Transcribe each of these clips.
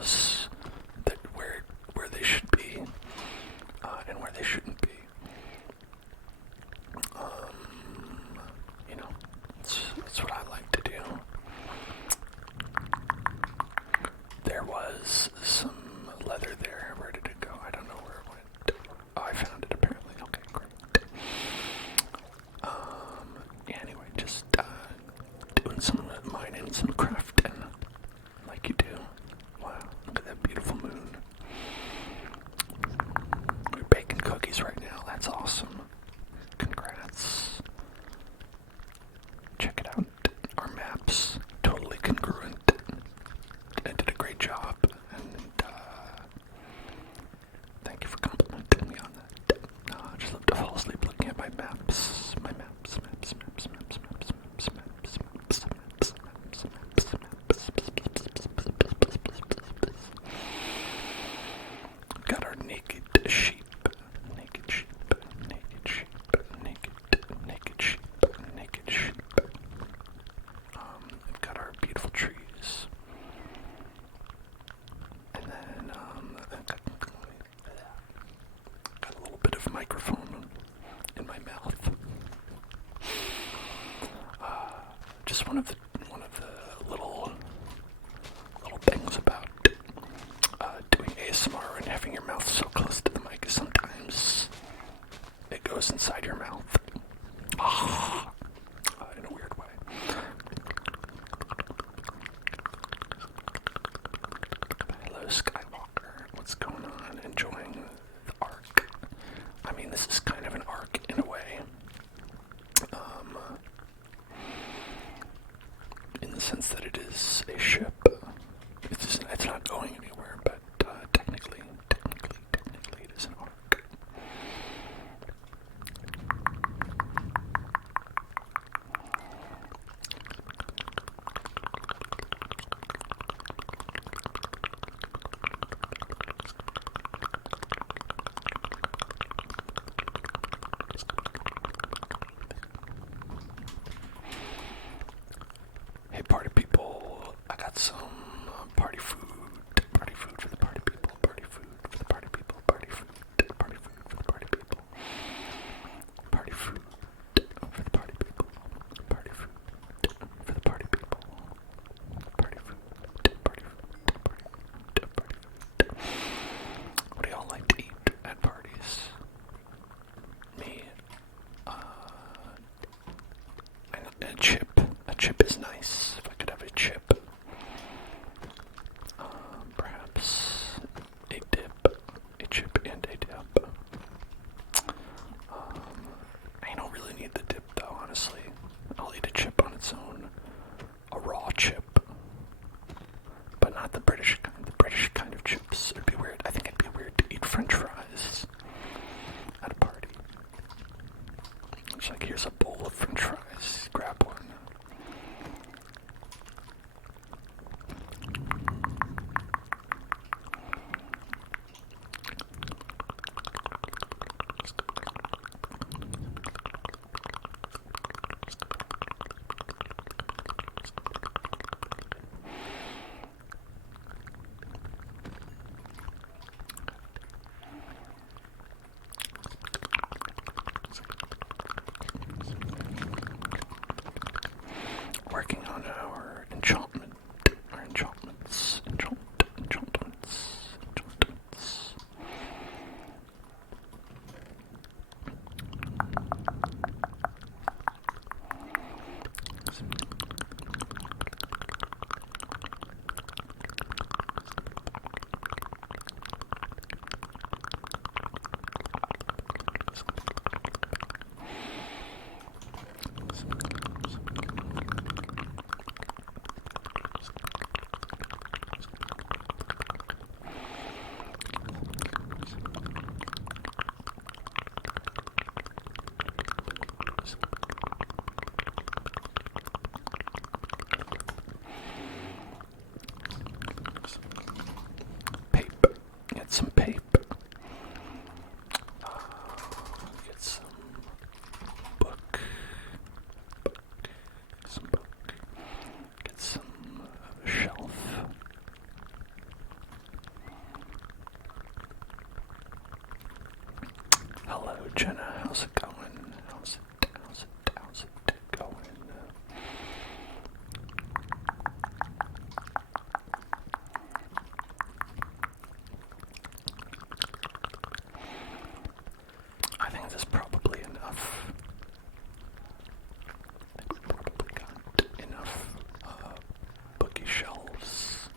details that where they should be and where they shouldn't be. That's what I like to do. There was some leather there. Where did it go? I don't know where it went. Oh, I found it apparently. Okay, great. Anyway, just doing some mining, some crafting, like you do. Wow, look at that beautiful moon. We're baking cookies right now. That's awesome. Congrats. Check it out. Our maps, totally congruent. I did a great job, and thank you for complimenting me on that. I just love to fall asleep looking at my maps. My maps. Got our naked sheep. We've got our beautiful trees. And then I've got a little bit of microphone in my mouth. Just one of the little things about doing ASMR and having your mouth so close to the mic is sometimes it goes inside your mouth. In a weird way. Hello, Skywalker. What's going on? Enjoying the arc. I mean, this is kind of an arc in a way. In the sense that it is a ship. It's not going anywhere, but technically it is an arc. Hey, party people, I got some party food for the party people, party food for the party people, party food for the party people, party food for the party people, party food for the party people, party food. What do y'all like to eat at parties? Me, a chip is nice. If I could have a chip. Perhaps a dip, a chip and a dip. I don't really need the dip though, honestly. I'll eat a chip on its own. A raw chip. But not the British kind of chips. It'd be weird. I think it'd be weird to eat French fries at a party. It's like, here's a bowl of French fries. Grab one. Working on our enchantments. Jenna. How's it going? How's it going? I think this is probably enough. I think we probably got enough bookshelves.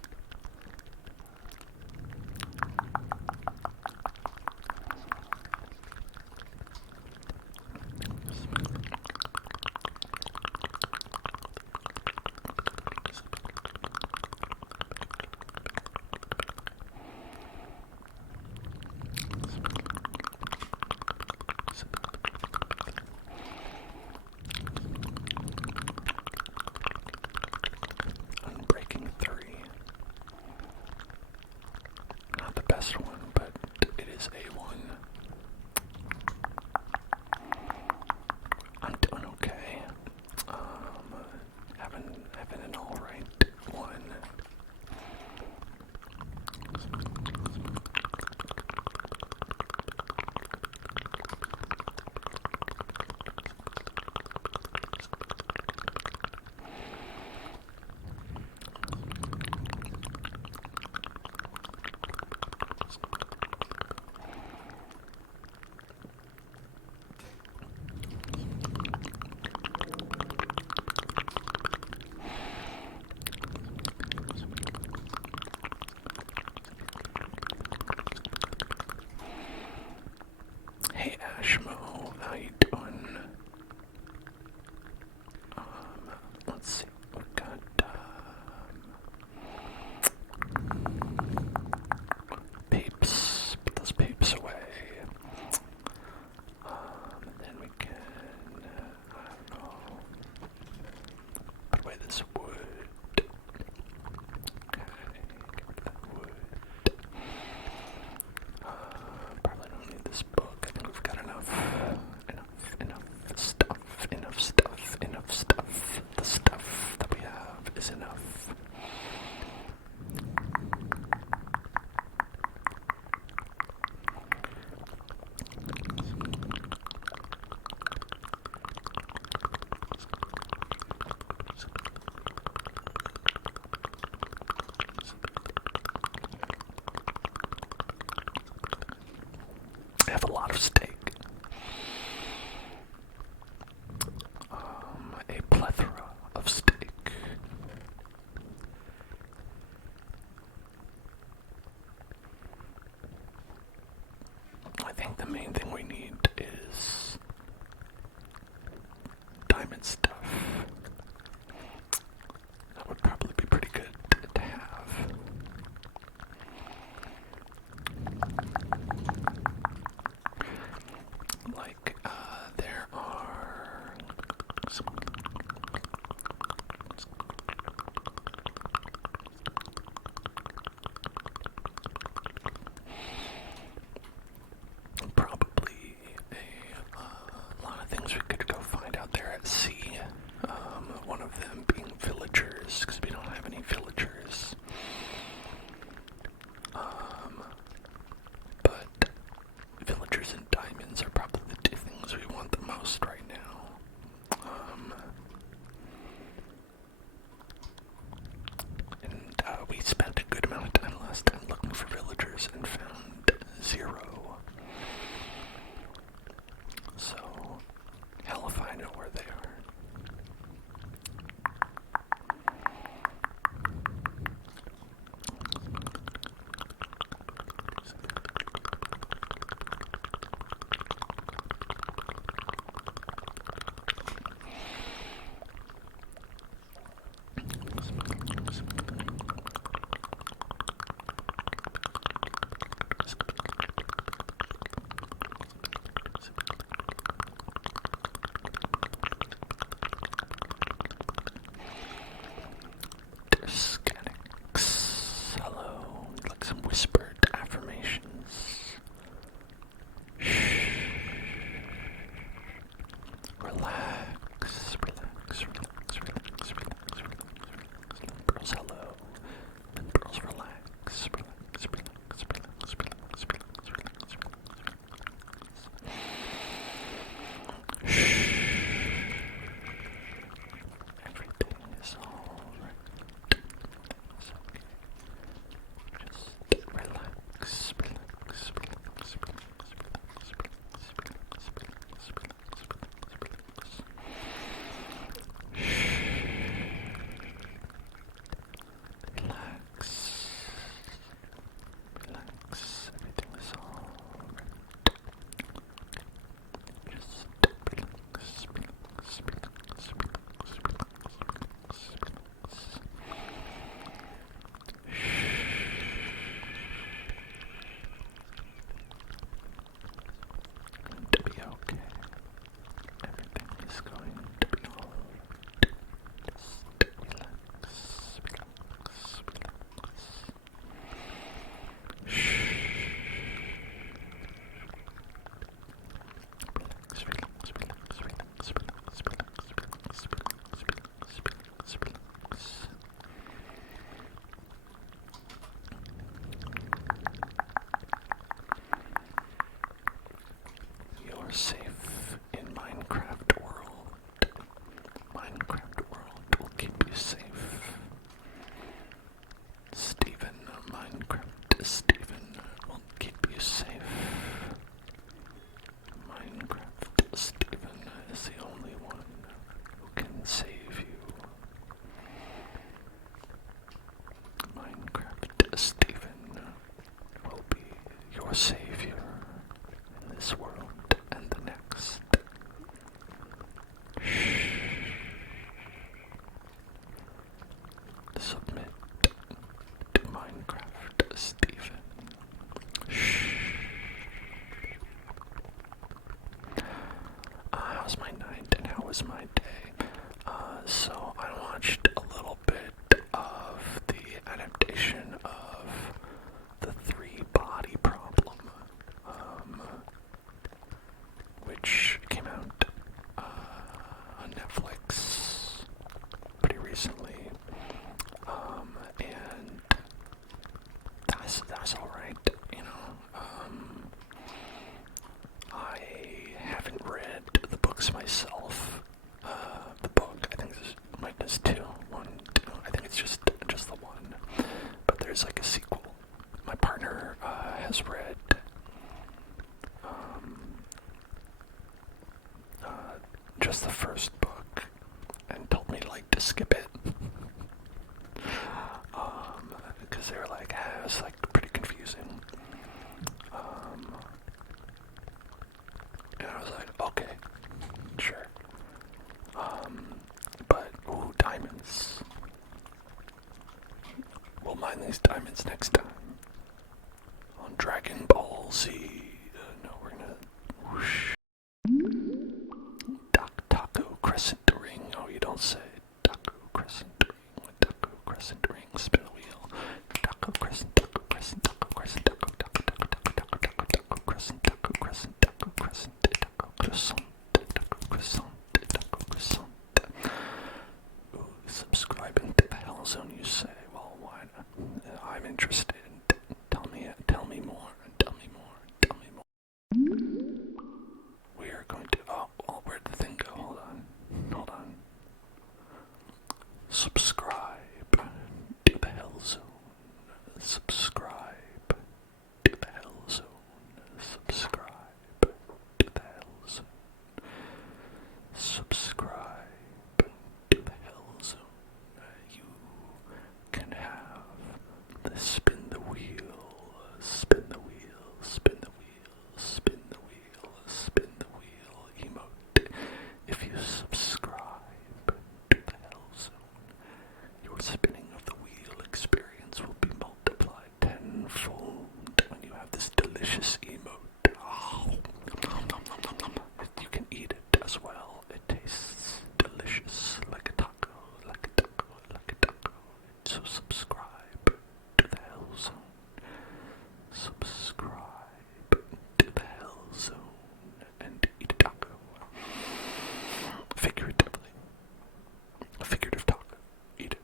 safe in Minecraft world. Minecraft world will keep you safe. Steven, Minecraft Steven will keep you safe. Minecraft Steven is the only one who can save you. Minecraft Steven will be your savior in this world and the next. Shh. Submit to Minecraft Steven. Shh. How's my night and how was my day? So I watched a little bit of the adaptation of The Three-Body Problem, which came out on Netflix pretty recently, and that's alright, you know. I haven't read the books myself. The book, I think there's two. I think it's just the one. But there's like a sequel. My partner has read just the first book and told me to skip it. Because they were like, it was pretty confusing. And I was like, okay, sure. But, ooh, diamonds. We'll mine these diamonds next time. On Dragon Ball Z. No, we're gonna whoosh. Taco Crescent Ring. Oh, you don't say. Taco Crescent Ring. Taco Crescent Ring. Spin a wheel. Taco Crescent, Taco Crescent, Taco Crescent, Taco, Taco, Taco, Taco, Taco, Taco, Taco Crescent, Taco Crescent, Taco Crescent, Taco Crescent, Taco Crescent, Taco Crescent. Ooh, subscribing to the Hell Zone, you say? Well, why not? I'm interested. Tell me more. Tell me more. Tell me more. We are going to. Oh, well, where'd the thing go? Hold on. Subscribe to the Hell Zone. Subscribe to the Hell Zone. Subscribe to the Hell Zone. Subscribe to the Hell Zone. You can have the spin the wheel, spin the wheel, spin the wheel, spin the wheel, spin the wheel emote. If you subscribe to the Hell Zone, your spinning of the wheel experience will be multiplied tenfold when you have this delicious emote. Oh. You can eat it as well. It tastes delicious, like a taco, like a taco, like a taco. So subscribe to the Hell Zone. Subscribe to the Hell Zone and eat a taco. Figuratively. A figurative taco. Eat it.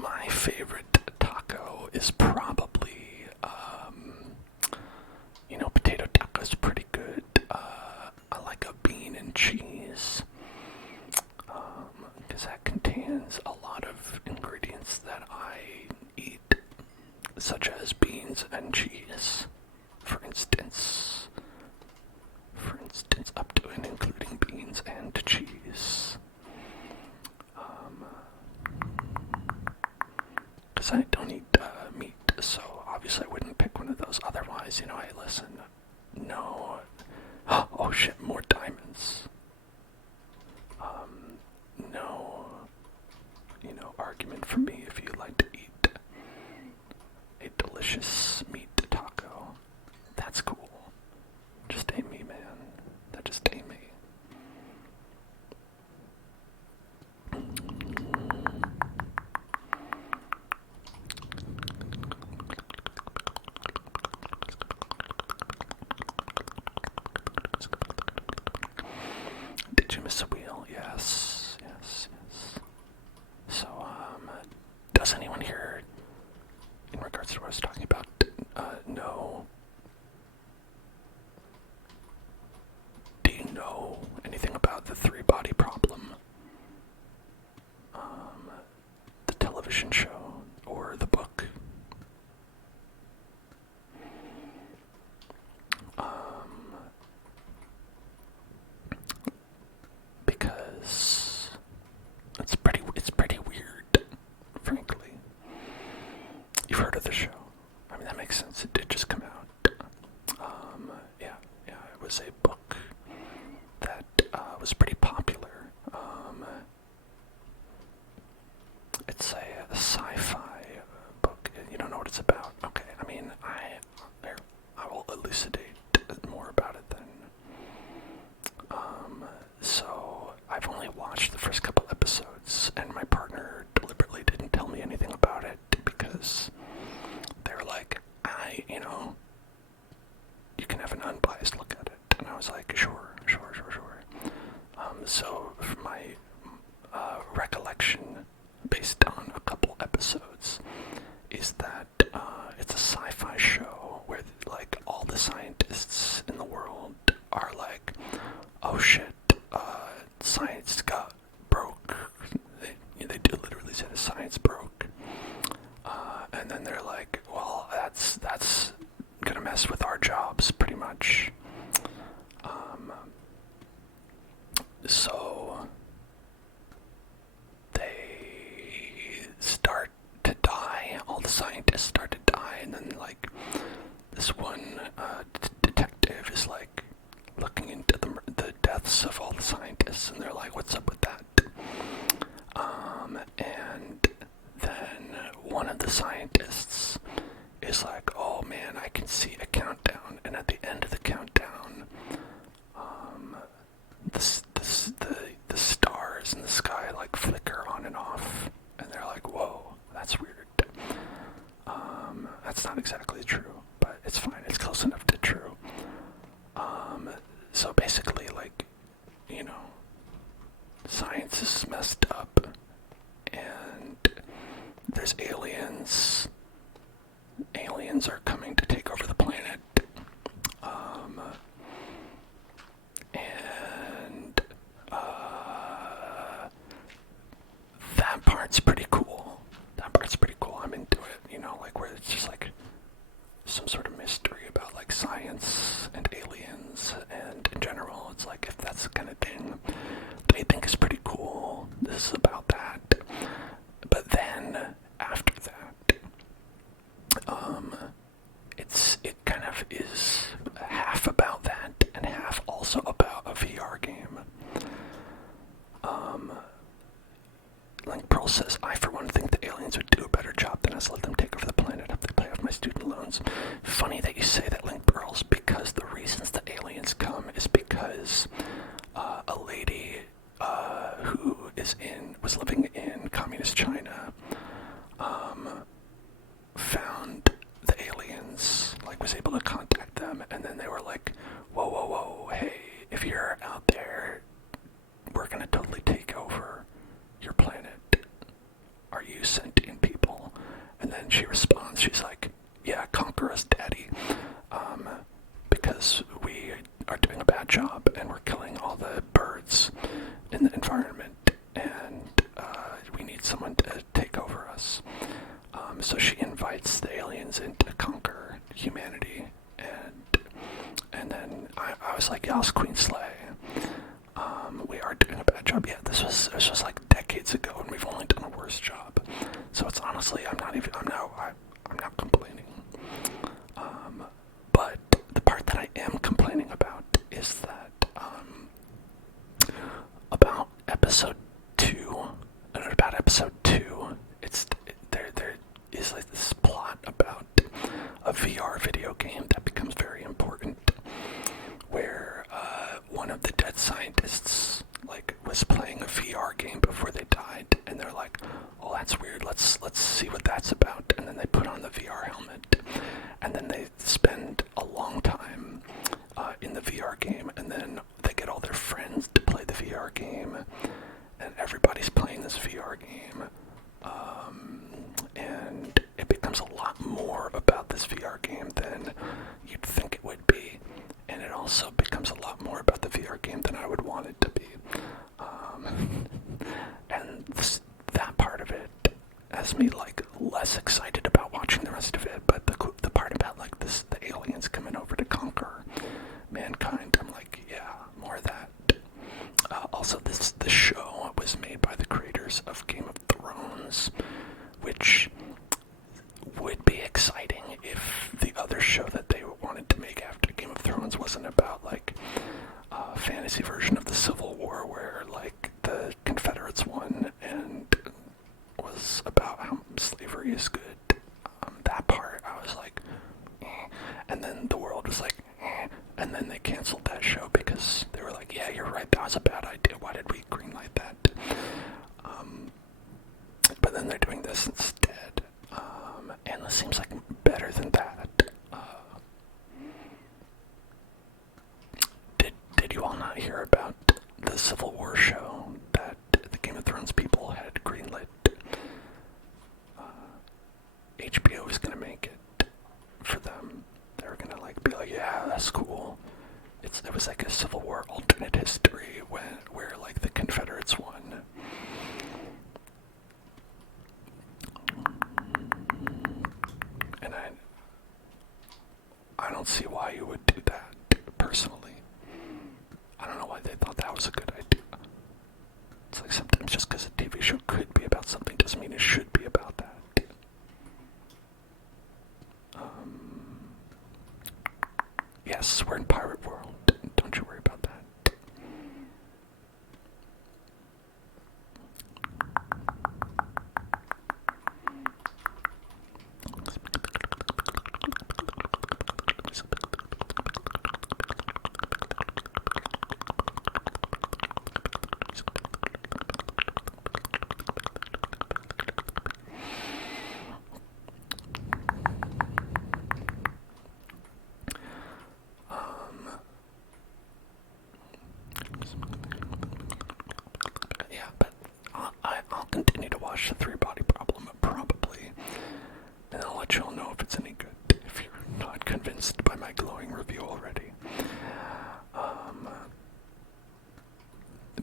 My favorite taco is probably, potato taco is pretty good. I like a bean and cheese, because that contains a lot of ingredients that I eat, such as beans and cheese. For instance, up to and including beans and cheese. Because I don't eat meat, so obviously I wouldn't pick one of those. Otherwise, hey, listen, no. Oh shit, more diamonds. No, argument for me if you like to eat a delicious meat taco. That's cool. Just ain't me, man. That just ain't me. Did you miss a wheel? Yes. So, does anyone of the show. I mean, that makes sense. It did just come out. Yeah, it was a book that was pretty popular. It's a sci-fi book. You don't know what it's about. Okay, I mean, I will elucidate more about it then. So I've only watched the first couple episodes, and my partner deliberately didn't tell me anything about it because they were like, you can have an unbiased look at it. And I was like, sure. So from my recollection, based on a couple episodes, is that it's a sci-fi show where like all the scientists in the world are like, oh shit, science got broke. They do literally say the science broke. And then they're like, well, that's gonna mess with our jobs pretty much. So they start to die. All the scientists start to die, and then like this one detective is like looking into the deaths of all the scientists, and they're like, what's up with that? And then one of the scientists is like, oh man, I can see a countdown, and at the end of the countdown, the stars in the sky like flicker on and off, and they're like, whoa, that's weird. That's not exactly true, but it's fine, it's close enough to true. So basically, like, science is messed up, and there's aliens. Aliens are coming to take over the planet. And that part's pretty cool. I'm into it, like where it's just like some sort of mystery about like science and aliens, and in general, it's like if that's the kind of thing they think is pretty cool, this is about that. But then after that, it kind of is half about that and half also about a VR game. Link Pearl says, I for one think the aliens would do a better job than us. Let them take over the planet if they pay off my student loans. Funny that you say that, Link Pearls, because the reasons the aliens come is because a lady who was living in communist China found the aliens, like was able to contact them, and then they were like, whoa, hey, if you're out there, we're gonna totally take over your planet. Are you sentient people? And then she responds, she's like, yeah, conquer us, daddy, because we are doing a bad job and we're killing all the birds in the environment, and we need someone to take over us. So she invites the aliens in to conquer humanity, and then I was like, yes, Queen Slay. We are doing a bad job. Yeah, this was like decades ago, and we've only done a worse job. So it's honestly, I'm not complaining. But the part that I am complaining about is that about episode 2, there is like this plot about a VR video game that becomes very important, where one of the dead scientists like was playing a VR game before they died, and they're like, oh, that's weird, let's see what that's about. And then they put on the VR helmet, and then they spend a long time in the VR game, and then they get all their friends to play the VR game, and everybody's playing this VR game, and it becomes a lot more about this VR game than you'd think it would be, and it also becomes a lot more about the VR game than I would want it to be. And that part of it has me like less excited about watching the rest of it, but the part about like the aliens coming over to conquer mankind, I'm like, yeah, more of that. Also, the show was made by the creators of Game of Thrones, which would be and then the world was like, eh, and then they canceled that show because they were like, yeah, you're right, that was a bad idea. Why did we greenlight that? But then they're doing this instead, and this seems like better than that. Did you all not hear about the Civil War show that the Game of Thrones people had greenlit? HBO was gonna make it for them. They were gonna be like, yeah, that's cool. It was like a Civil War alternate history where like the Confederates won. And I don't see why you would do that, personally. I don't know why they thought that was a good idea. It's like sometimes just because a TV show could be about something doesn't mean it should be about that. Yes, we're in Pirate World. Don't you worry about that. Yeah, but I'll continue to watch the Three Body Problem, probably, and I'll let you all know if it's any good, if you're not convinced by my glowing review already.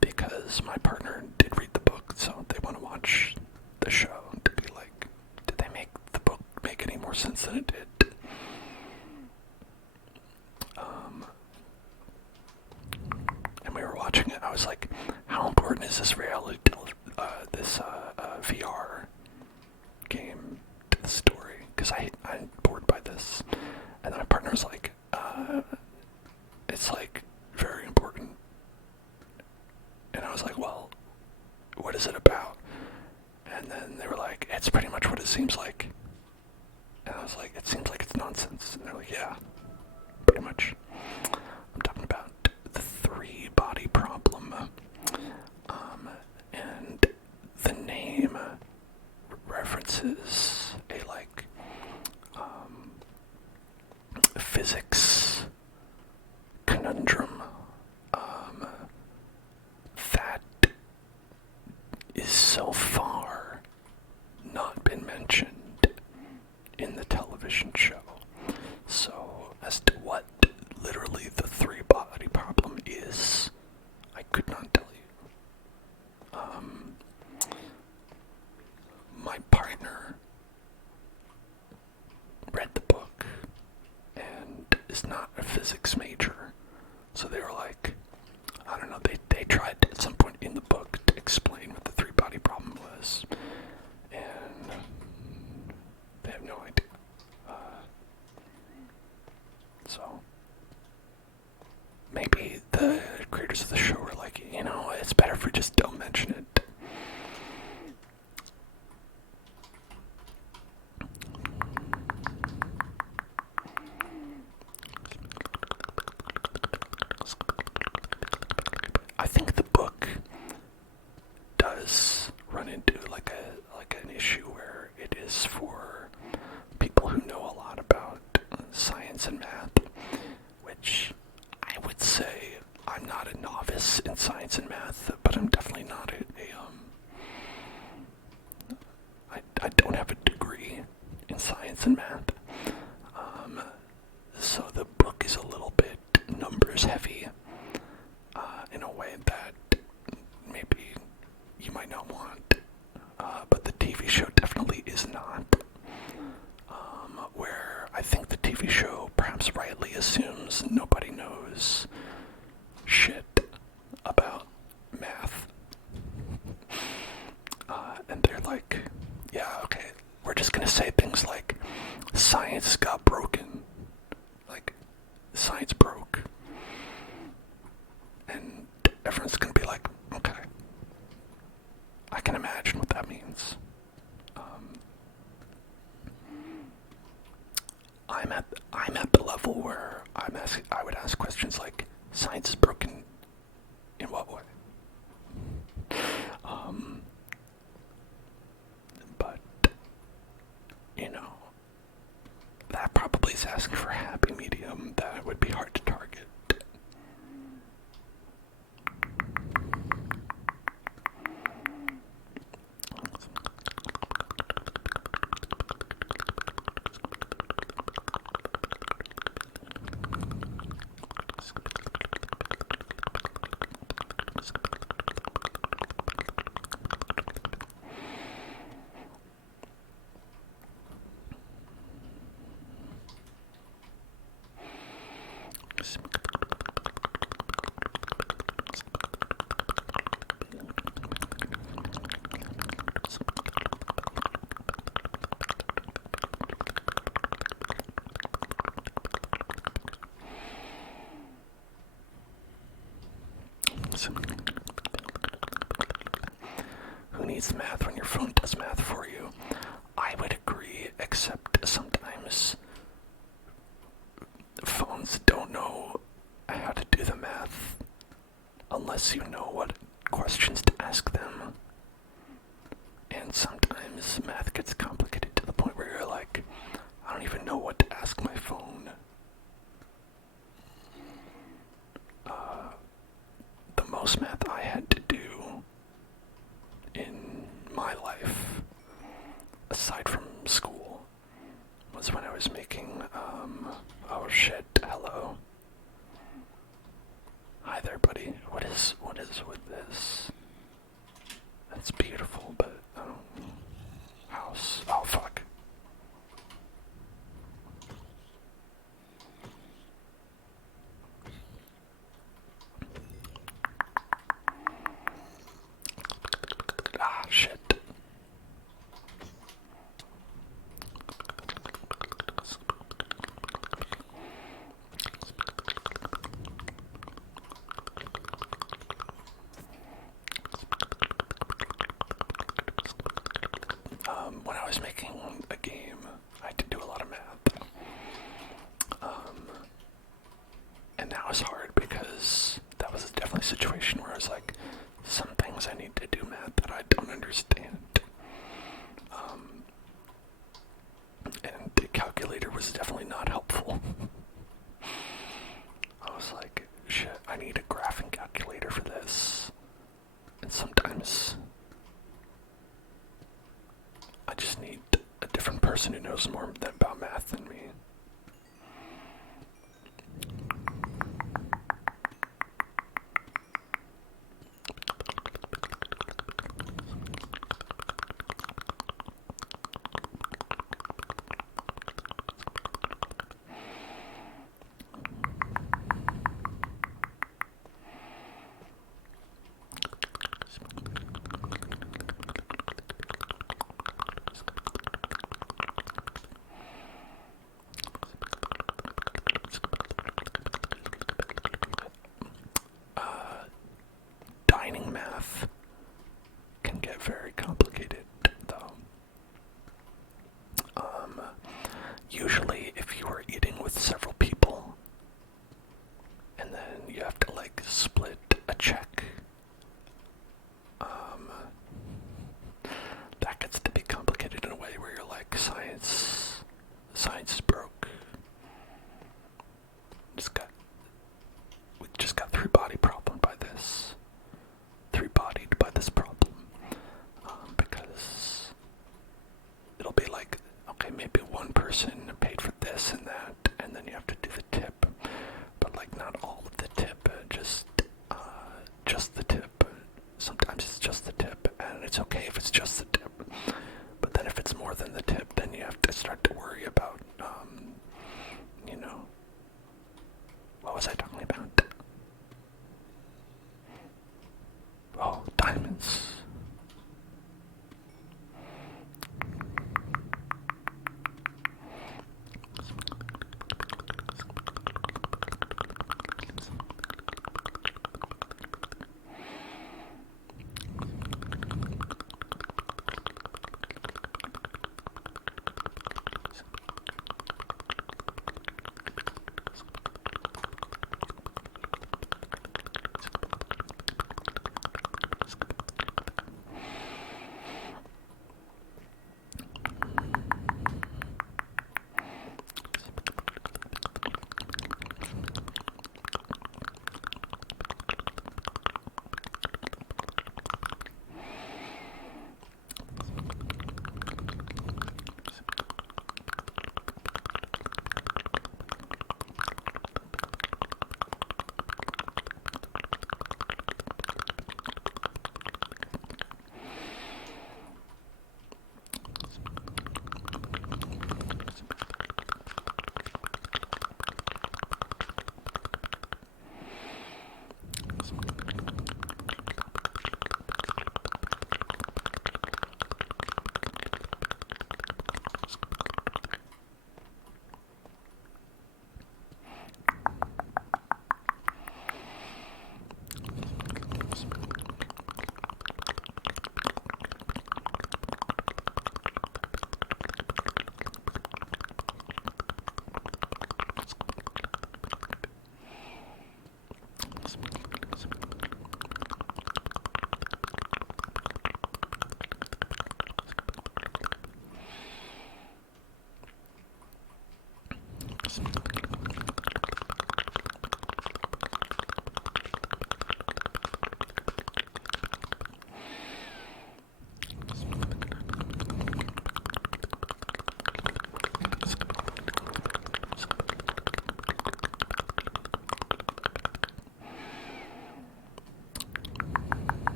Because my partner did read the book, so they want to watch the show to be like, did they make the book make any more sense than it did? And we were watching it, I was like, how important is this reality, this VR game to the story? Because I'm bored by this. And then my partner was like, it's like very important. And I was like, well, what is it about? And then they were like, it's pretty much what it seems like. And I was like, it seems like it's nonsense. And they're like, yeah, pretty much. I'm talking about the Three Body Problem. And the name references a physics conundrum that is so far not been mentioned in the television show. So as to what literally the Three Body Problem is, I could not tell you. My partner read the book and is not a physics major, so they were like, I don't know, they tried at some point in the book to explain what the Three Body Problem was, and they have no idea. So maybe the creators of the show were like, it's better if we just don't mention it. I think the book does run into an issue where it is for people who know a lot about science and math, which I would say I'm not a novice in science and math, but I'm definitely not I don't have a degree in science and math. So the book is a little bit numbers heavy, in a way that maybe you might not want, but the TV show definitely is not. Where I think the TV show perhaps rightly assumes nobody knows shit about math. And they're like, yeah, okay, we're just gonna say things like, science got broken. Like, science broke. And everyone's gonna be like, okay, I can imagine what that means. I'm at the level where I would ask questions like, science is broken in what way? But you know, that probably is asking for a happy medium that would be hard to target. Who needs math when your phone does math for you? I would agree, except sometimes phones don't know how to do the math unless you know what questions to ask them. And sometimes math gets complicated to the point where you're like, I don't even know what to ask my phone. The most math I had to do in my life, aside from school, was when I was making, oh shit, hello. Hi there, buddy. What is with this? That's beautiful, but, house. Oh, fuck. Ah, shit. When I was making a game, I had to do a lot of math. And that was hard because that was definitely a situation where I was like, some things I need to do math that I don't understand. And the calculator was definitely not helpful. I was like, shit, I need a graphing calculator for this. And sometimes I just need a different person who knows more about math than me. Dining math can get very complicated, though. Usually, if you are eating with several people, and then you have to, like, split a check, that gets to be complicated in a way where you're like, science is broke. We just got three-bodied by this problem. Because it'll be like, okay, maybe one person paid for this and that, and then you have to do the tip. But like, not all of the tip, just the tip. Sometimes it's just the tip, and it's okay if it's just the tip. But then if it's more than the tip, then you have to start to worry about, what was I talking about? Oh, diamonds.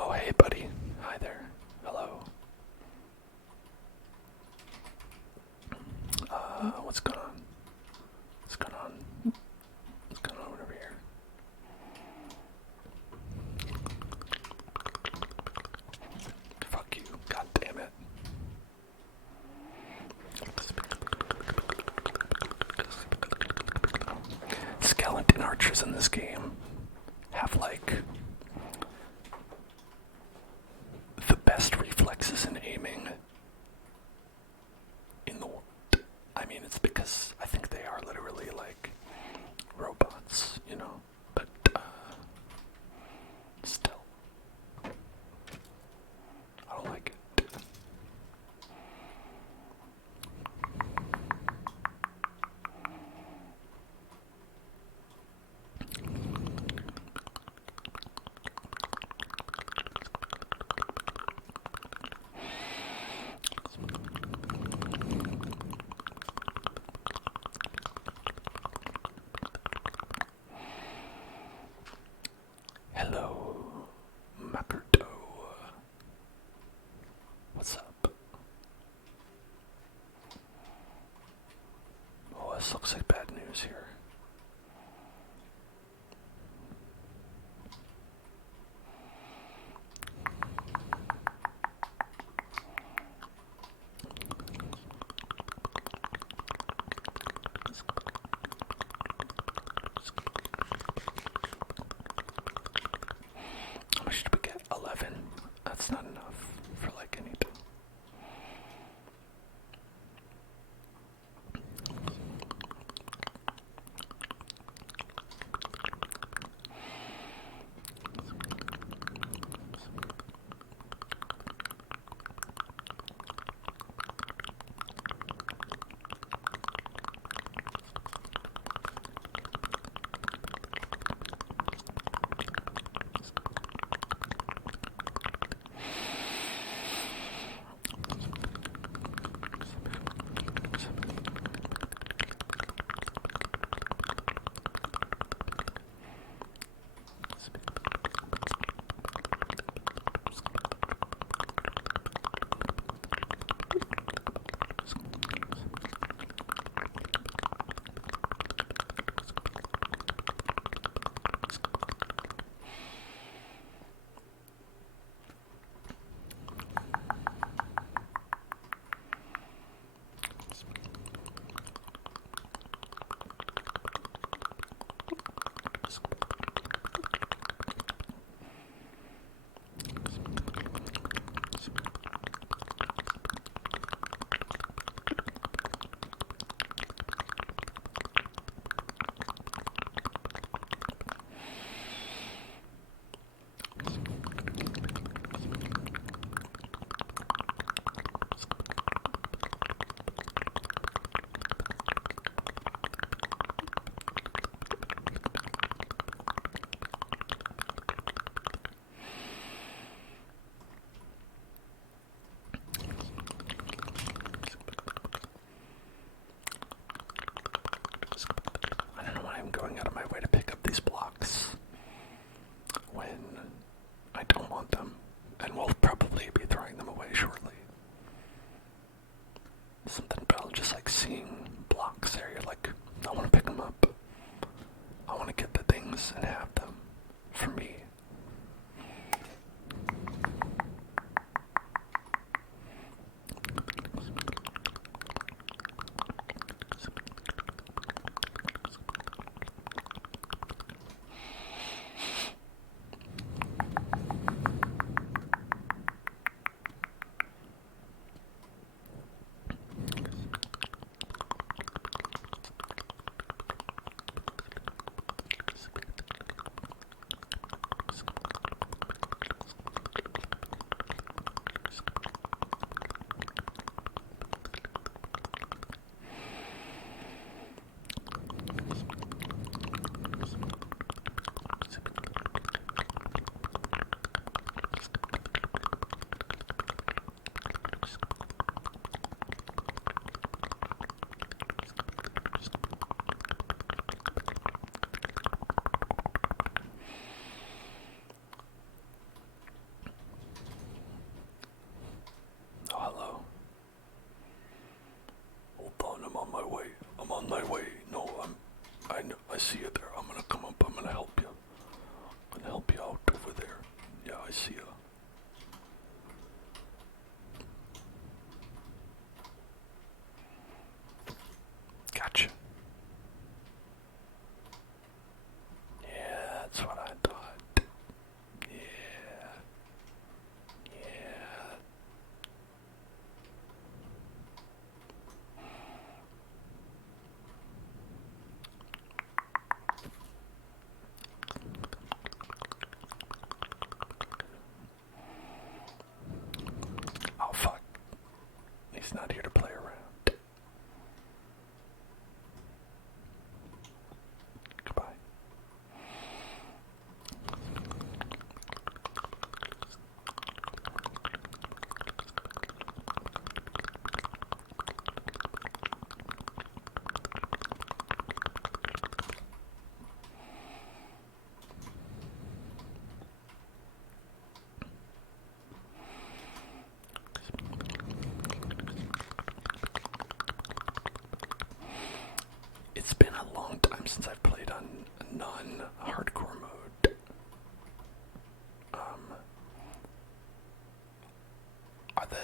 Oh, hey, buddy. Hi there. Hello. What's going on? What's going on? What's going on over here? Fuck you. God damn it. Skeleton archers in this game have like the best reflexes in aiming in the world. I mean, it's because I think they are literally like robots, you know, but still, I don't like it. Hello, Makerto. What's up? Oh, this looks like bad news here.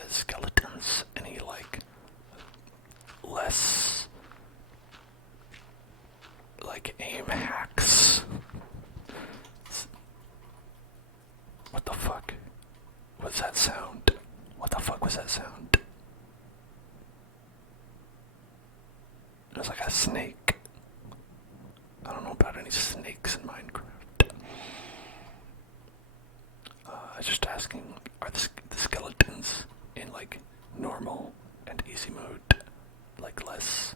skeletons? Any like less like aim hacks? What the fuck? What's that sound? What the fuck was that sound? It was like a snake. I don't know about any snakes in Minecraft. I was just asking, are the skeletons in like normal and easy mode like less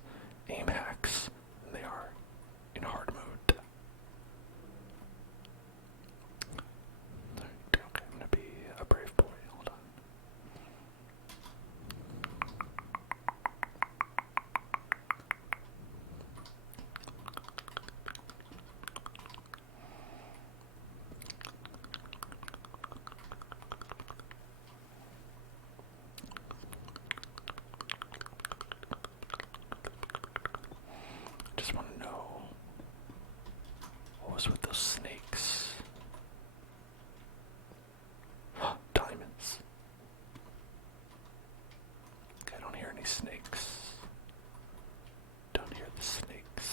aim hacks than they are in hard mode? Okay, I'm gonna be a brave boy. Hold on. Just want to know what was with those snakes. Diamonds. Okay, I don't hear any snakes. Don't hear the snakes.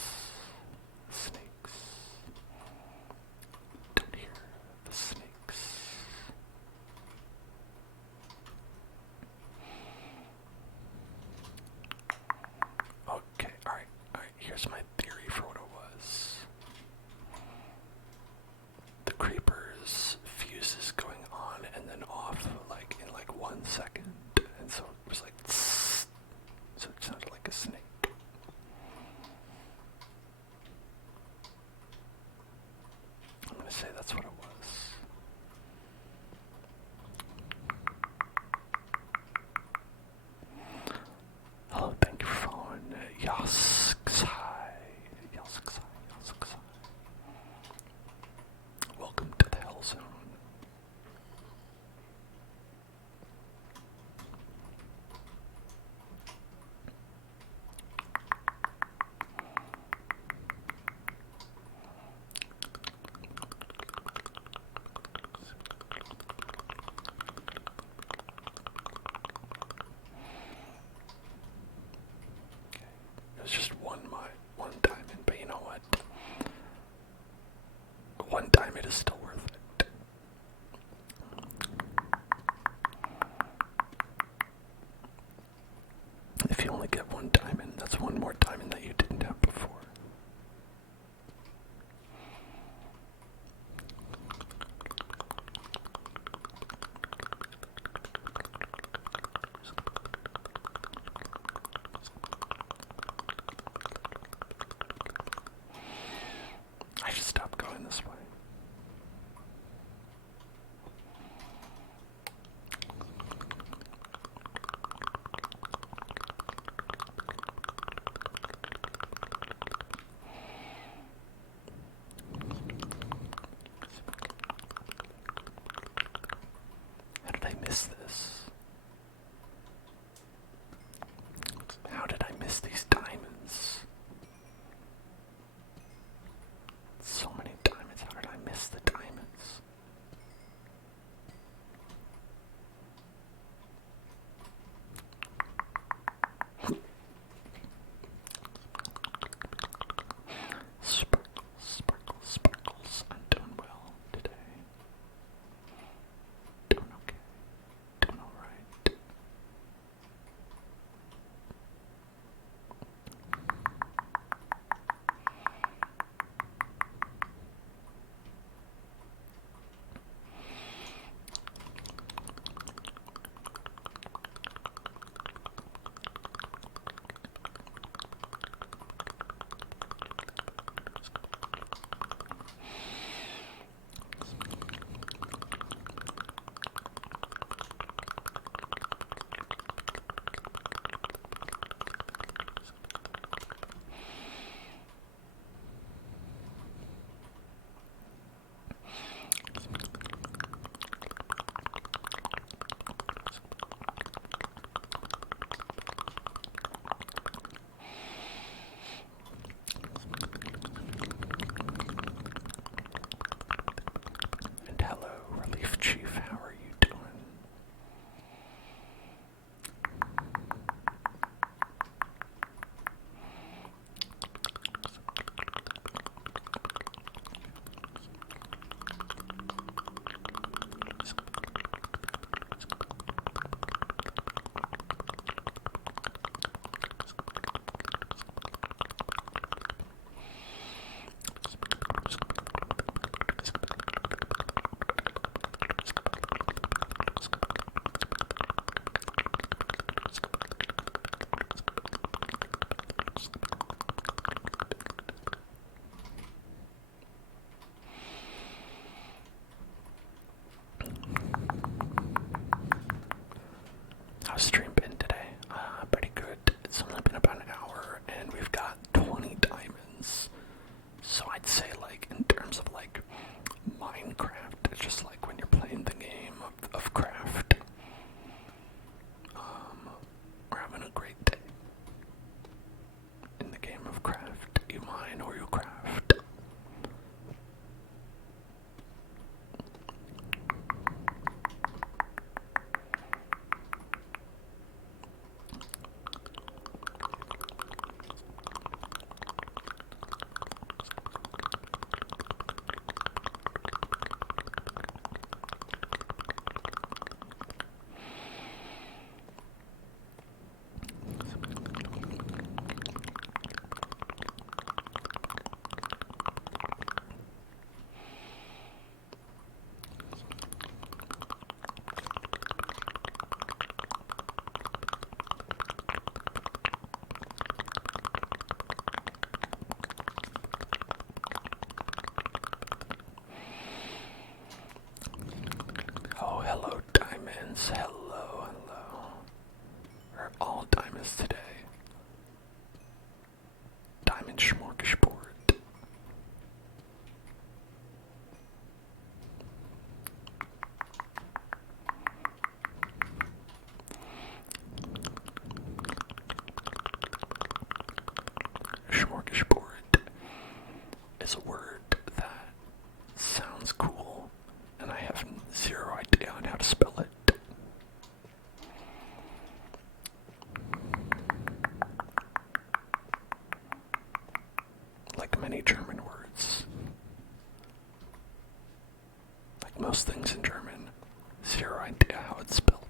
Snakes. Don't hear the snakes. Okay, alright, here's my theory for what it was. The creeper's fuses going on and then off like in like 1 second. And so it was like tss, so it sounded like a snake. I'm gonna say that's what it was. Hello, thank you for following Yasksai. Welcome to the Hell Zone. It was just one diamond, but you know what? 1 diamond is still worth it. like most things in German, zero idea how it's spelled.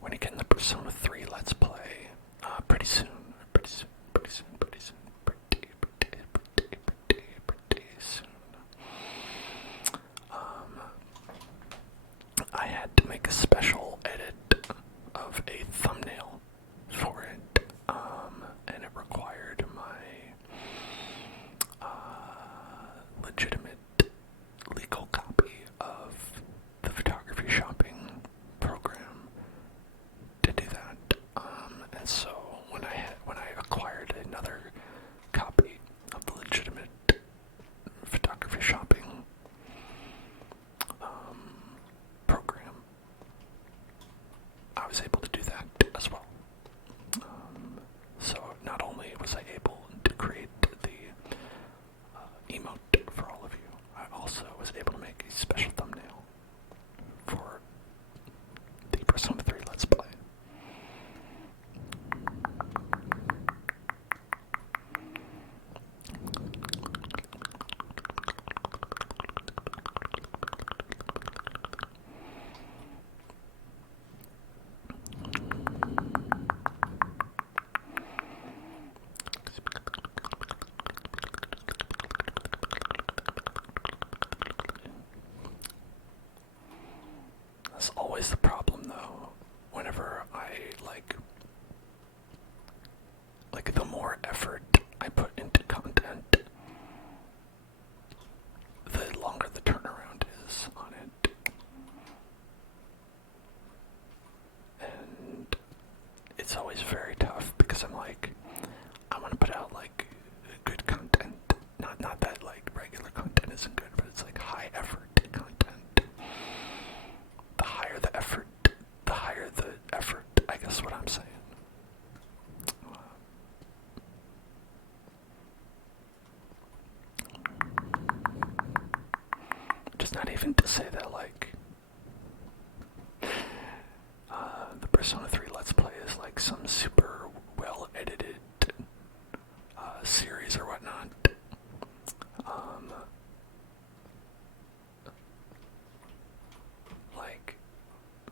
When you get in the Persona 3 Let's Play, pretty soon, pretty soon, pretty soon, pretty soon, pretty soon. I had to make a special edit of a thumbnail for it, and it required my legitimate legal copy of the photography shopping program to do that. And so when I acquired another copy of the legitimate photography shopping program, I was able to do that as well. So not only was I able to create the emote for all of you, I also was able to make a special thumbnail for the Persona 3 Let's Play. That's always the problem, though. Whenever I like the more effort I put into content, the longer the turnaround is on it. And it's always very tough because I'm like, I want to put out like good content. Not that like regular content isn't good, but it's like high effort content. The higher the effort, I guess what I'm saying. Just not even to say that like the Persona 3 Let's Play is like some super well edited series or whatnot.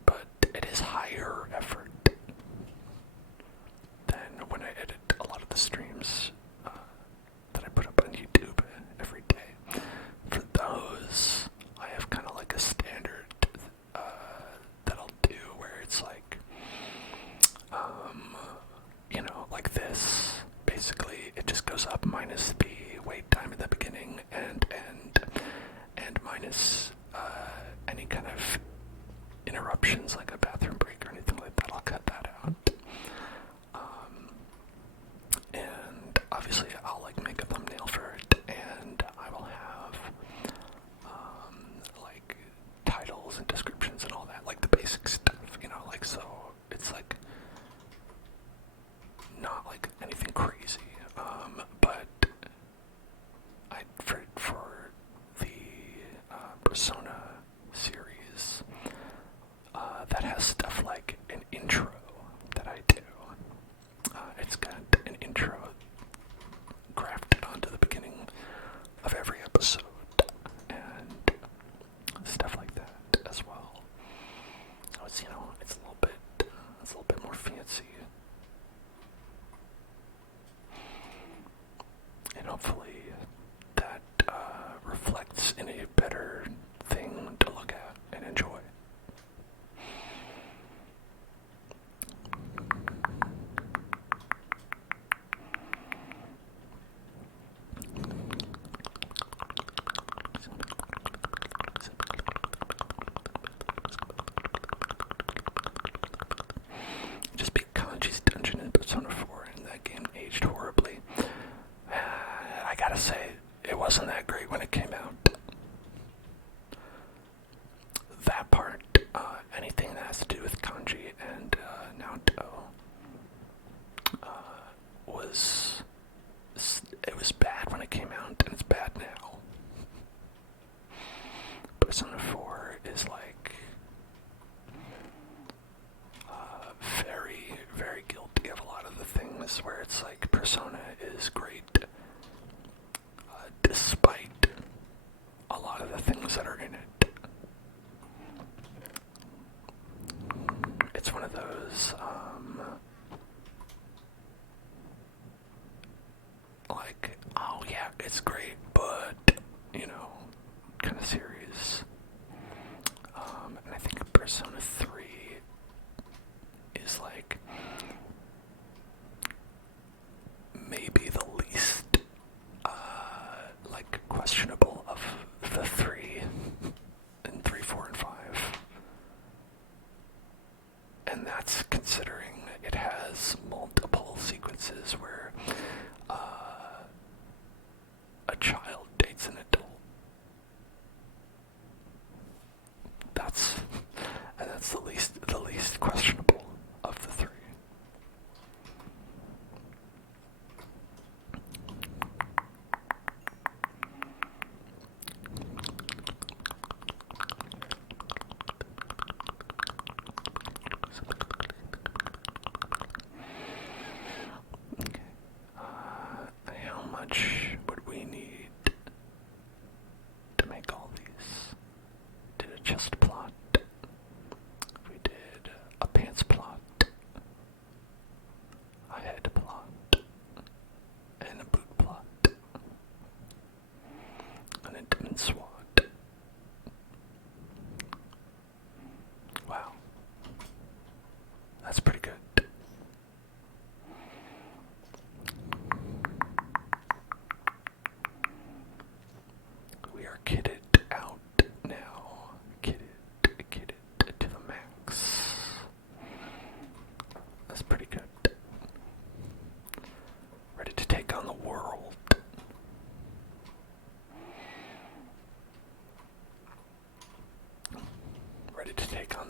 But it is higher effort than when I edit a lot of the streams that I put up on YouTube every day. For those, I have kind of like a standard that I'll do where it's like, like this. Basically, it just goes up minus the wait time at the beginning and minus any kind of interruptions like a bathroom break or anything like that. I'll cut that out. And obviously I'll like make a thumbnail for it, and I will have like titles and descriptions and all that, like the basic stuff, like, so it's like not like anything crazy. But for the Persona series, that has stuff like an intro that I do. It's got an intro grafted onto the beginning of every episode, and stuff like that as well. So it's, it's a little bit more fancy. And hopefully that reflects in a better thing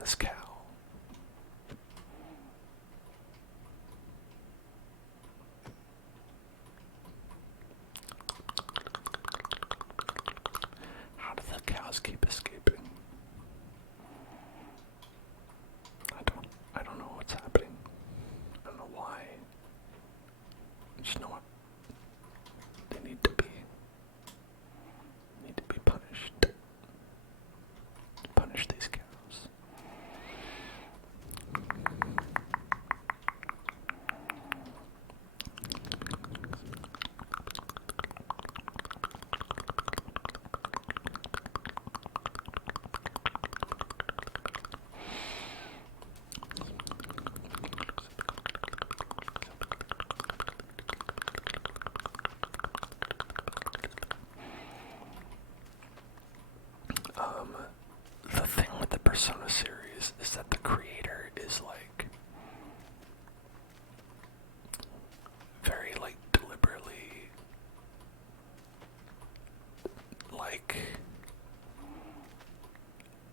this cow. How do the cows keep escaping? I don't know what's happening. I don't know why. I just know what they need to be punished. Punish these cows. The thing with the Persona series is that the creator is like very like deliberately like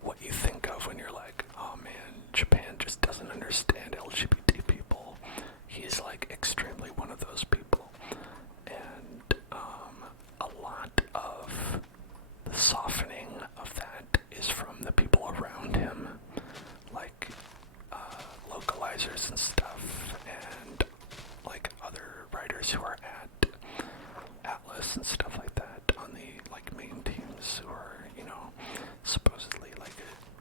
what you think of when you're like, oh man, Japan just doesn't understand LGBT people. He's like extremely one of those people. And a lot of the softening of that is from the people around him, like localizers and stuff, and like other writers who are at Atlas and stuff like that on the like main teams who are, you know, supposedly like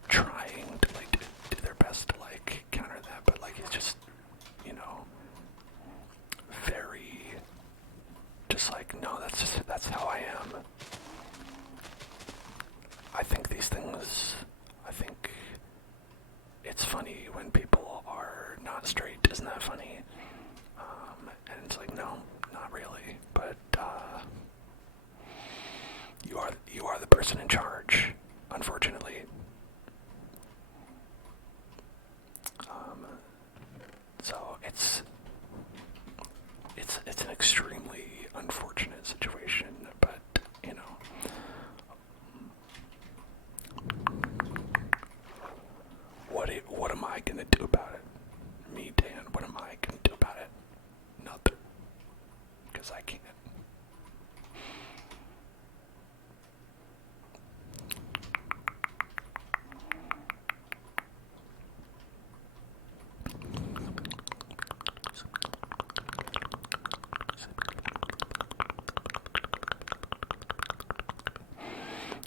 trying to like do their best to like counter that, but like he's just, you know, very just like, no, that's how I am. I think these things, I think it's funny when people are not straight. Isn't that funny? And it's like, no, not really. But you are the person in charge, unfortunately. So it's an extremely unfortunate situation, but you know. What am I gonna do about it? Me, Dan, what am I gonna do about it? Nothing. Because I can't.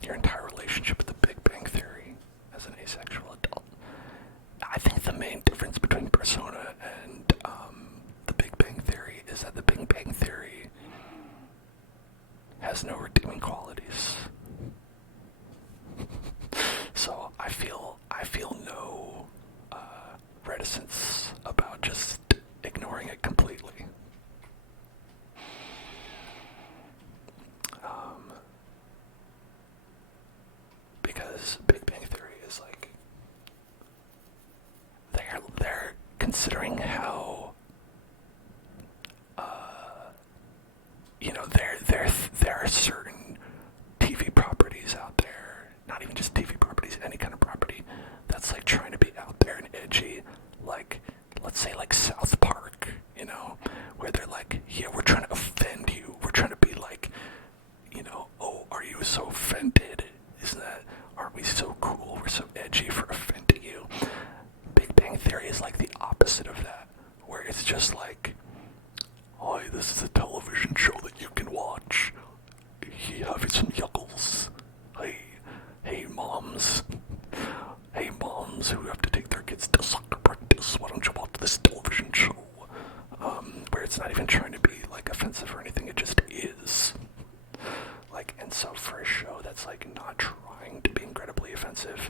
Your entire relationship with the Big Bang Theory as an asexual adult. I think the main difference between Persona and the Big Bang Theory is that the Big Bang Theory has no redeeming qualities. So I feel no reticence about just ignoring it completely. Because Big Bang Theory is like they're considering how you know there are certain TV properties out there, not even just TV properties, any kind of property that's like trying to be out there and edgy, like let's say like South Park, you know, where they're like, yeah, we're trying to offend you, we're trying to be like, you know, oh, are you so offended? Isn't that, aren't we so cool? We're so edgy for offending you. Big Bang Theory is like the opposite of that, where it's just like, hi, this is a television show that you can watch. You have some yuckles. Hey moms who have to take their kids to soccer practice, why don't you watch this television show? Where it's not even trying to be like offensive or anything, it just is. Like, and so for a show that's like not trying to be incredibly offensive,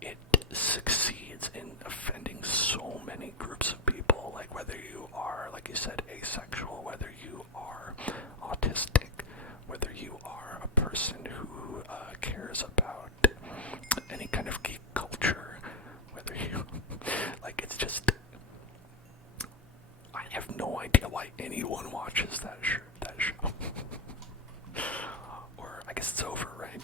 it succeeds in offending so many groups of people, like whether you are, like you said, asexual, whether you are autistic, whether you are a person who cares about any kind of geek culture, whether you, like, it's just, I have no idea why anyone watches that show. Or, I guess it's over, right?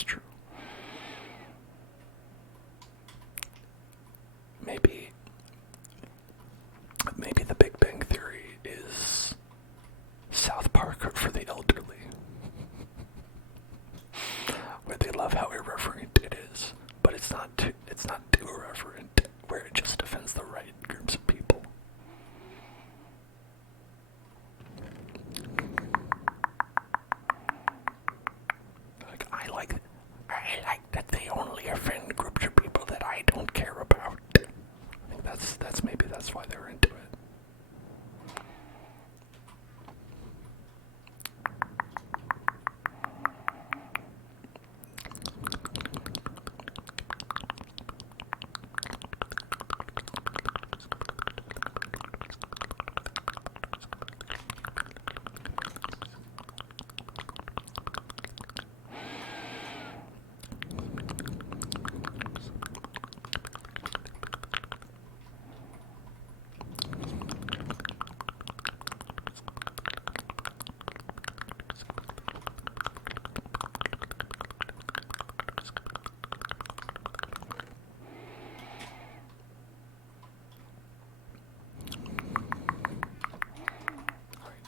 That's true. Maybe the Big Bang Theory is South Park for the elderly, where they love how irreverent it is, but it's not too irreverent, where it just offends the right groups of people. Like I like that they only offend groups of people that I don't care about. I think that's why they're into it.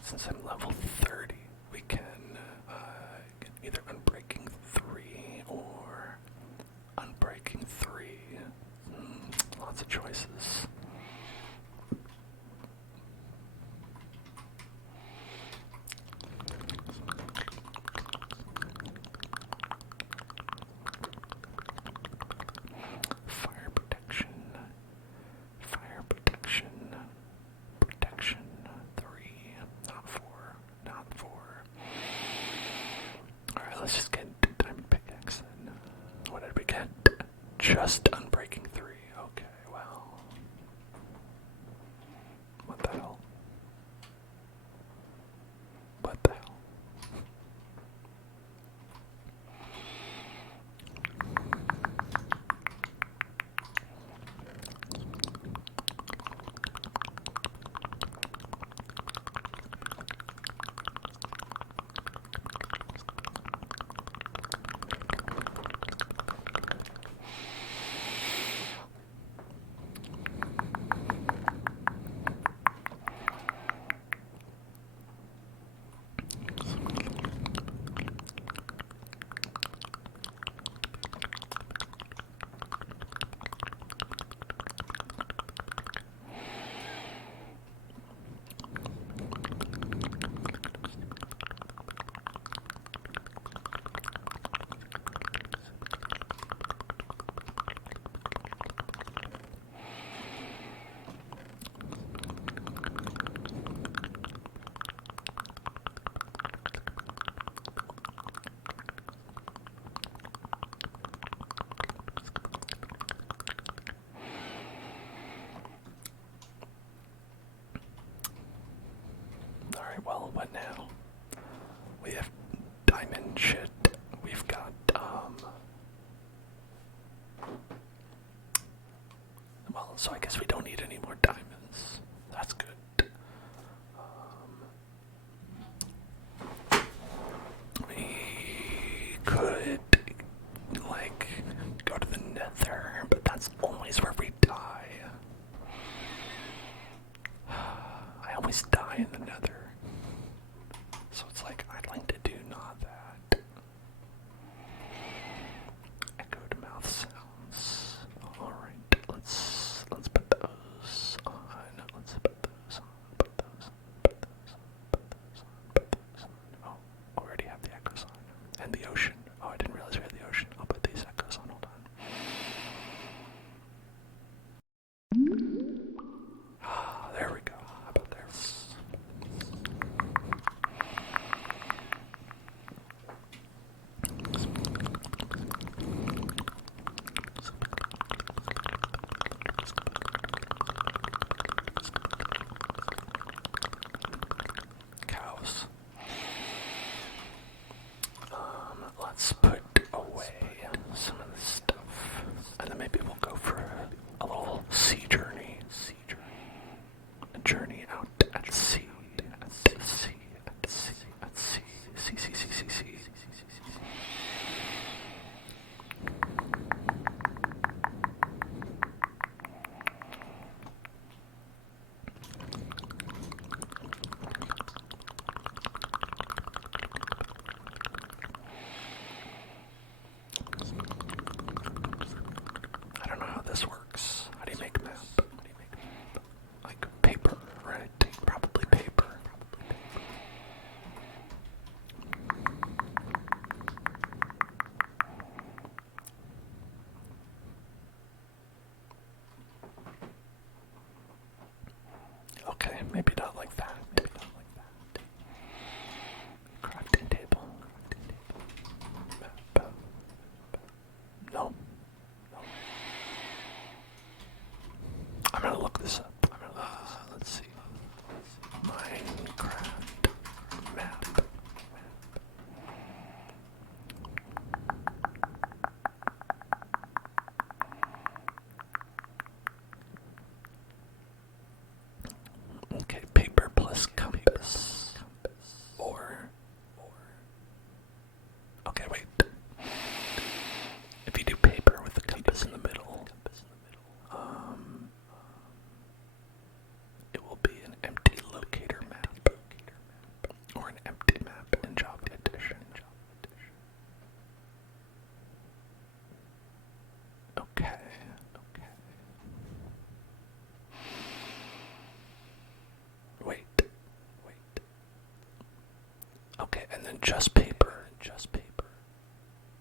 Since I'm level 30, we can either Unbreaking 3 or Unbreaking 3. Lots of choices. Fire protection. Fire protection. Protection 3. Not 4. Not 4. Alright, let's just get Diamond Pickaxe then. What did we get? Just Unbreaking 3. Okay, well. What the hell? What the hell? Alright, well, what now? We have diamond shit. We've got, well, so I guess we don't need any more diamonds. That's good. We could, like, go to the nether, but that's always where we die. I always die in the nether. So it's like, I'd like to do not that. Echo to mouth sounds. Alright, let's put that this works. How do you make a map? Like paper, right? Probably paper. Okay, maybe not like that. Crafting table. Map. No. I'm gonna look this up. Let's see. Minecraft map. Okay, paper plus compass. Or okay, wait. If you do paper with the compass in the middle, it will be an empty locator map, or an empty map in Java Edition. Okay. Wait. Okay, and then just paper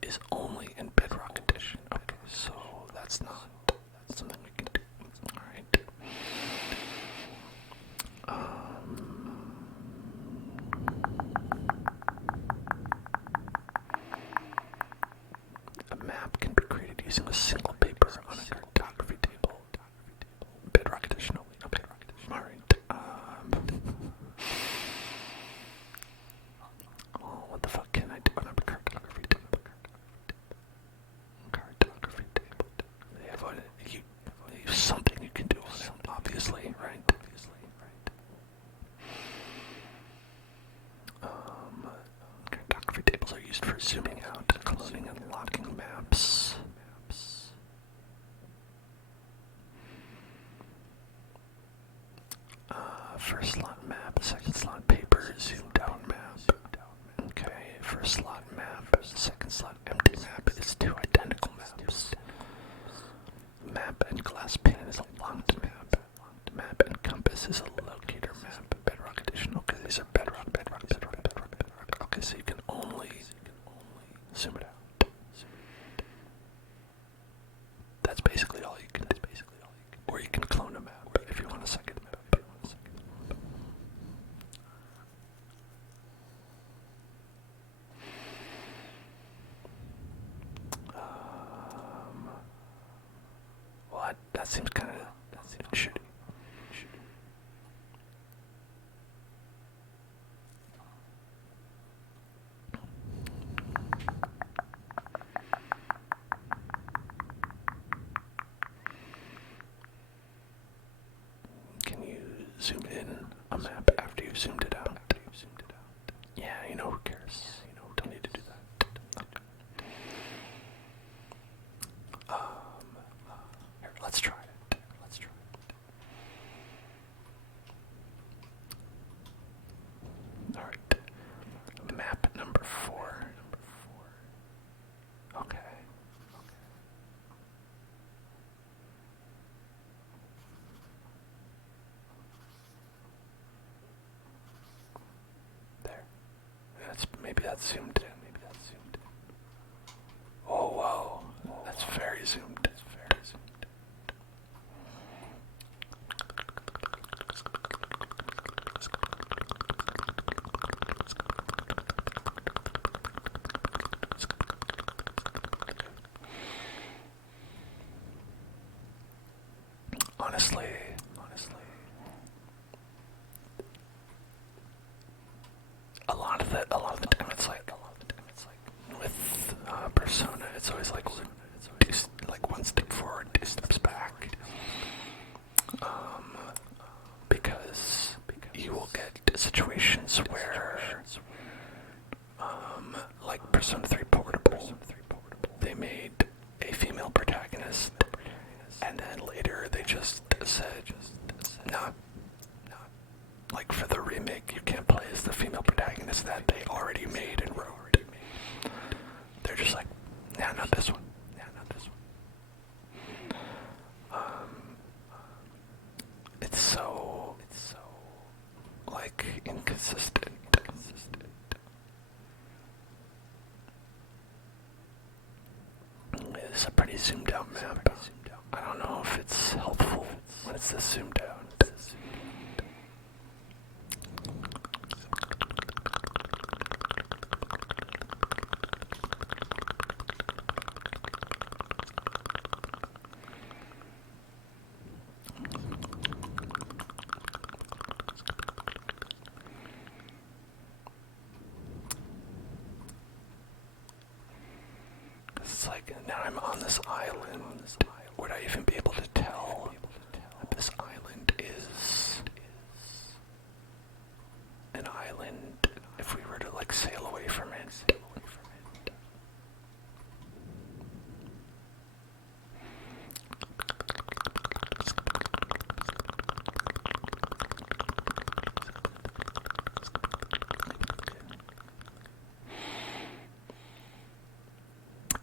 is only in Bedrock Edition. Okay, so that's not something we can do. Alright. A map can be created using a single paper on a cartography table. Bedrock Edition only. No Bedrock Edition. Alright. Oh, what the fuck can I do on a cartography table? Cartography table. They have something you can do on it, obviously, right? Cartography tables are used for zooming out, cloning, and locking maps. First slot map, second slot paper, zoomed out map. Okay, first slot map, second slot empty map. It's two identical maps. Map and glass pane is a locked map. Map and compass is a locator map. Bedrock Edition. Okay, these are bedrock. Okay, so you can only zoom it out. That's basically all you can do. Or you can clone a map if you want a second map. Well, that seems kind of shitty. Can you zoom in a map after you've zoomed it out? Yeah, who cares? Don't need to do that. Here, let's try it. Alright. Map number 4. Okay. There. Maybe that's zoomed in. Oh, whoa. That's very zoomed. Honestly, a lot of the time it's like with Persona, it's always like one step forward, 2 steps back. Because you will get situations where, like Persona 3 Portable, they made a female protagonist, and then later they just said, nah, like for the remake, you can't play as the female protagonist that they already made and wrote. They're just like, nah, not this one. This is a pretty zoomed out map. I don't know if it's helpful when it's this zoomed out. It's like, now I'm on this island. Would I even be able to tell that this island is an island if we were to like sail away from it?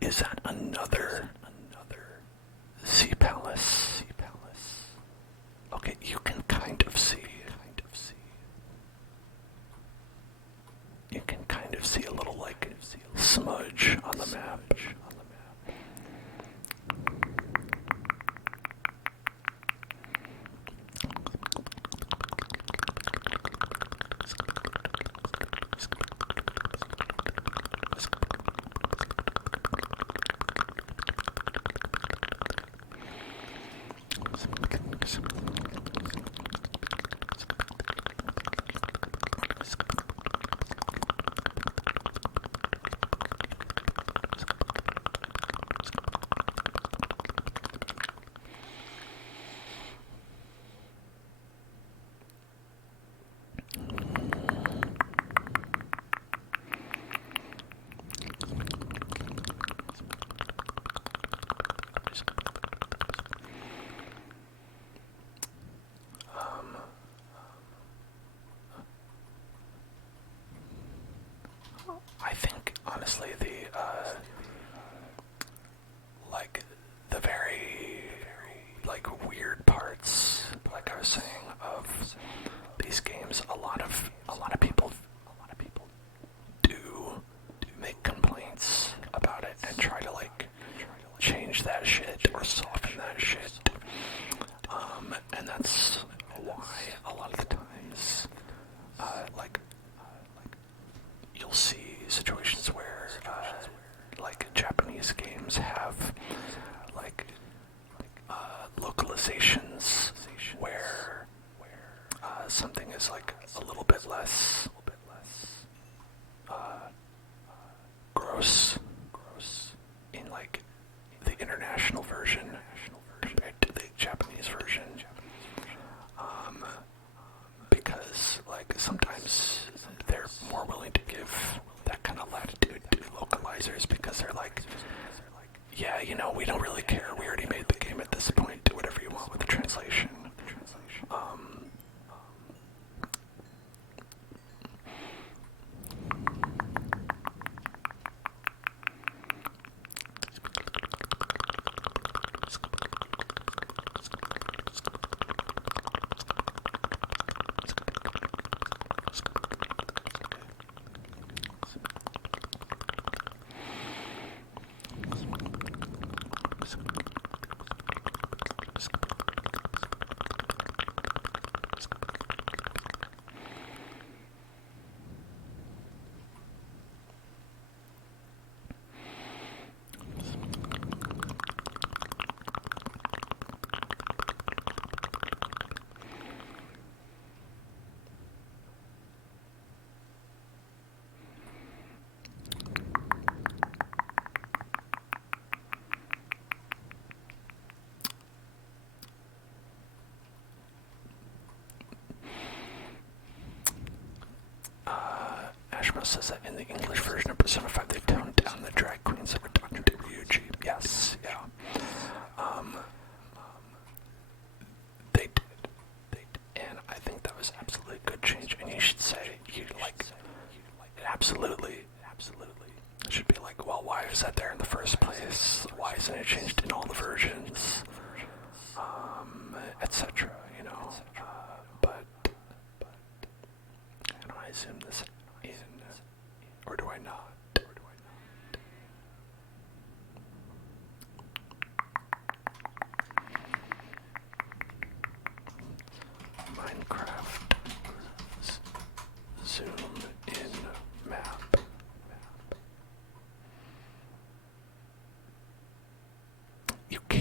Is that another sea palace? Okay, you can kind of see. You can kind of see a little like smudge on the map. I think honestly the very like weird parts, like I was saying, of these games, a lot of people do make complaints about it and try to like change that shit or soften that shit. And that's why a lot of the times you'll see situations where like Japanese games have like localizations where something is like a little bit less gross in like the international version compared to the Japanese version. Because like sometimes they're more willing to give that kind of latitude to localizers because they're like, yeah, you know, we don't really care. We already made the game at this point. Do whatever you want with the translation. Says that in the English version of Persona 5 they toned down the drag queens that were talking to Ryuji. Yes, yeah. They did. And I think that was absolutely a good change. And you should say, absolutely. It should be like, well, why is that there in the first place? Why isn't it changed in all the versions? Etc. You know. But can I zoom this in? Or do I not?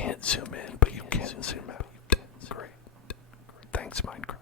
can't zoom in, but you can zoom out. Great. Thanks, Minecraft.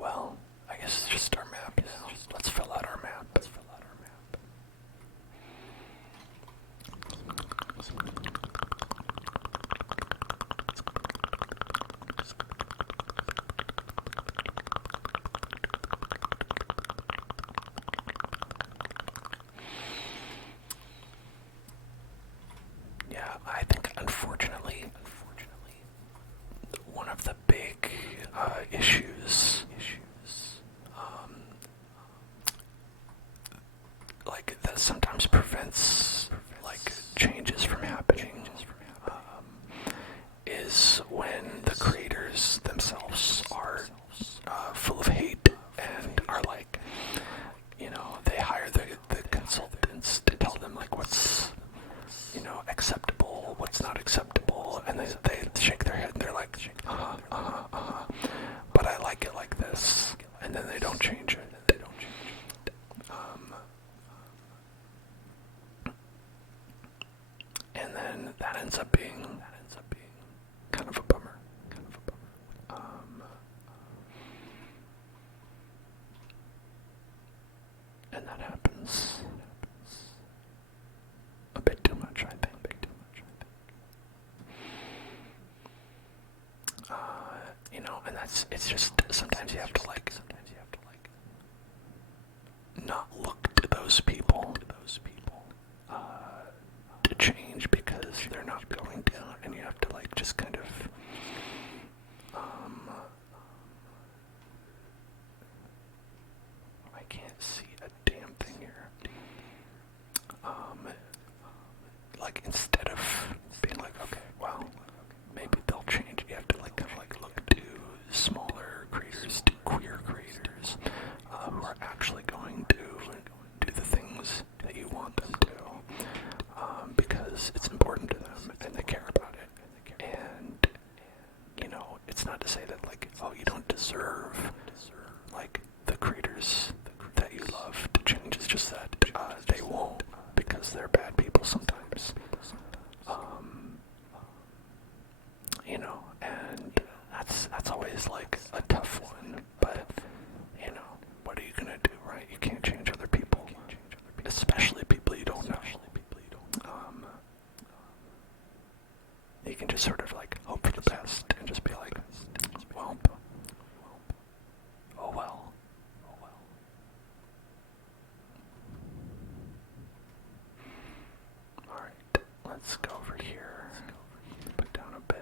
Well, I guess it's just our map now. Let's fill out our map. Yeah, I think unfortunately, one of the big issues, like that sometimes prevents like changes from happening, is when the creators themselves are full of hate and are like, they hire the consultants to tell them like what's acceptable, what's not acceptable, and they shake their head and they're like, but I like it like this, and then they don't change it. And then that ends up being kind of a bummer. And that happens a bit too much, I think. And it's just sometimes you have to like not look to those people to change, because they're not going to, and you have to like just kind of I can't see a damn thing here. Like instead of being like, okay, well, maybe they'll change, you have to like kind of like look to smaller creators, to queer creators, who are actually going to do the things that you want them to, because it's important to them and they care about it. And it's not to say that like, oh, you don't deserve like the creators that you love to change. It's just that they won't, because they're bad people sometimes. And that's always like a tough one, but what are you gonna do, right? You can't change other people, especially people you don't know. You can just sort of like hope for the best and just be like, well, oh well. Alright, let's go over here. Put down a bed.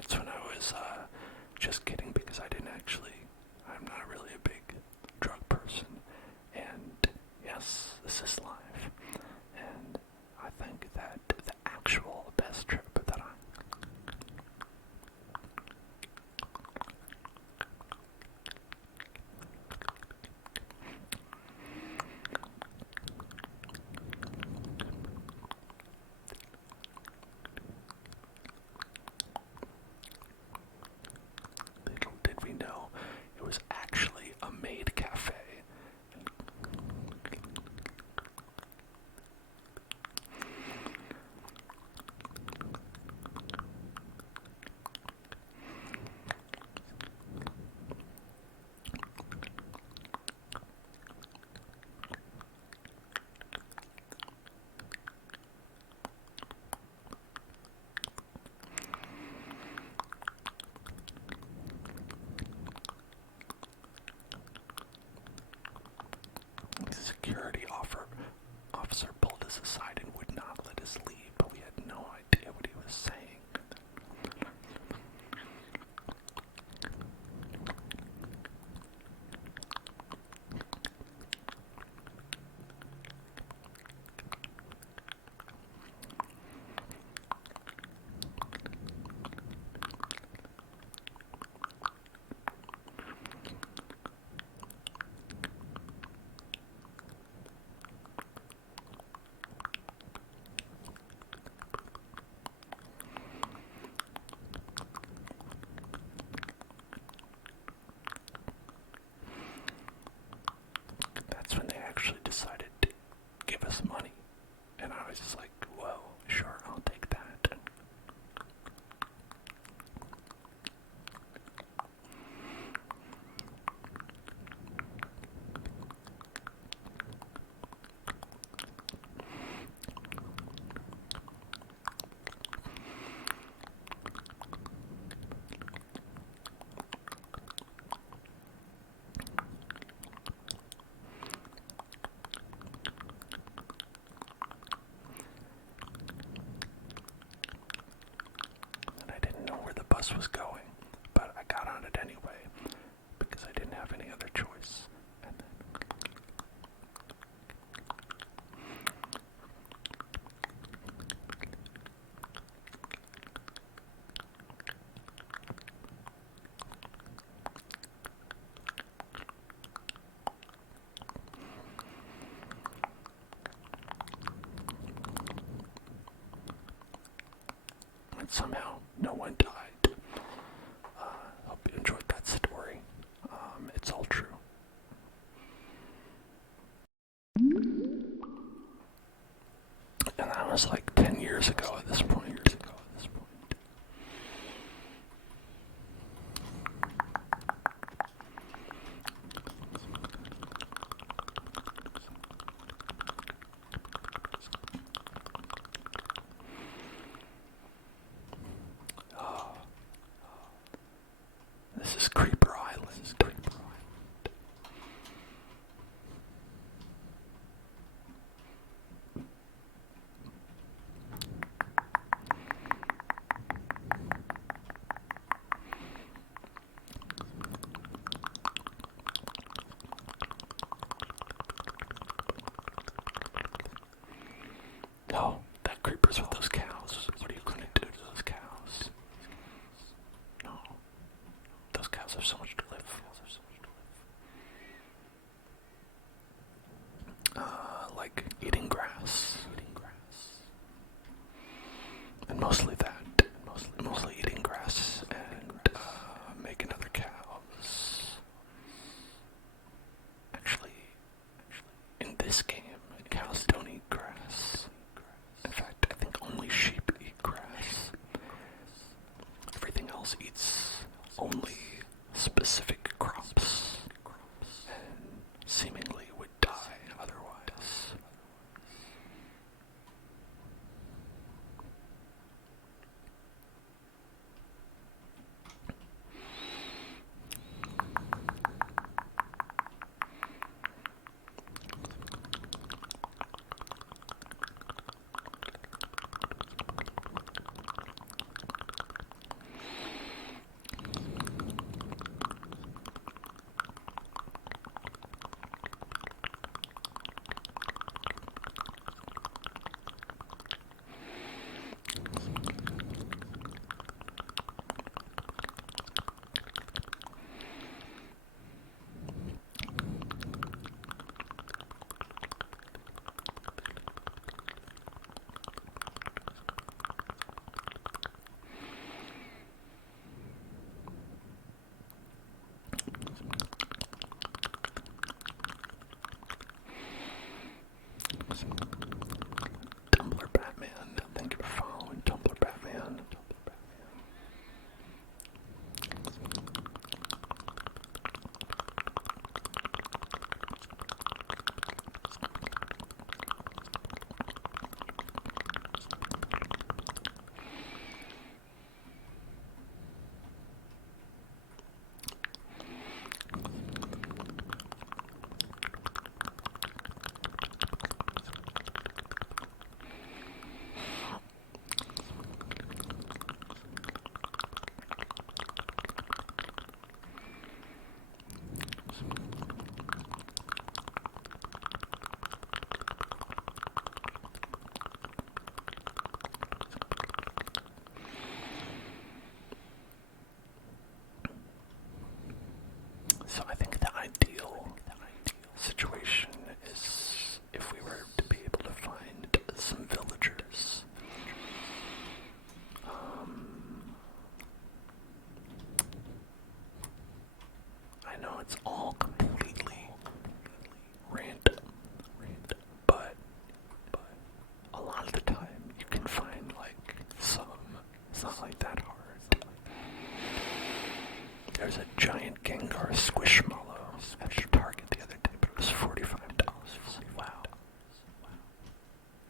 that's when I was just kidding, because I'm not really a big drug person. And yes, this is live. And I think that the actual best trip that little did we know, it was actually a maid cafe. The security officer pulled us aside and would not let us leave, but we had no idea what he was saying. That's when they actually decided to give us money. And I was just like, whoa, sure, I'll take that. And I didn't know where the bus was going, but I got on it anyway, because I didn't have any other choice. And then and somehow no one died. Hope you enjoyed that story. It's all true. And that was like 10 years ago at this point. This is Creeper Island. No, that creeper's with those cows. What are you going to do to those cows? No. Those cows have so much to live. Like eating grass. And mostly that. Mostly eating grass and making other cows. Actually, in this game, cows don't eat grass. In fact, I think only Tumblr Batman. Thank you for following Tumblr Batman. So I think the ideal situation is if we were to be able to find some villagers. I know it's all completely random, but a lot of the time you can find like some. It's not like that hard. There's a giant Gengar Squishmallow at your Target the other day, but it was $45. Wow.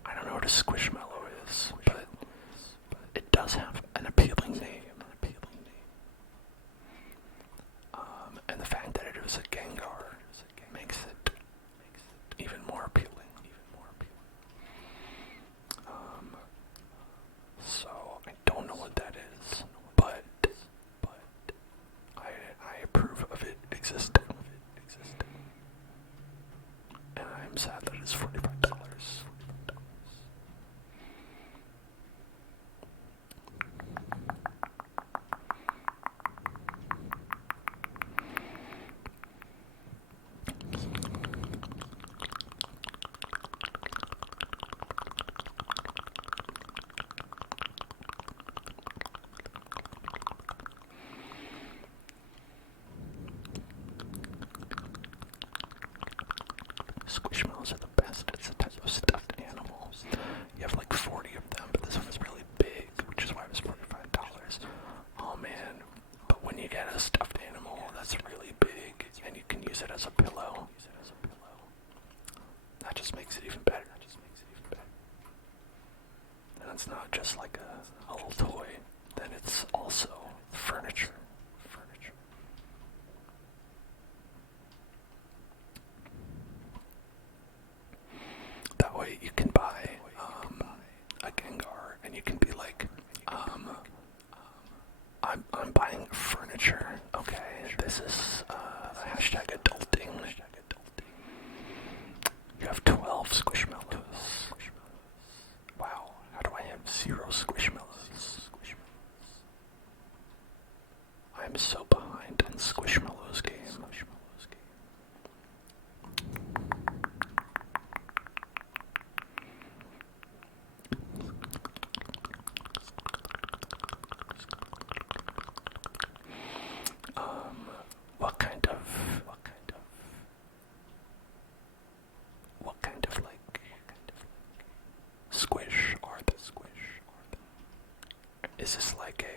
I don't know what a Squishmallow is, but it does have an appealing name. And the fact that it was a Gengar makes it even more appealing. So I don't know what that is, but I approve of it existing. And I'm sad that it's $45. Squishmallows are the best. It's a type of stuffed animal. You have like 40 of them, but this one is really big, which is why it was $45. Oh man, but when you get a stuffed animal that's really big and you can use it as a pillow, that just makes it even better. And it's not just like a little toy, then it's also furniture. That way you can buy a Gengar and you can be like, I'm buying furniture. Okay, this is hashtag adulting. You have 12 Squishmallows. Wow, how do I have 0 Squishmallows? I'm so behind on Squishmallows game. What kind of like squish are they? Is this like a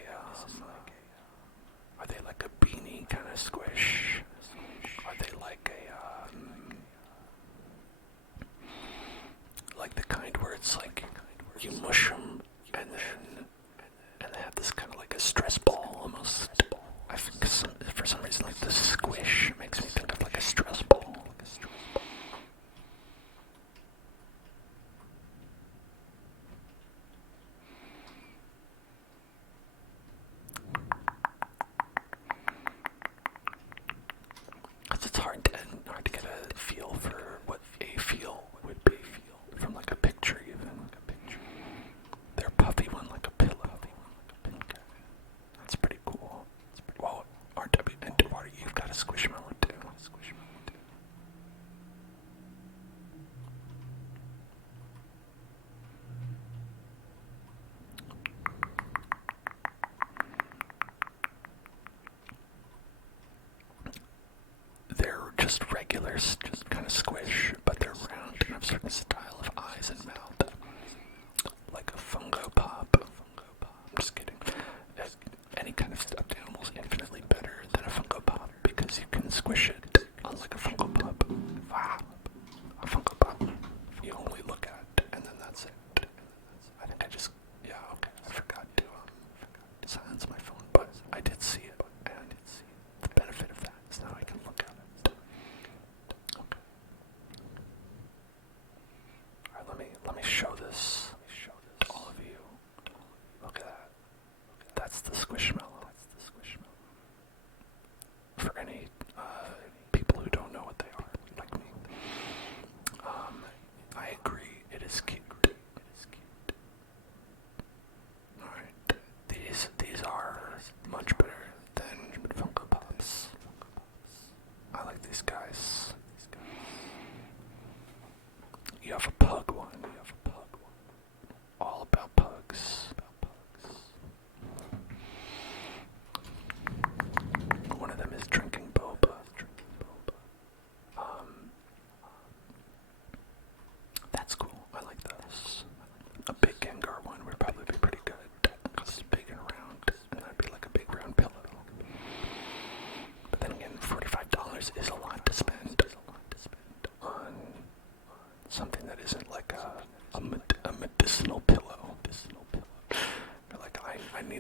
are they like a beanie kind of squish? Are they like like the kind where it's like you mush them and they have this kind of like a stress ball almost? I think for some reason like the squish makes me think of like a stress ball. It's hard to get a feel for what a feel would be from like a picture even. They're puffy one like a pillow. That's pretty cool. Well, RW and Water, you've got a Squishmallow too. They're just regular, just kind of squish, but they're round and have a certain style of eye.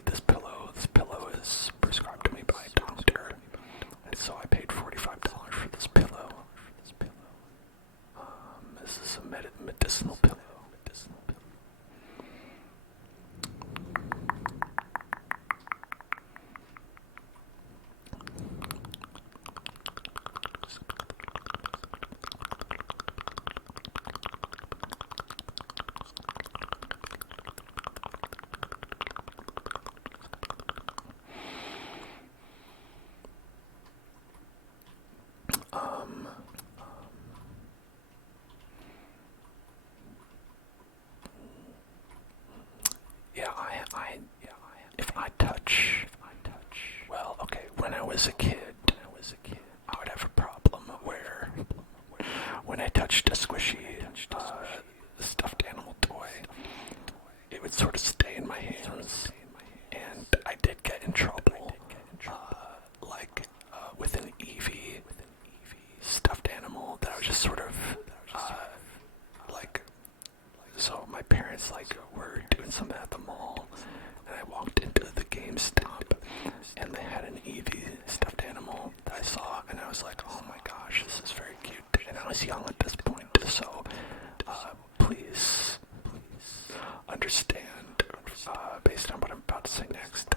need this pillow. This pillow is prescribed to me by a doctor, and so I paid $45 for this pillow. This is a medicinal pillow. Well, okay, when I was a kid, I would have a problem where when I touched a squishy, stuffed animal toy, it would sort of stay in my hands, and I did get in trouble, with an Eevee stuffed animal that I was just sort of, so my parents, were doing something at the mall, and I walked into the GameStop, and they had an Eevee stuffed animal that I saw, and I was like, oh my gosh, this is very cute, and I was young at this point, so, please understand, based on what I'm about to say next,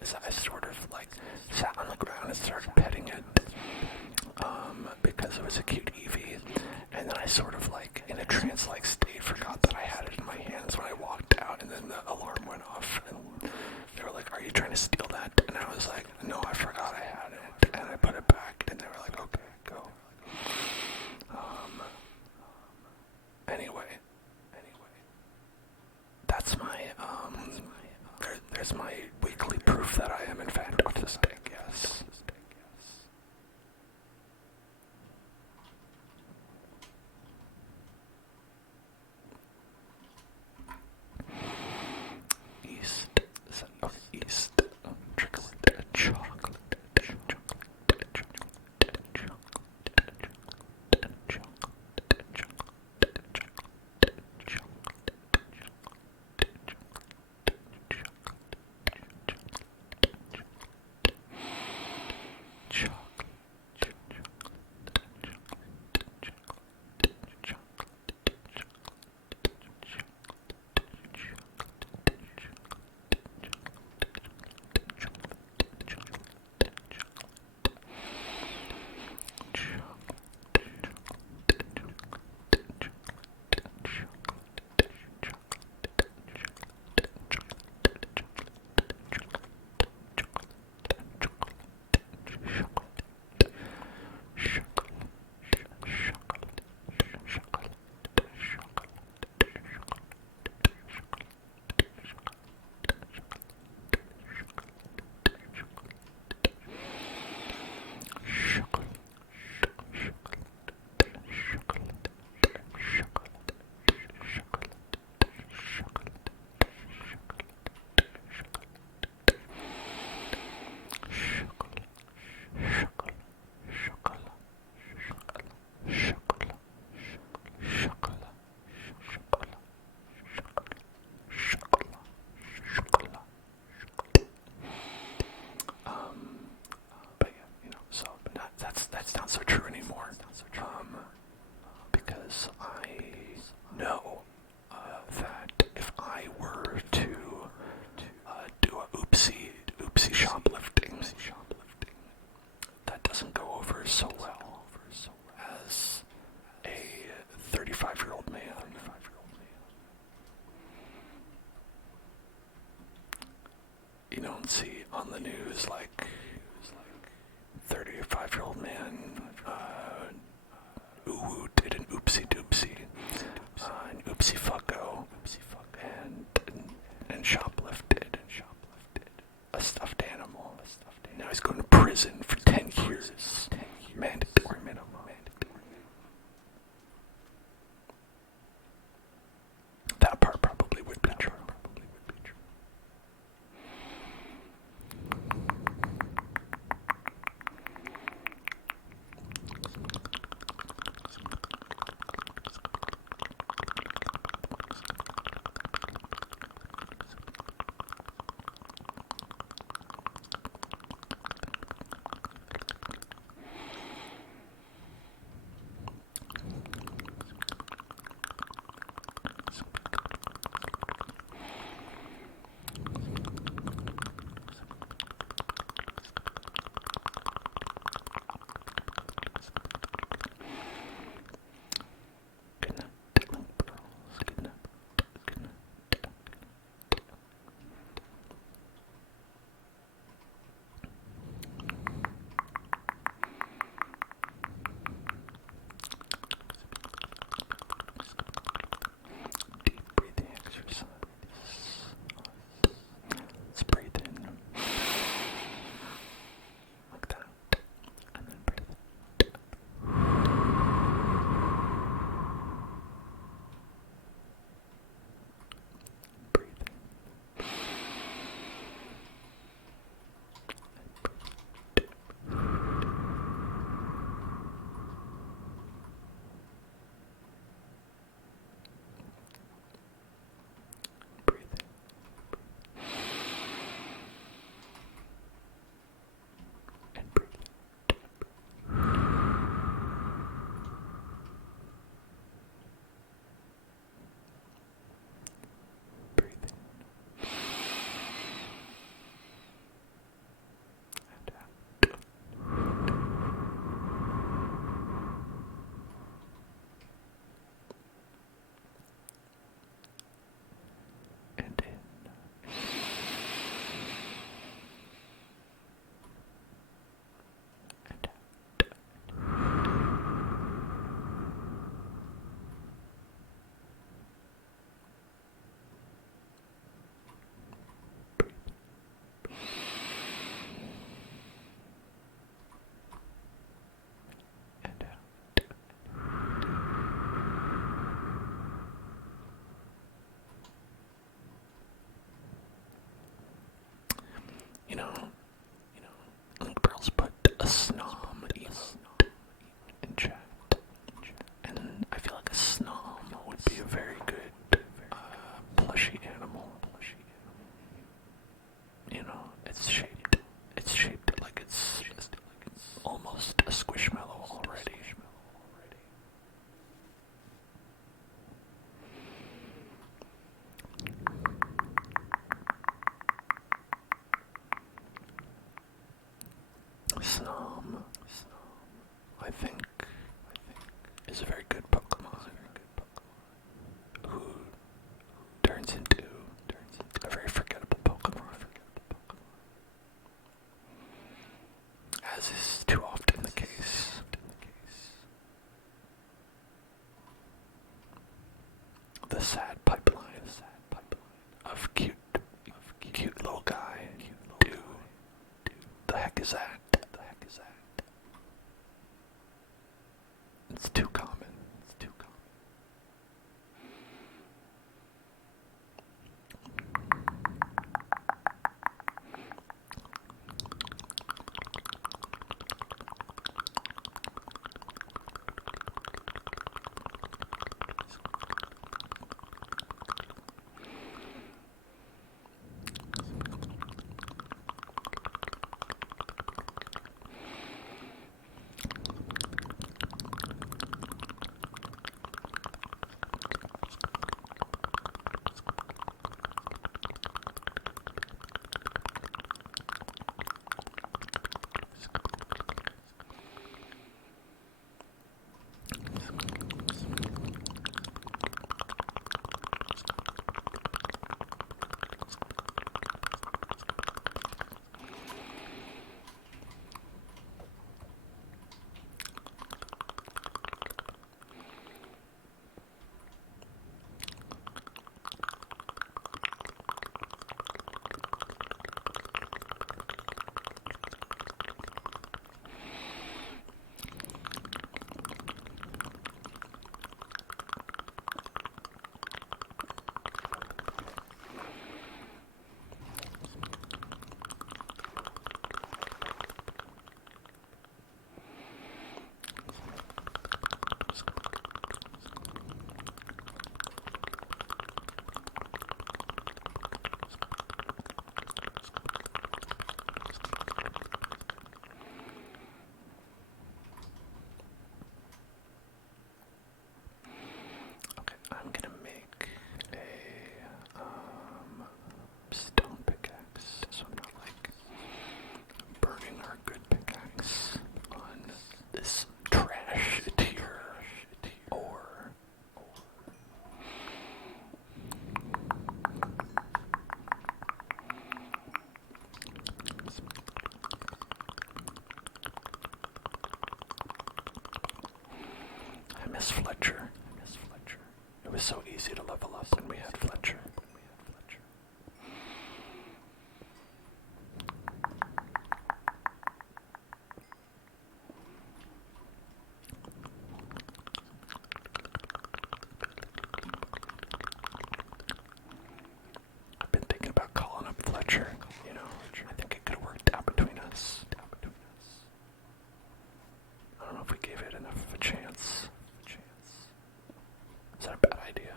is that I sort of, sat on the ground and started petting it, because it was a cute Eevee, and then I sort of, in a trance-like state, forgot that I had it in my hands when I walked out, and then the alarm went off, and they were like, are you trying to steal that? And I was like, no, I forgot I had it, and I put it back, and they were like, okay, go. Anyway, that's my, there's my weekly proof that I am in fact autistic, yes. East, chocolate, That's not so true anymore. Because I know that if I were to do a oopsie shoplifting, that doesn't go over so well as a 35-year-old man. You don't see on the news 35-year-old man did an oopsie doopsie, an oopsie fucko, and shoplifted a stuffed animal. Now he's going to prison for 10 years, mandatory minimum. That part probably would be true. miss Fletcher. It was so easy to level up when we had Fletcher. I've been thinking about calling up Fletcher, I think it could have worked out between us. I don't know if we gave it enough of a chance. Is that a bad idea?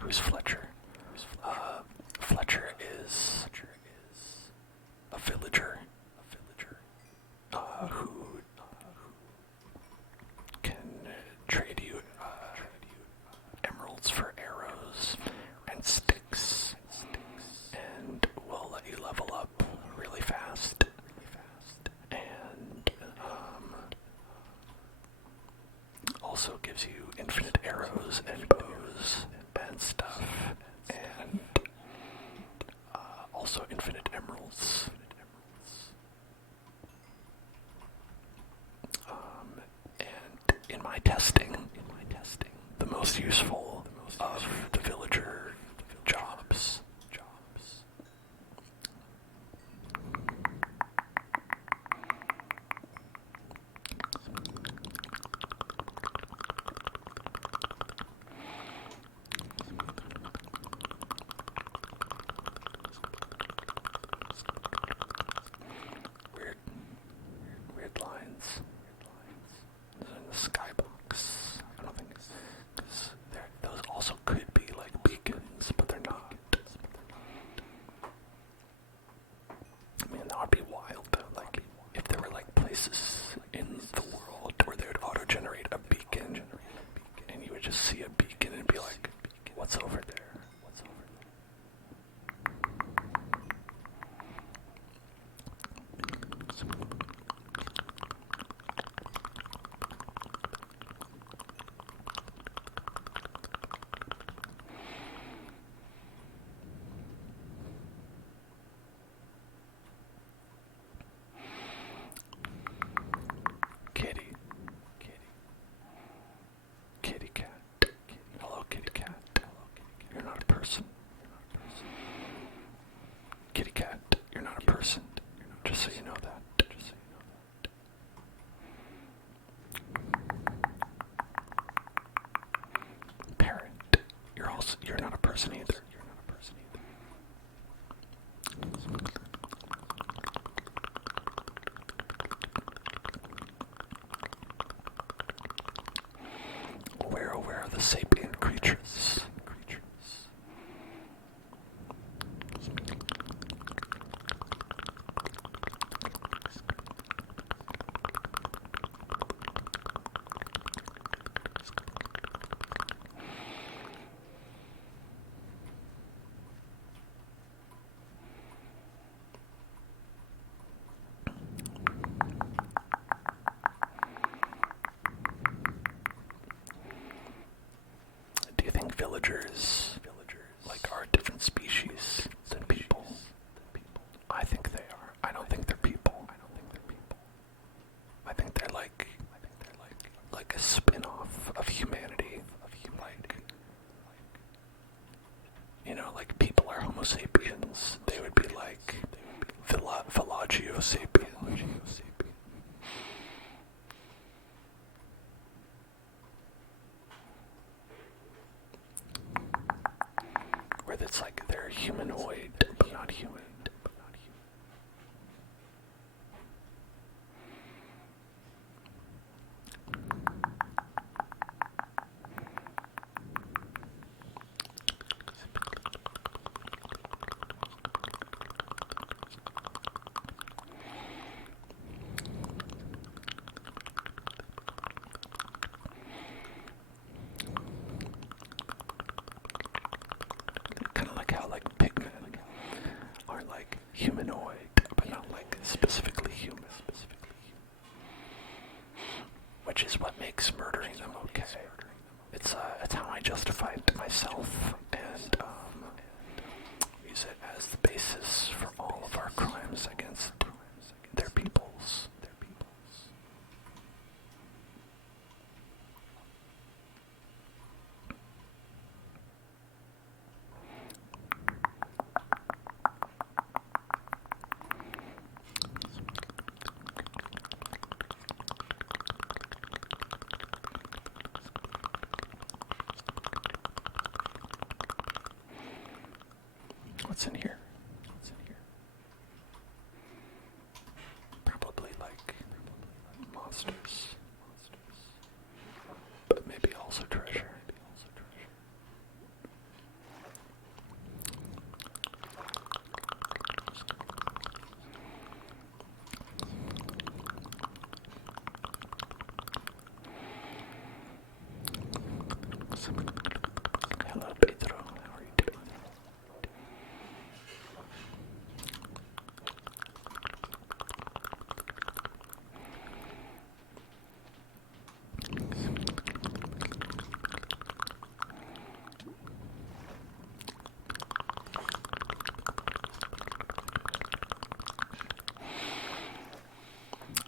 Who's Fletcher? Fletcher is a villager, who can trade you emeralds for arrows and sticks, and will let you level up really fast, and also gives you infinite arrows and bows and stuff, and also infinite emeralds. And in my testing, the most useful of the villager jobs. Weird lines. In the skybox. I don't think those also could be like beacons, but they're not. I mean, that would be wild though. Like, if there were like places in the world where they would auto-generate a beacon, and you would just see a beacon and be like, what's over there? Kitty cat. Hello, kitty cat. You're not a person. Kitty cat, you're not a person. Just so you know that. Parrot, you're not a person either. Where are the sapient creatures? Do you think villagers like are a different species than people? I think they are. I don't think they're people. I think they're like a spin-off of humanity. Like people are Homo sapiens. They would be like Philogio sapiens. Where it's like they're humanoid, but not human. Kind of like how like pigmen are like humanoid, but not like specifically human. which is what makes murdering them okay. It's how I justify it to myself, and use it as the basis for all of our crimes against their peoples. What's in here? Probably like monsters, but maybe also treasure. Hello, Pedro. How are you doing?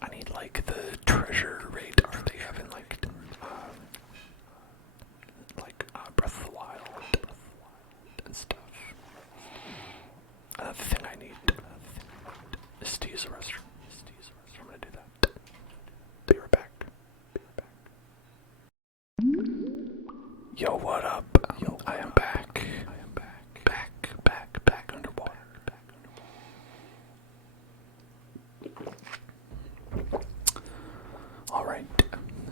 I need like the treasure radar they have in Breath of the Wild and stuff. Another thing I need is to use the restroom. I'm gonna do that. Be right back. Yo, what up? I am back. Back underwater. Alright.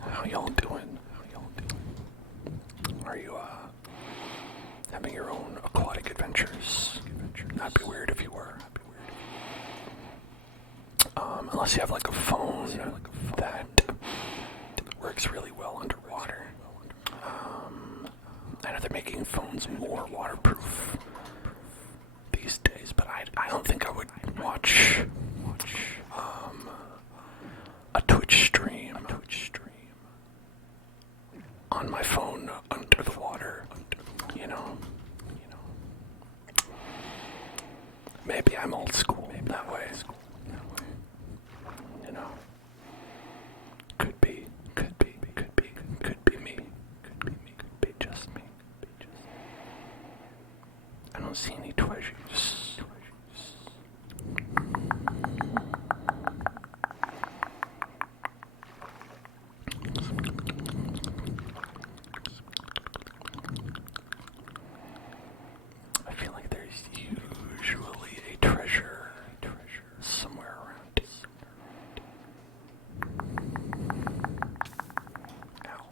How y'all doing? Are you, having your own aquatic adventures? That'd be weird if you were. Unless you have like a phone that works really well underwater. I know they're making phones more waterproof these days, but I don't think I would watch a Twitch stream on my phone under the water, you know. Maybe I'm old school that way. You know. Could be me. Could be just me. I don't see any treasures. I feel like there's usually a treasure somewhere around. Ow.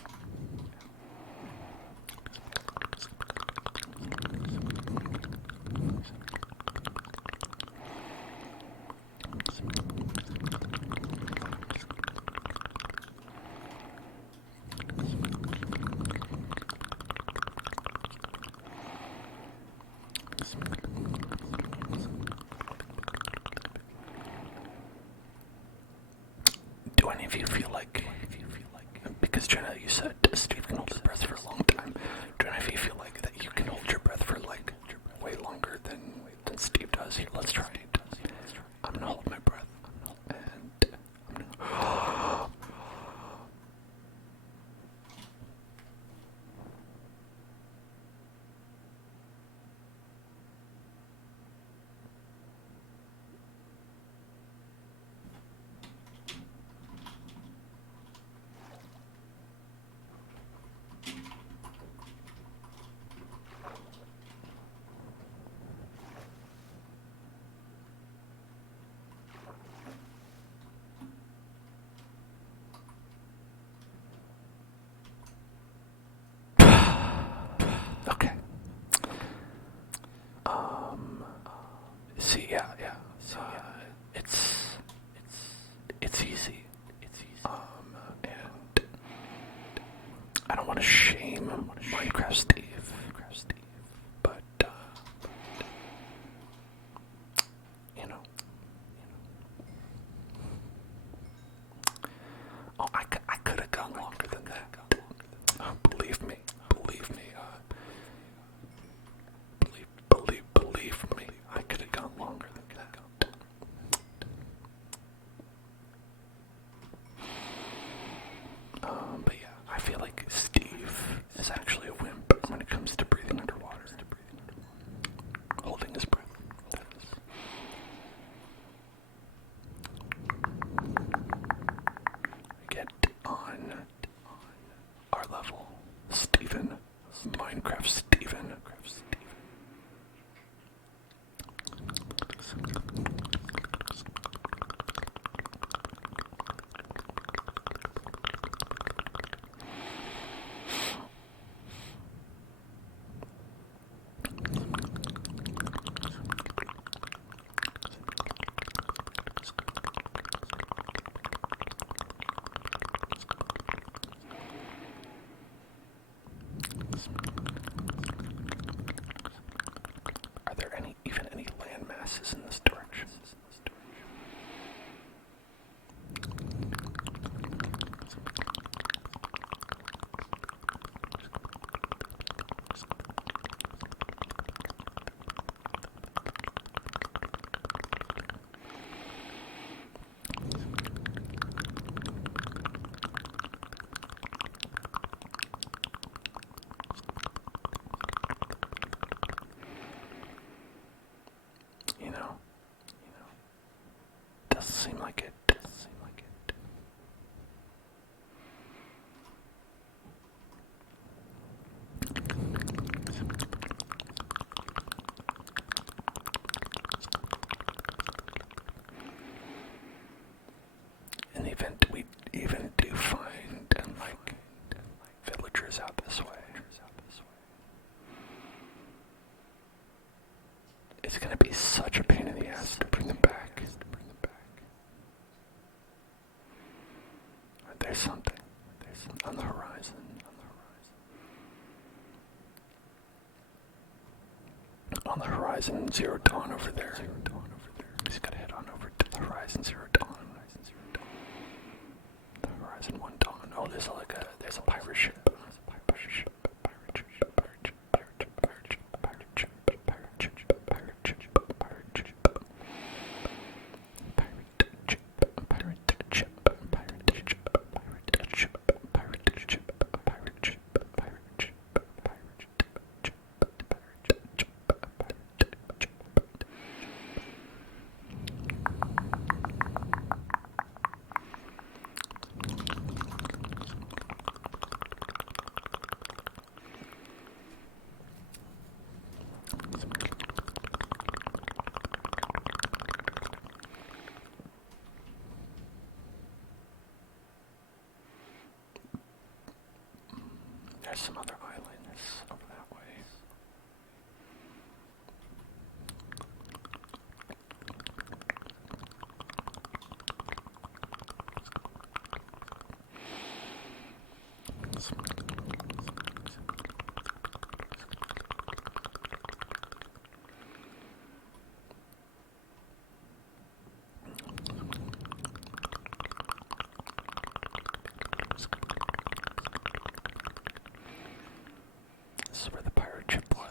Do any of you feel like, because Jenna, you said Steve can hold his breath for a long time, do any of you feel like that you can hold your breath for like way longer than Steve does? Here, let's try it. I'm gonna hold my breath, and I'm gonna okay. See, yeah. It's easy. And I don't want to shame Minecraft Steve, but you know. Oh, I could have gone grass is in this direction. Doesn't seem like it. In the event we even do find villagers out this way, it's gonna be such a pain in the ass to bring them back. There's something. On the horizon. On the horizon, zero dawn over there. Just gotta head on over to the horizon, zero dawn. The horizon, one dawn. Oh, there's a pirate ship. There's some other islands over that way. This is where the pirate ship was.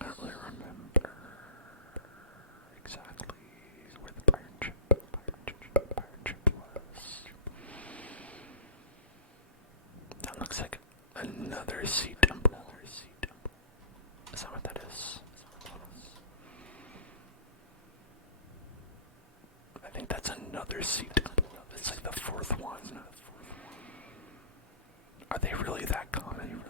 I don't really remember exactly where the pirate ship was. That looks like another sea temple. Is that what that is? I think that's another sea temple. It's like the fourth one. Are they really that common?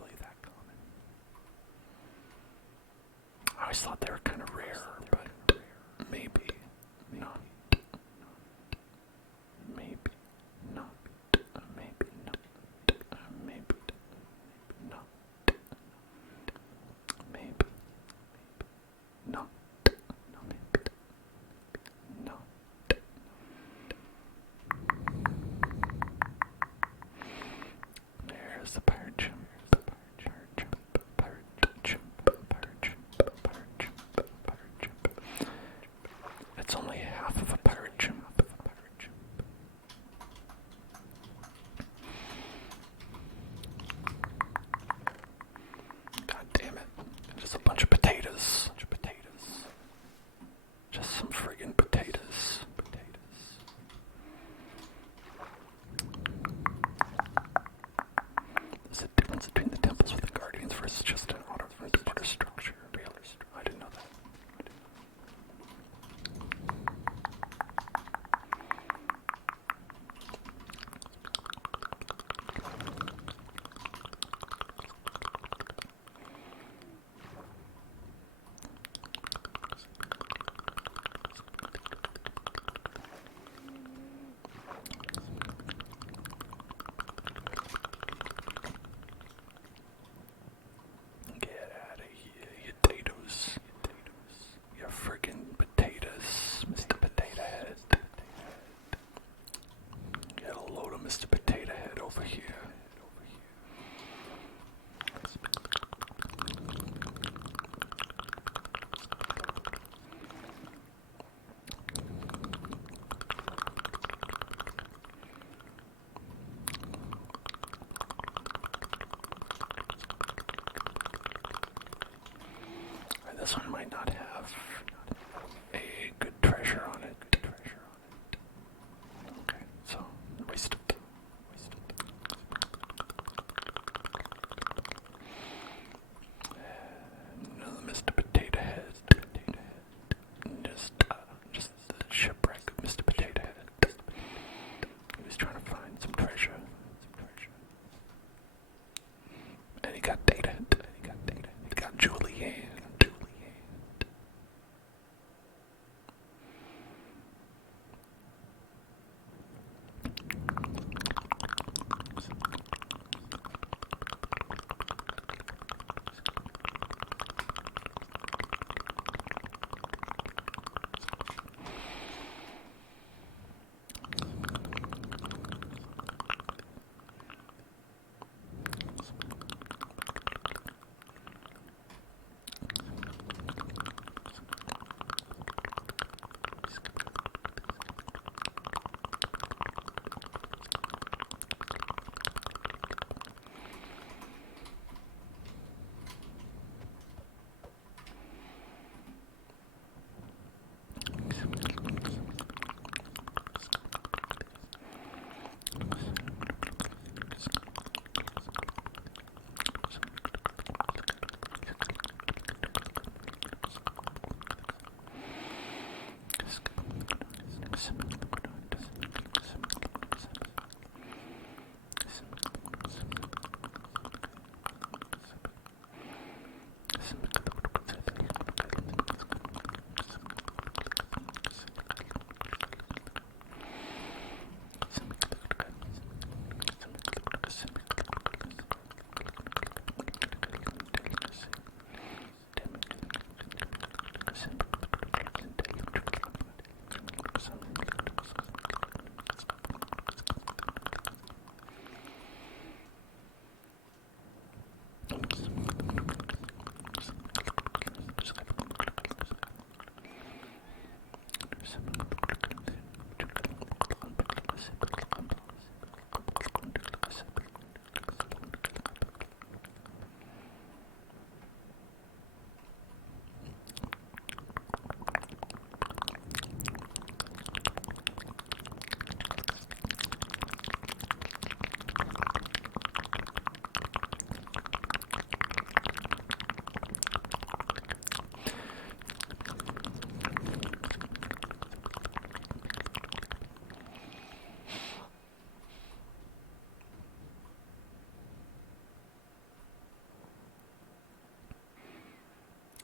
I always thought they were kind of rare, but maybe not. Maybe not. Maybe not. Maybe not. Maybe not. Maybe not. There's the pirate ship. Pirate ship.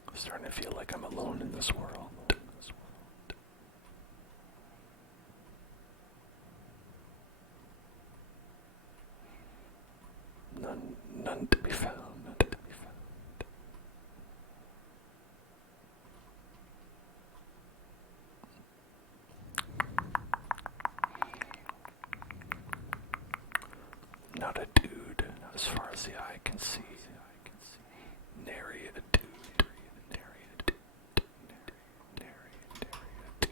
I'm starting to feel like I'm alone in this world. None to be found. None to be found. Not a dude, as far as the eye can see. Nary a dude. Nary a dude. Nary a dude.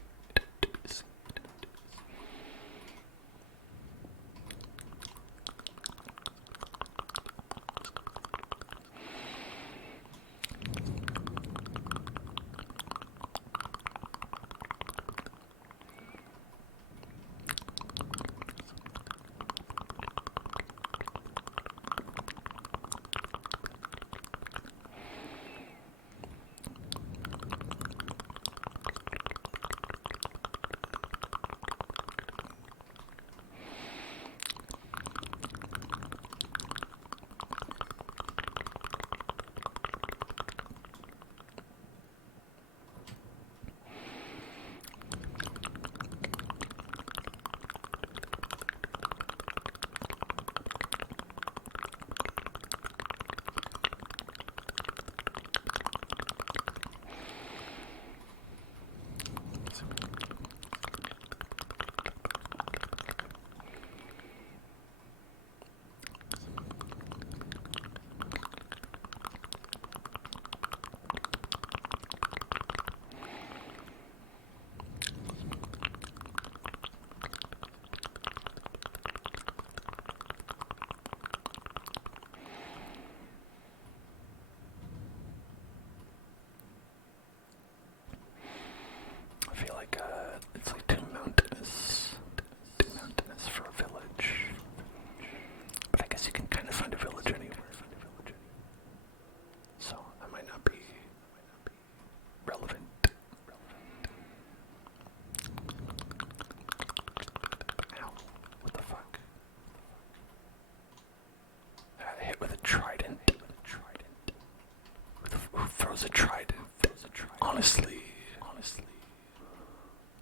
I feel like it's like too mountainous for a village. But I guess you can kind of find a village anywhere. So that might not be relevant. Ow, what the fuck? Hit with a trident. Who throws a trident? Honestly.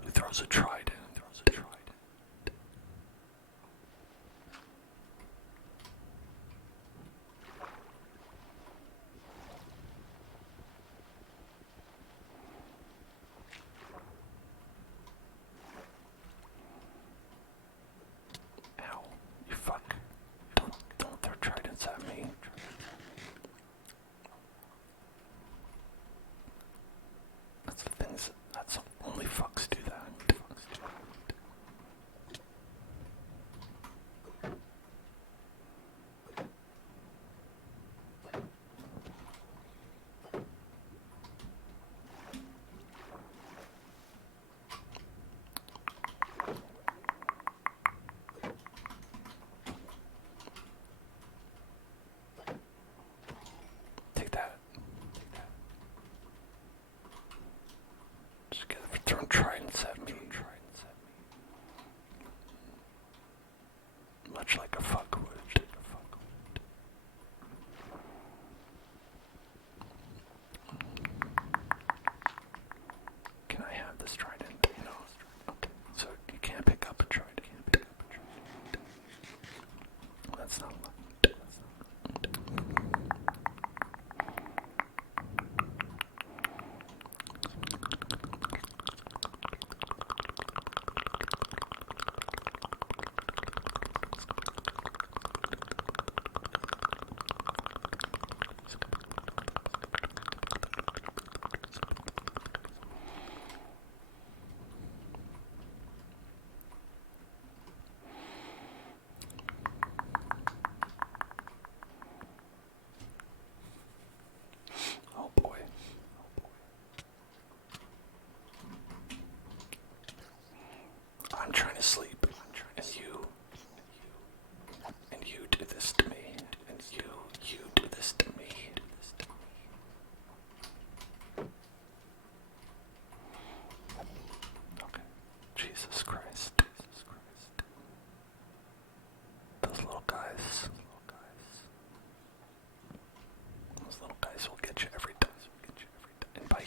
Who throws a trident? Ow, you fuck. Don't throw tridents at me. That's the things, that's only fucks do that. Take that. Just get throwing tridents at me. Much like a fuck would. Can I have this trident? No. Okay. So you can't pick up a trident. That's not allowed.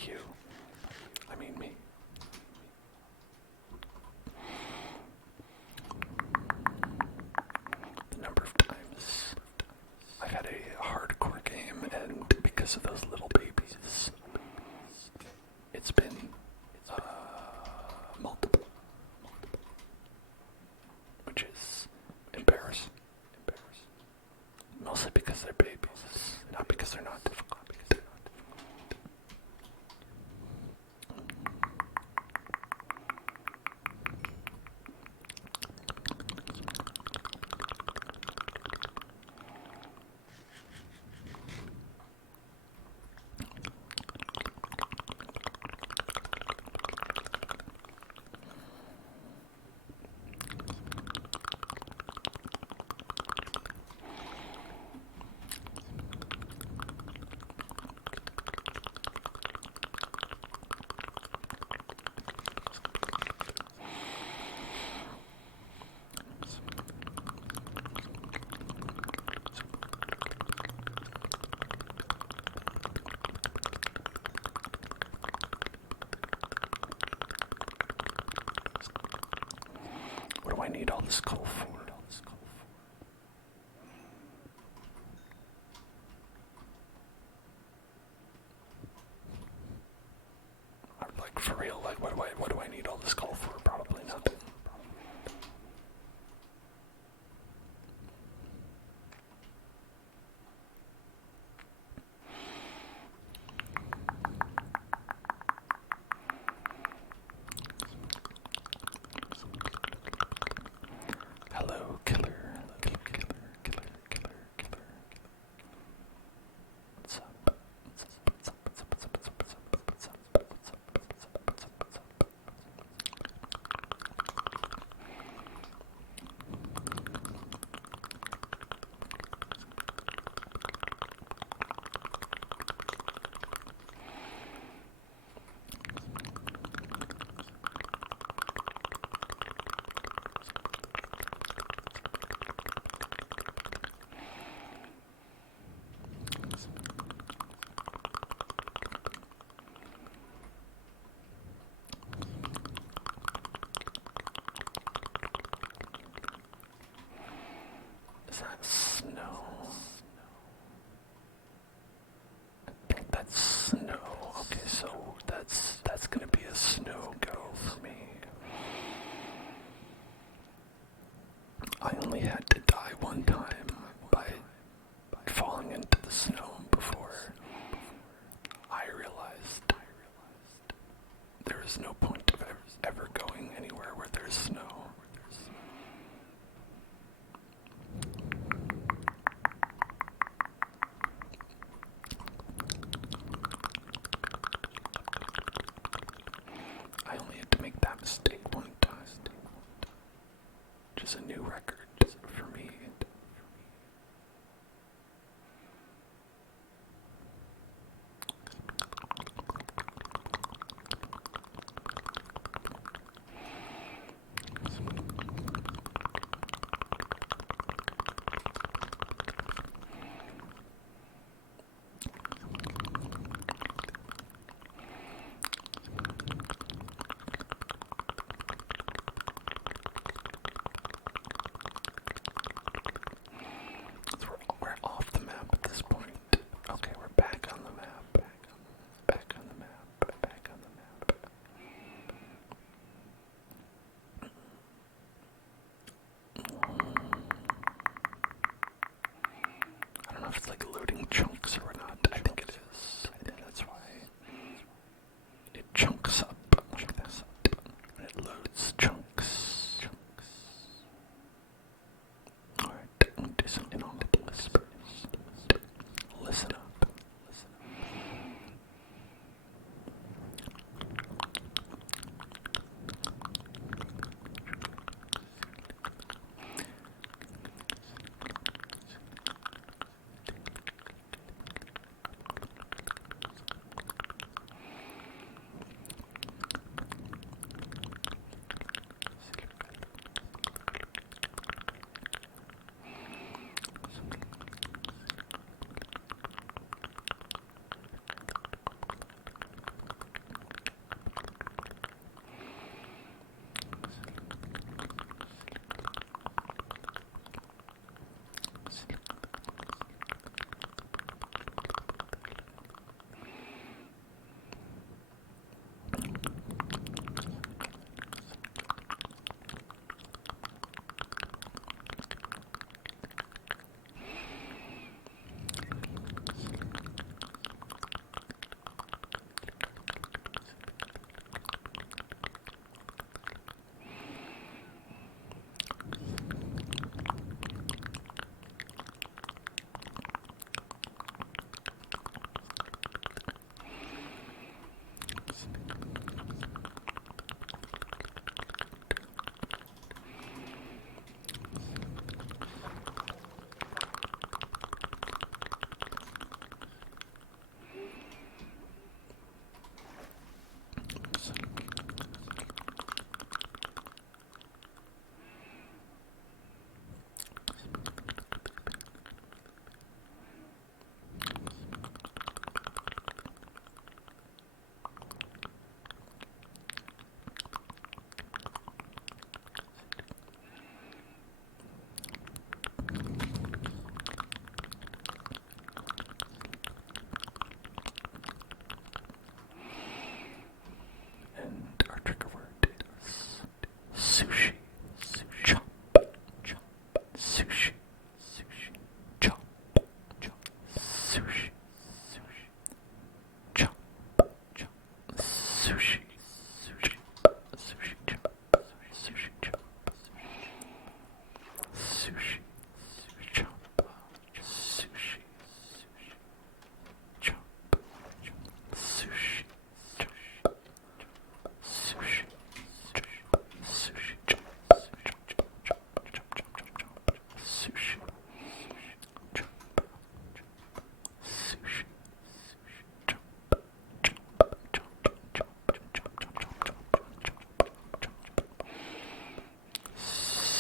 you. I mean me. The number of times I've had a hardcore game, and because of those little babies, it's been multiple, which is embarrassing. Mostly because they're babies, not because they're not difficult. What do I need all this coal for? Like, for real, like, what do I need all this coal for? Probably nothing. Hello, killer. What's up? Is that snow? I think that's snow. Okay, so that's gonna be a snow go for me. I only had to die one time by falling into the snow before I realized there is no point of ever going anywhere where there's snow. I only had to make that mistake one time, which is a new record for me.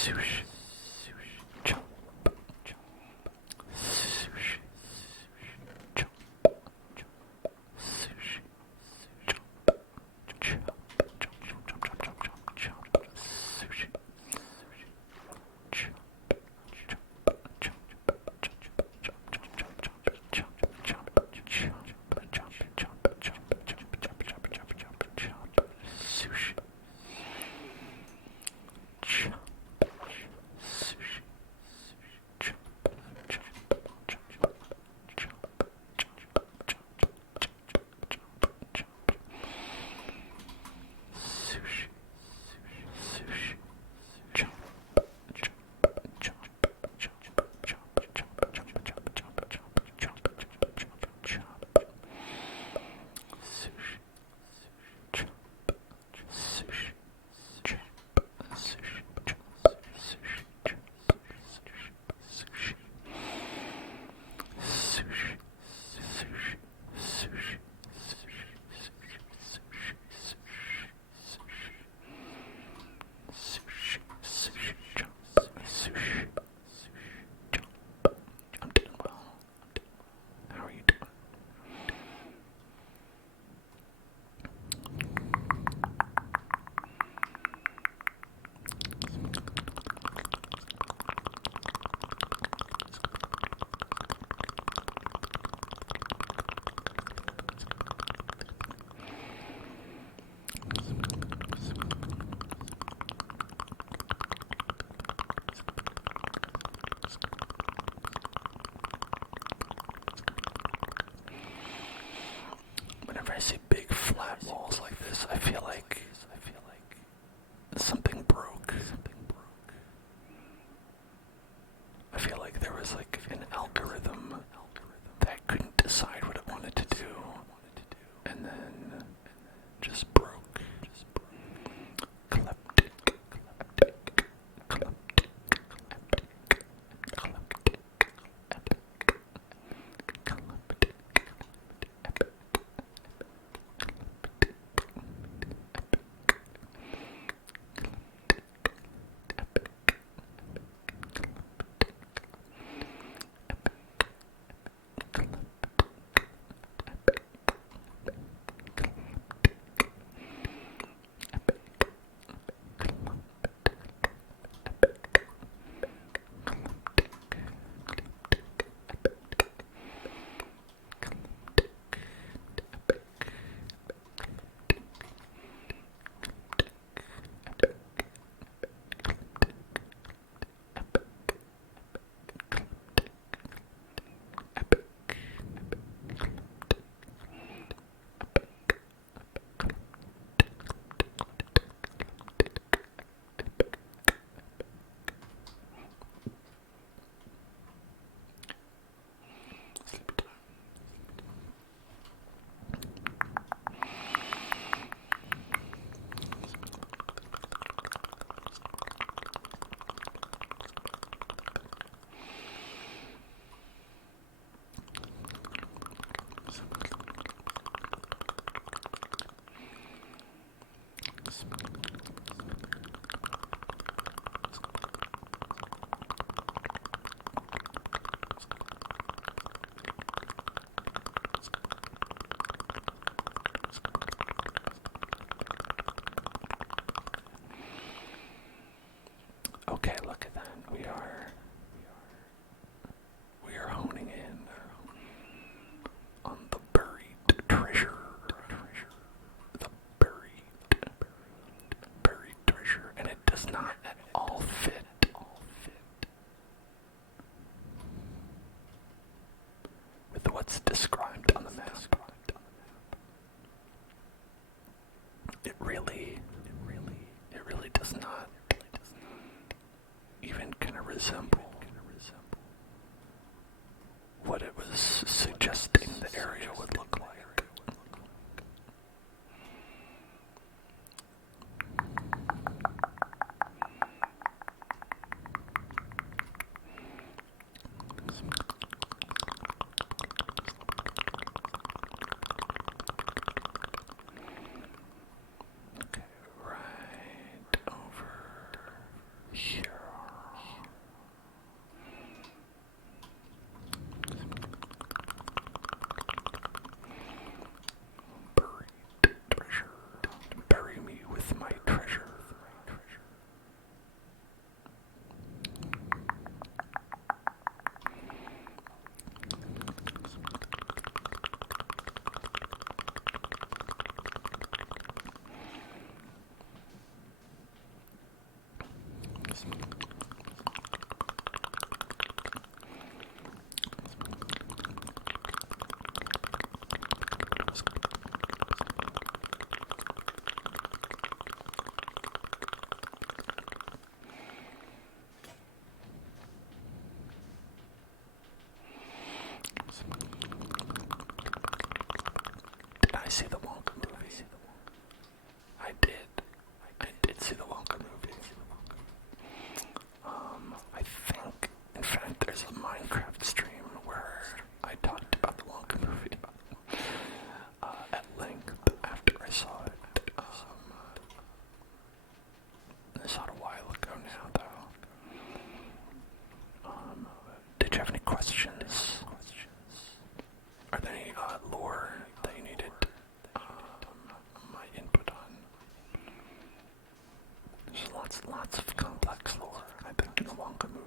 sushi, chop, sushi, chop, sushi, chop, sushi. Whenever I see big flat walls like this, I feel like something broke. I feel like there was like an algorithm that couldn't decide what it wanted to do, and then just broke. Okay, look at that. We are honing in on the buried treasure. The buried treasure, and it does not at all fit. With what's described on the map. It really does not even kind of resemble what it was suggesting the area would look like. Okay, right over here. lots of complex lore, I think, in the Wonka movie.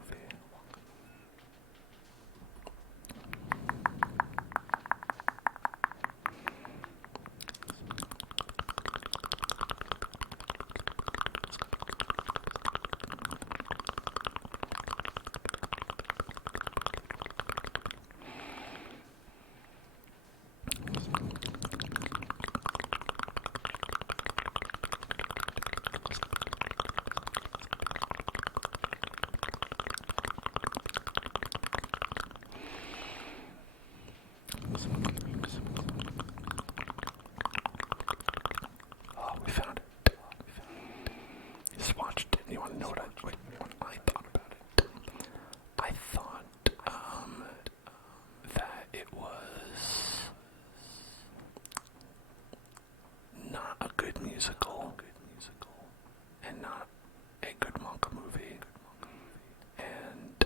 Oh, we found it. Just watched it. You want to know what I thought about it? I thought that it was not a good musical, and not a good Wonka movie, and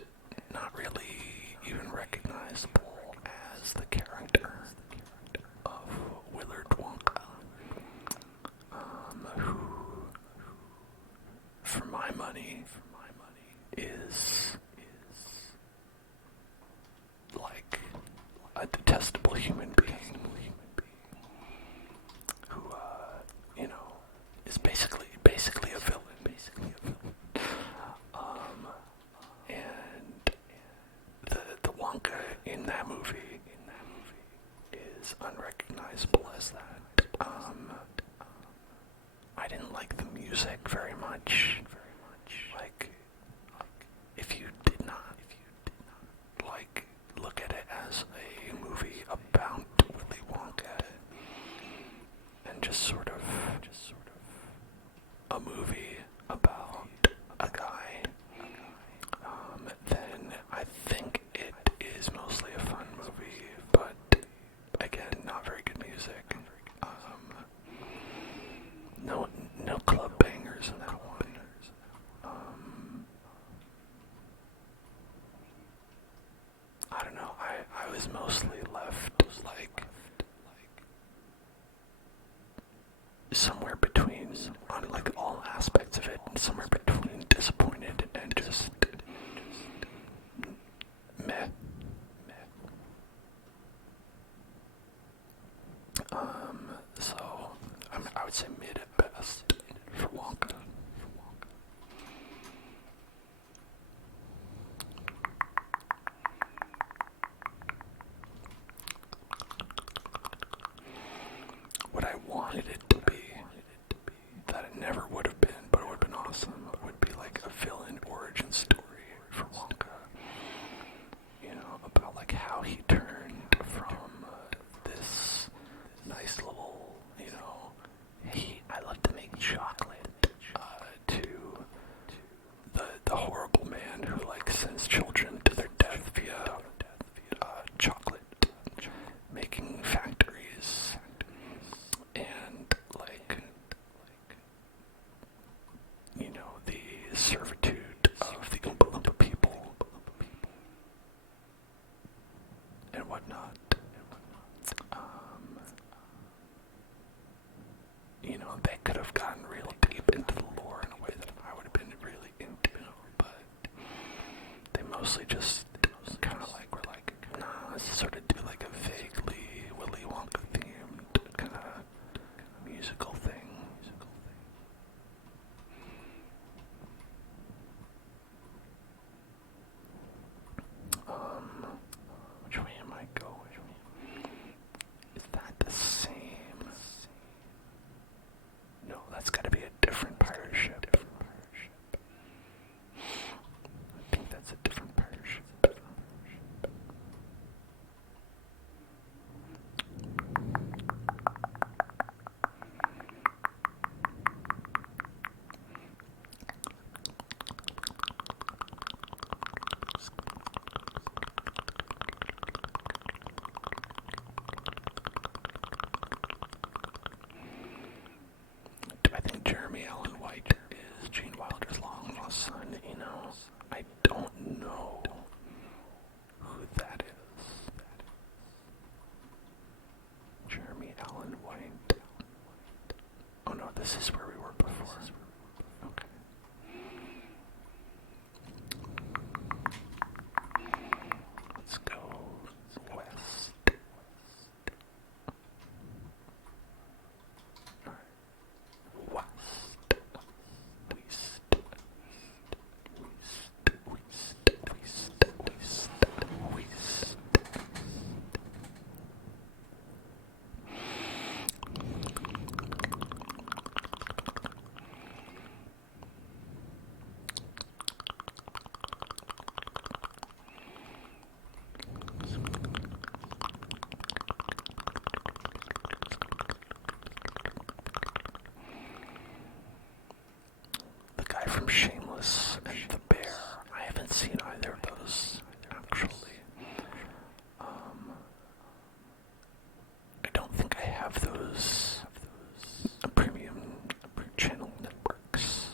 not really even recognizable as the character of Willard Wonka, who, for my money, is like a detestable human being who, is basically a villain. And the Wonka in that movie is unrecognizable as that. I didn't like the music very much. Like, if you did not like look at it as a movie about Willy Wonka and just sort of a movie about a guy, then I think it is mostly a fun movie, but again, not very good music. No club bangers in that one. I don't know. I was mostly left like somewhere between, on like all aspects of it, somewhere between disappointed and just meh. So I would say mid at best for Wonka. What I wanted it to be, that it never would have been, but it would have been awesome, would be like a villain origin story for Wonka. About like how he turned from this nice little, I love to make chocolate, to the horrible man who like sends children to their death via chocolate making factories, and like the servitude of the Oompa Loompa people and whatnot. They could have gotten real deep into the lore in a way that I would have been really into, but they mostly just kind of like were like, nah, let's sort of do like a vaguely Willy Wonka themed kind of musical thing. Which way am I going? Is that the same? No, that's got to be a different pirate ship. I think that's a different pirate ship. I think Jeremy Allen White is Gene Wilder's long lost son. I don't know who that is. Jeremy Allen White. Oh no, this is where we were before. Okay. from Shameless and the bear. I haven't seen either of those, actually. I don't think I have those premium channel networks.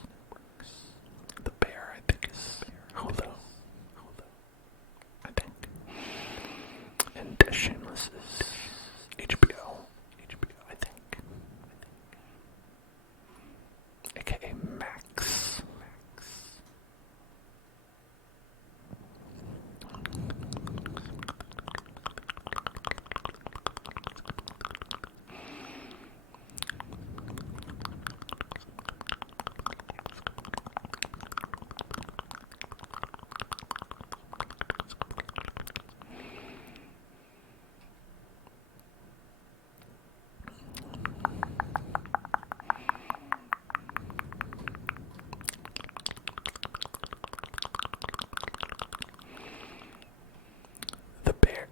The bear, I think, is Hulu. I think. And Shameless is HBO, I think. AKA Max.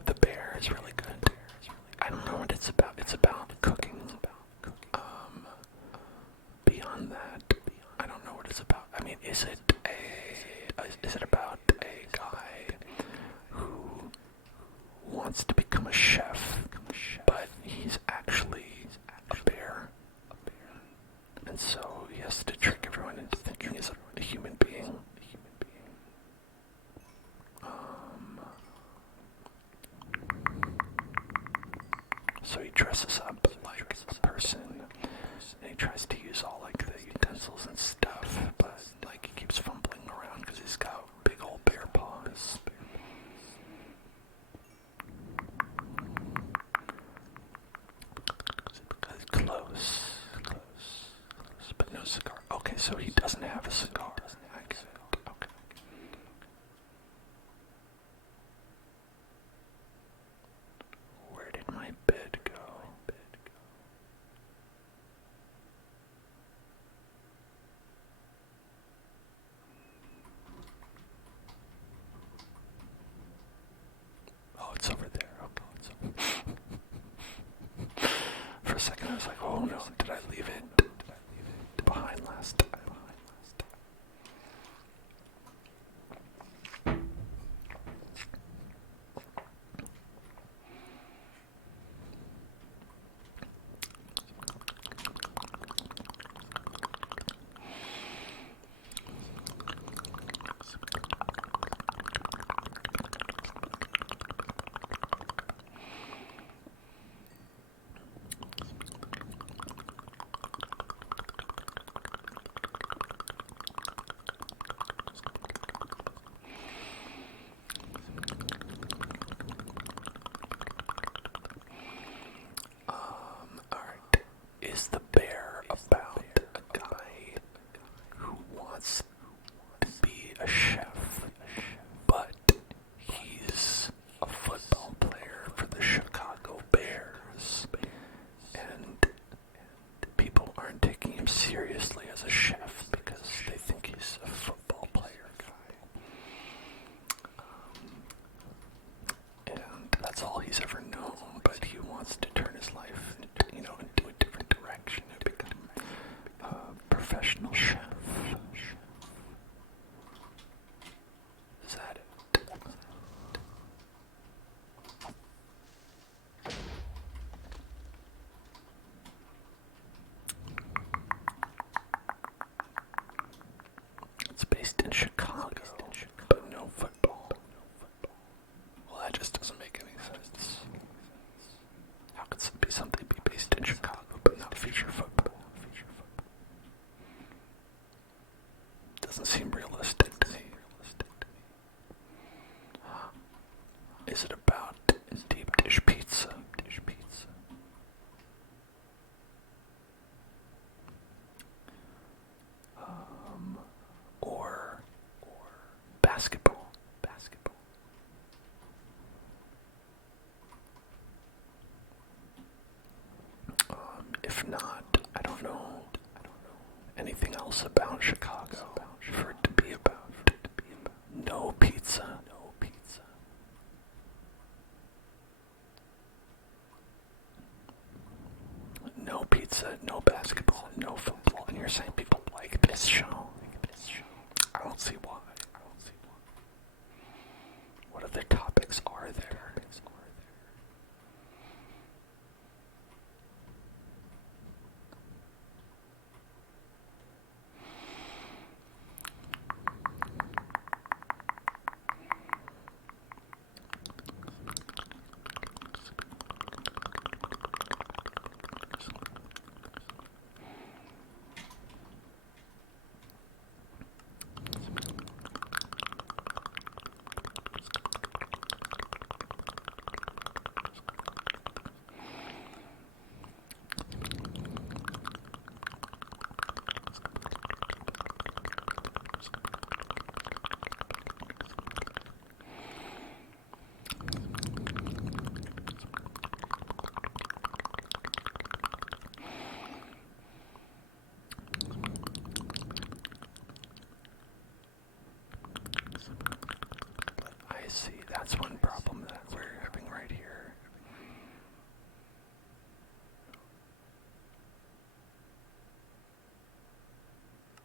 The bear is really good. I don't know what it's about. It's about cooking. Beyond that, I don't know what it's about. I mean, is it about a guy who wants to become a chef, but he's actually a bear, and so he has to trick everyone into thinking he's a human being. So he dresses up like a person, and he tries to use all like the utensils and stuff, but like he keeps fumbling around because he's got big old bear paws. Close, but no cigar. Okay, so he doesn't have a cigar. I get it. Okay. Where did my bed go? Oh, it's over there. Okay, it's over. For a second, I was like, "Oh no, did I leave it behind last time?" Is the bear about a guy who wants to be a chef, but he's a football player for the Chicago Bears, and people aren't taking him seriously as a chef because they think he's a football player guy, and that's all he's ever known, but he wants to turn his life into a different direction and become a professional chef. Is that it? It's based in Chicago, but no football. Well, that just doesn't make any sense. How could something be based in Chicago but not feature football? Doesn't seem realistic to me. Is it about deep dish pizza? Or basketball? If not, I don't know anything else about Chicago for it to be about. No pizza. No pizza, no basketball, no football. And you're saying people like this show?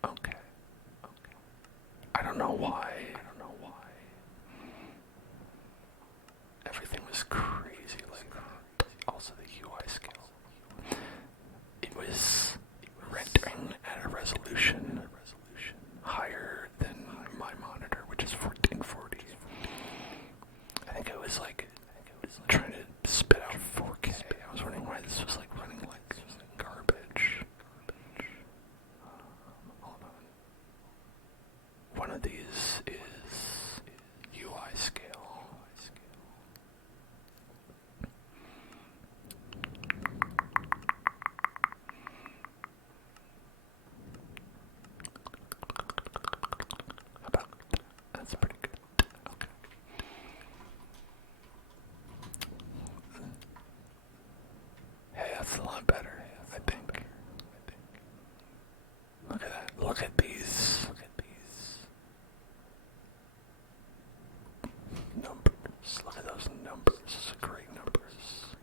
Okay. I don't know why. Everything was crazy like that. Also the UI scale. It was rendering at a resolution higher than my monitor, which is 1440. I think it was like trying to spit out 4K. I was wondering why this was like running like garbage. Hold on. One of these is UI scale. About that's pretty good. Okay. Hey, that's a lot better, I think. Look at that. Look at these numbers. Look at those numbers. Those are great numbers.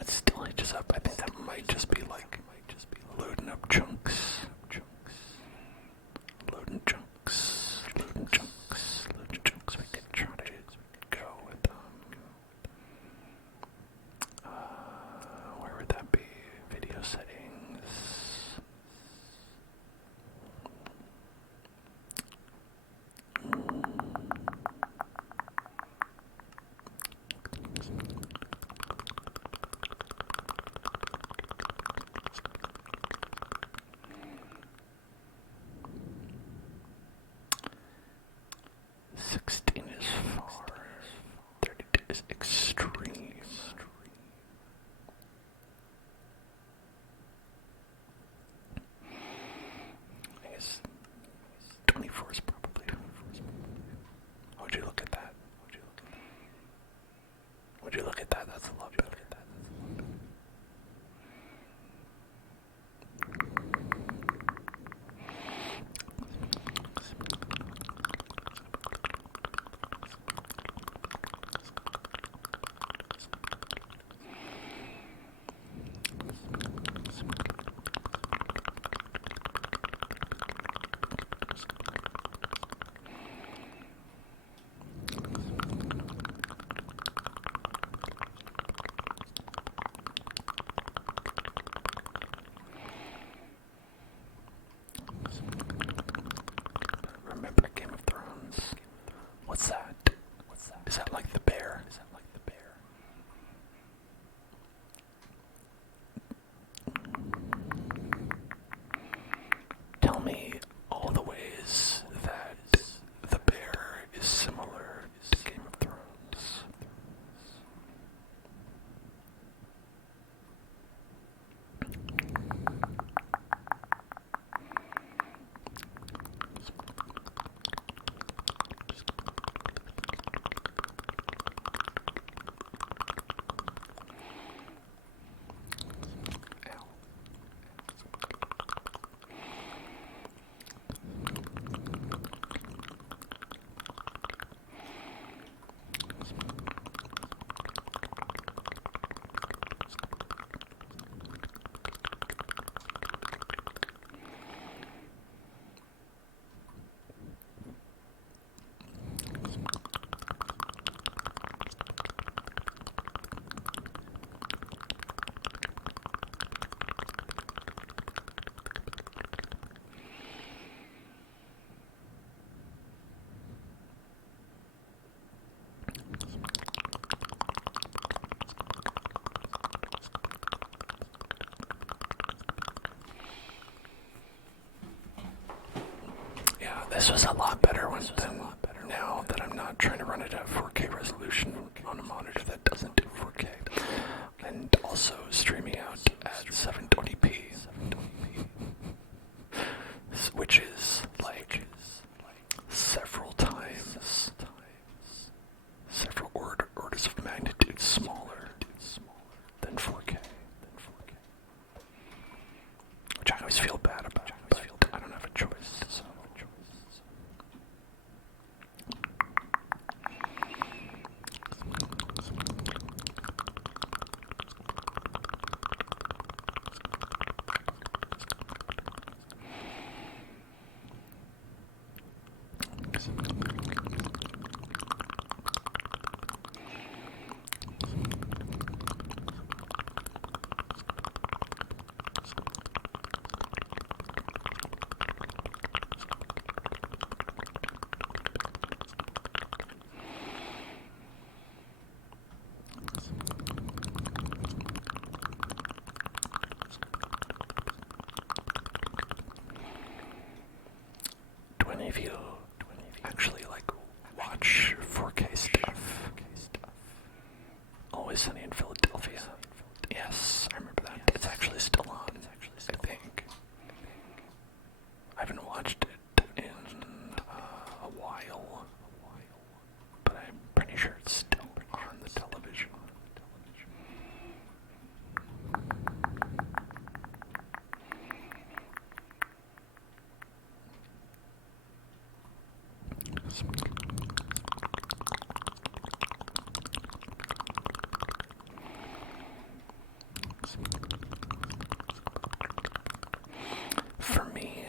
It still hitches up. I think that might just be loading up chunks. Loading chunks. We could try to go with where would that be? Video settings. Is far. 32 is extreme. I guess 24 is probably. Would you look at that? Would you look at that? That's a lot better. Remember Game of Thrones? What's that? Is that like the bear? Tell me all the ways that the bear is similar to Game of Thrones. This was a lot better than now that I'm not trying to run it at 4K resolution on a monitor that doesn't do 4K. And also streaming out at 720p. Which is like several orders of magnitude smaller than 4K. Which I always feel bad about, but I don't have a choice. haven't watched it in a while, but I'm pretty sure it's still on the television. For me,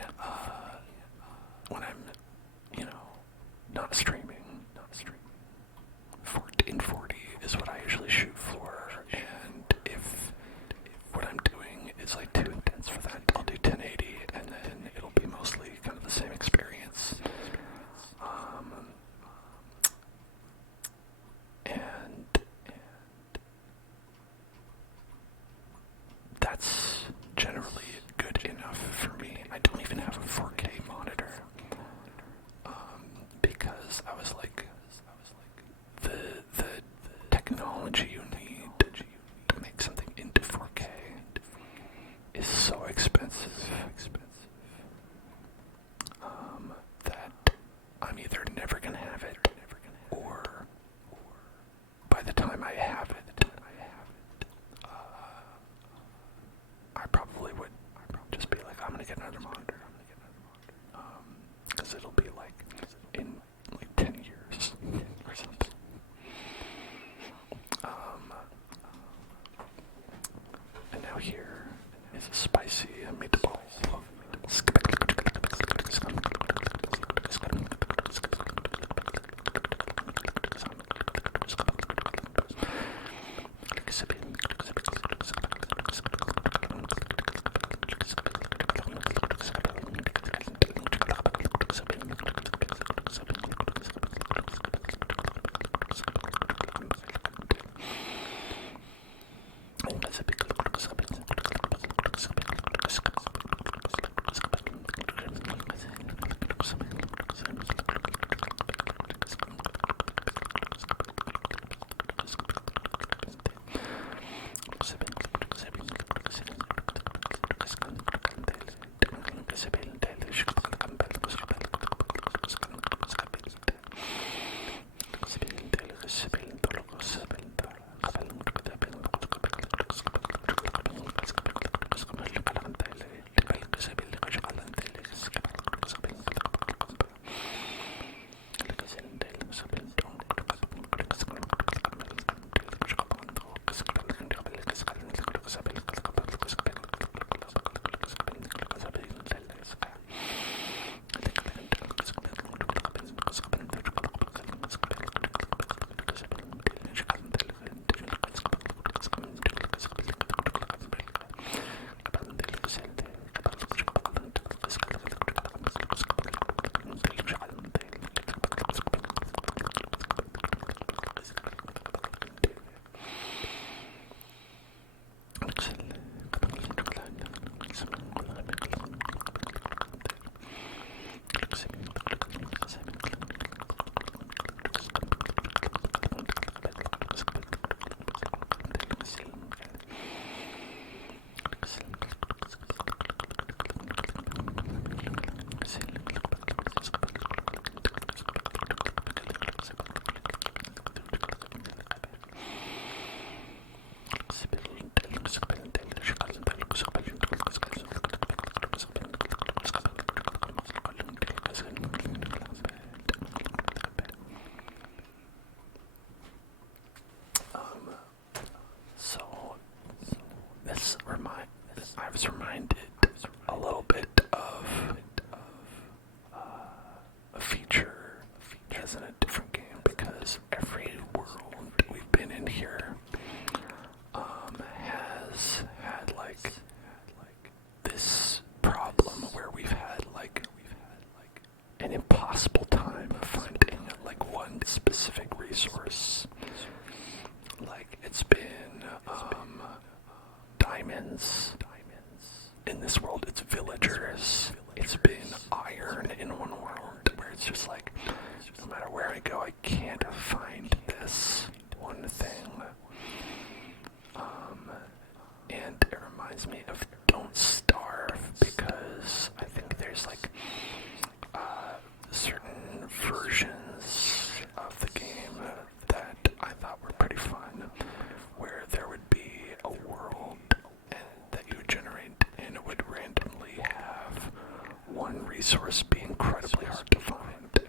resource be incredibly hard to find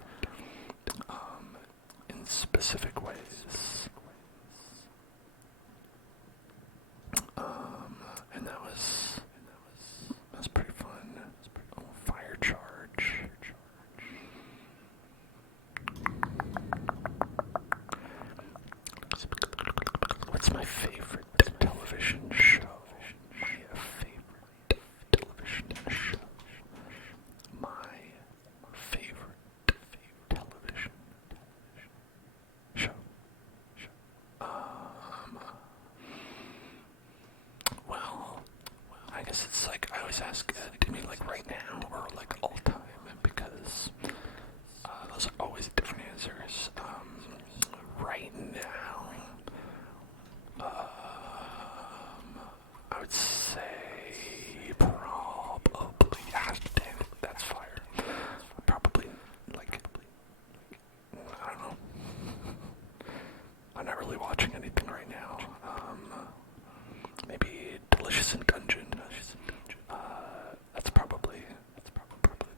in specific ways. And that was pretty fun. Oh, fire charge. What's my favorite television show? My favorite television show. My favorite television show. Well, I guess it's like, I always ask, do you mean like right now or like all time? Because those are always different answers. Right now, I would say probably, damn it, that's fire. Probably, like, I don't know. I'm not really watching anything right now. Maybe Delicious in Dungeon. That's probably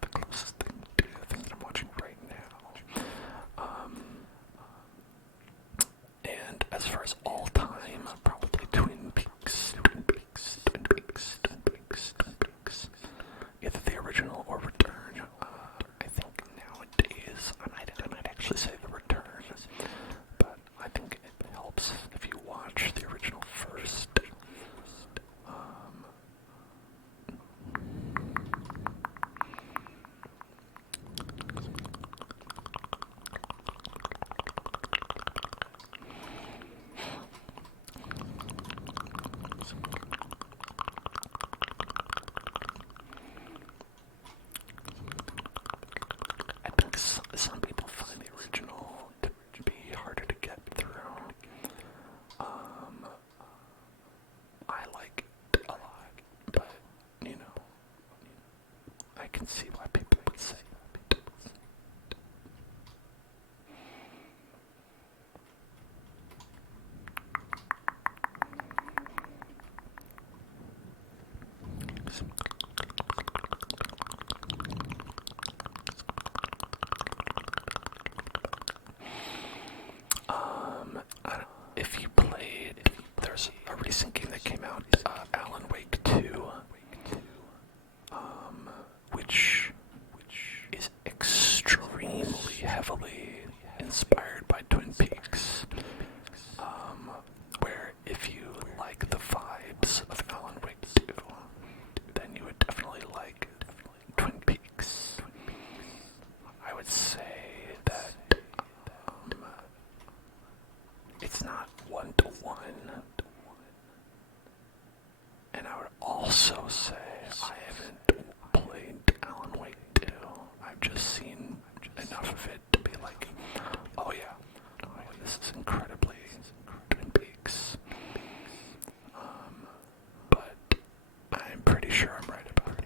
the closest thing to the thing that I'm watching right now. And as far as all time, probably Twin Peaks. Either the original or Return. I think nowadays I might actually say the Return, but I think it helps if you watch the original first. I think some people find the original to be harder to get through. I like it a lot, but, you know, I can see why people would say that. If you played, there's a recent game that came out, Alan Wake 2, which is extremely heavily inspired by Twin Peaks, where if you like the vibes of Alan Wake 2, then you would definitely like Twin Peaks. I would say that it's not one-to-one, and I would also say I haven't played Alan Wake 2. I've just seen enough of it to be like, oh yeah, this is incredibly Twin Peaks. But I'm pretty sure I'm right about it.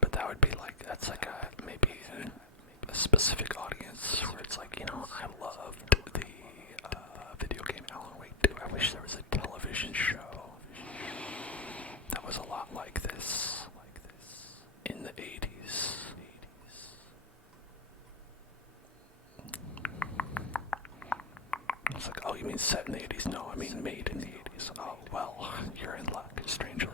But that would be like, that's like maybe a specific audience where it's like, you know, I loved the video game Alan Wake 2. I wish there was a television show that was a lot like this in the 80s. It's like, oh, you mean set in the 80s? No, I mean made in the 80s. Oh, well, you're in luck, strangely.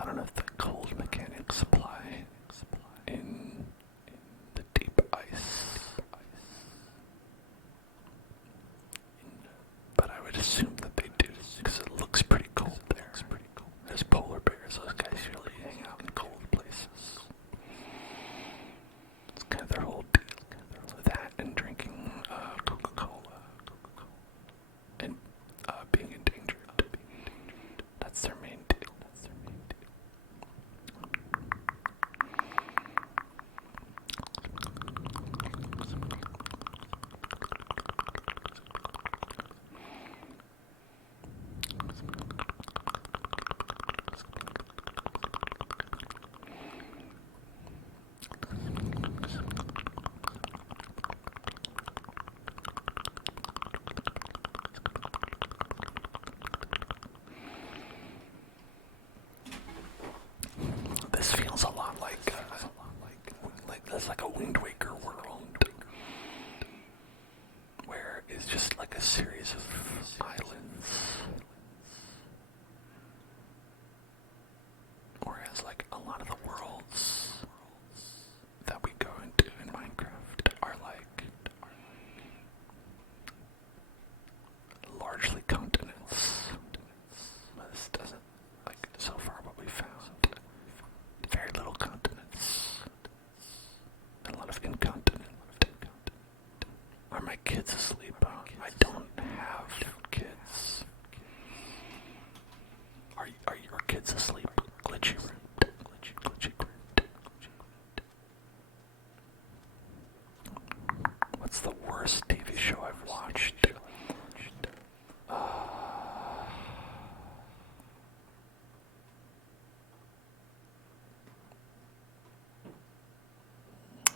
I don't know if the cold mechanics apply in the deep ice, but I would assume that they do, because it looks pretty cold there. There's polar bears, those guys usually hang out in cold places. It's kind of their whole deal. That and drinking Coca-Cola. my kids asleep? I don't have kids. Are your kids asleep? Glitchy. What's the worst TV show I've watched?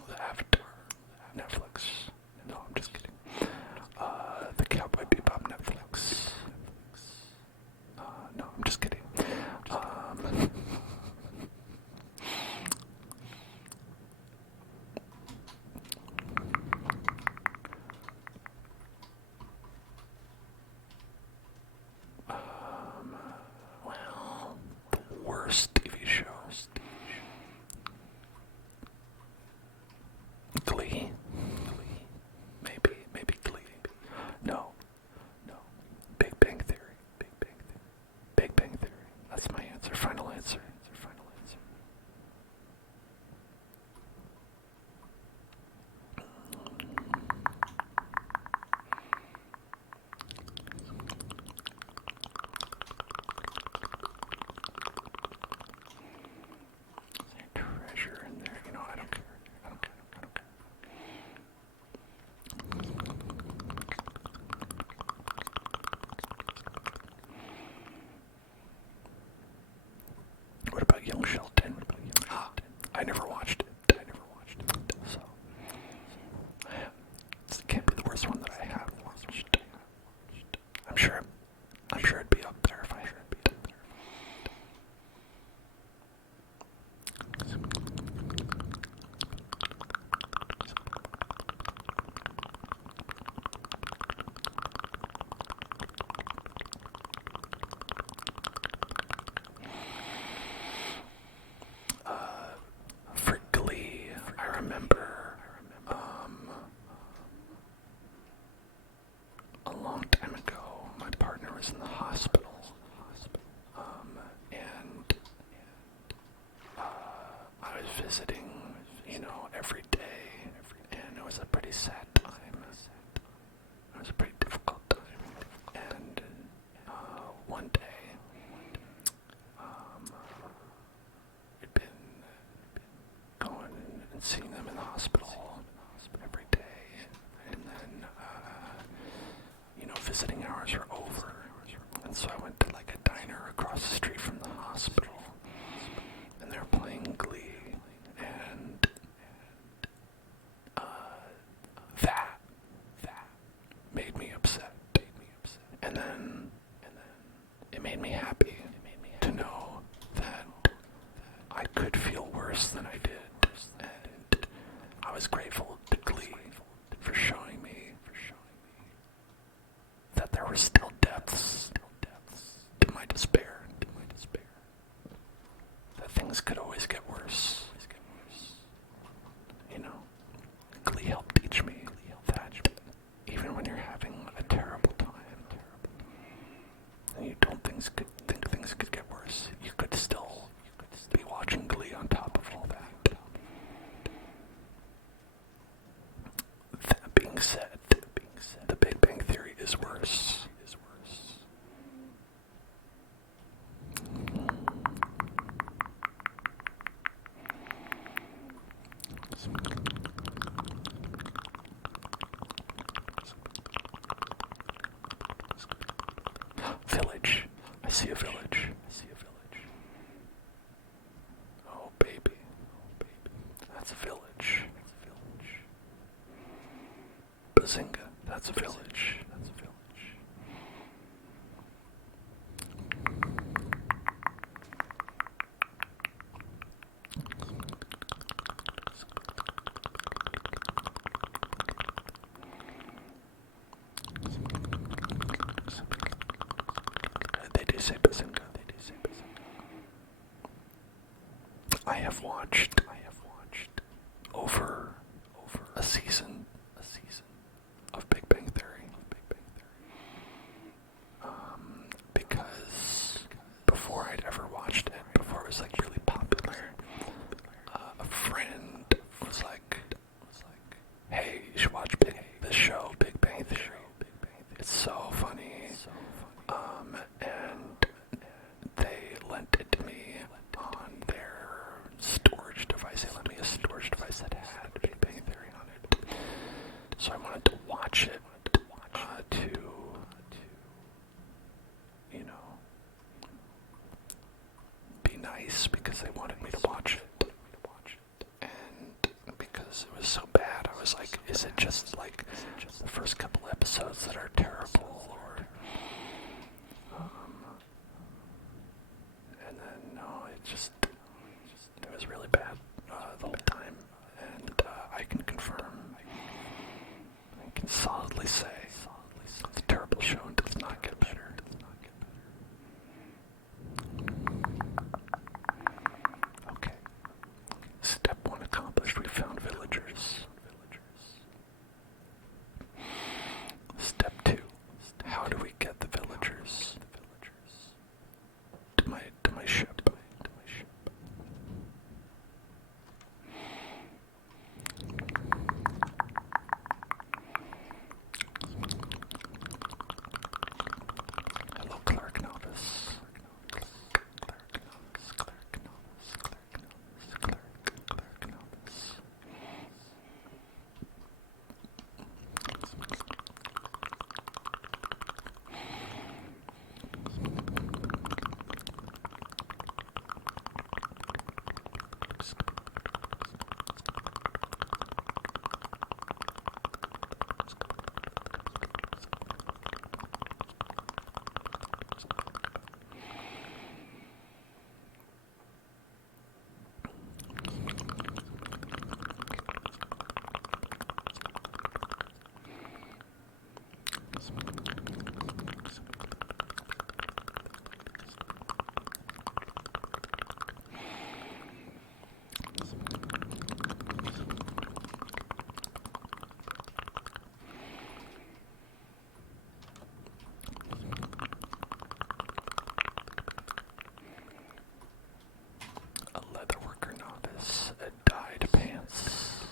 The Avatar, Netflix. No, I'm just kidding. The Cowboy Bebop Netflix. No, I'm just kidding. Well, the worst TV shows. Glee. Maybe Glee. No. Big Bang Theory. Big Bang Theory. That's my answer. Final answer. Treasure in there. I don't care. What about Young Sheldon? I never watched it. So, it can't be the worst one that I have watched. I'm sure it'd be up there if I heard it. For Glee, I remember a long time ago, my partner was in the hospital, and I was visiting, every day, and it was a pretty sad time. It was a pretty difficult time, and one day, we'd been going and seeing them in the hospital every day, and then visiting hours were over, and so I went to like a diner across the street from the hospital, and they were playing Glee, and that made me upset, and then it made me happy to know that I could feel worse than I did, and I was grateful to Glee for showing me that there were still depths to my despair, that things could always get worse. Glee helped teach me that even when you're having a terrible time and you don't think things could get worse, you could still be watching Glee on top of all that. That being said, The Big Bang Theory is worse. Village. I see a village. Oh, baby. That's a village. Bazinga. That's a village. They do say bazinga. I have watched over a season of Big Bang Theory. Because before I'd ever watched it, before it was like really popular, a friend was like, "Hey, you should watch this show, Big So I wanted to watch it to, you know, be nice because they wanted me to watch it. And because it was so bad, I was like, is it just like the first couple episodes that are terrible, or and then no, it was really bad the whole time, and I can confirm, I can solidly say, it's a terrible show and does not get better. Okay. Step 1 accomplished. We found villagers. Step 2. How do we get the villagers to my ship? Hello, Clerk Novice. A leatherworker novice, a dyed pants.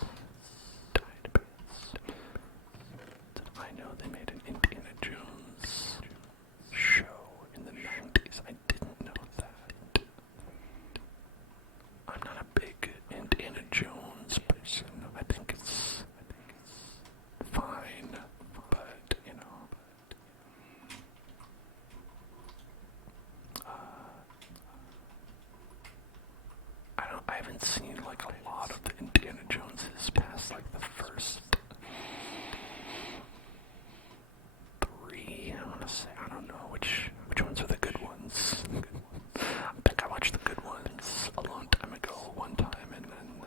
I know they made an Indiana Jones show in the 90s. I didn't know that. I'm not a big Indiana Jones person. I think it's fine, but you know, I haven't seen like a lot of the Indiana Joneses past like the first 3. I want to say, I don't know which ones are the good ones. I think I watched the good ones a long time ago, one time, and then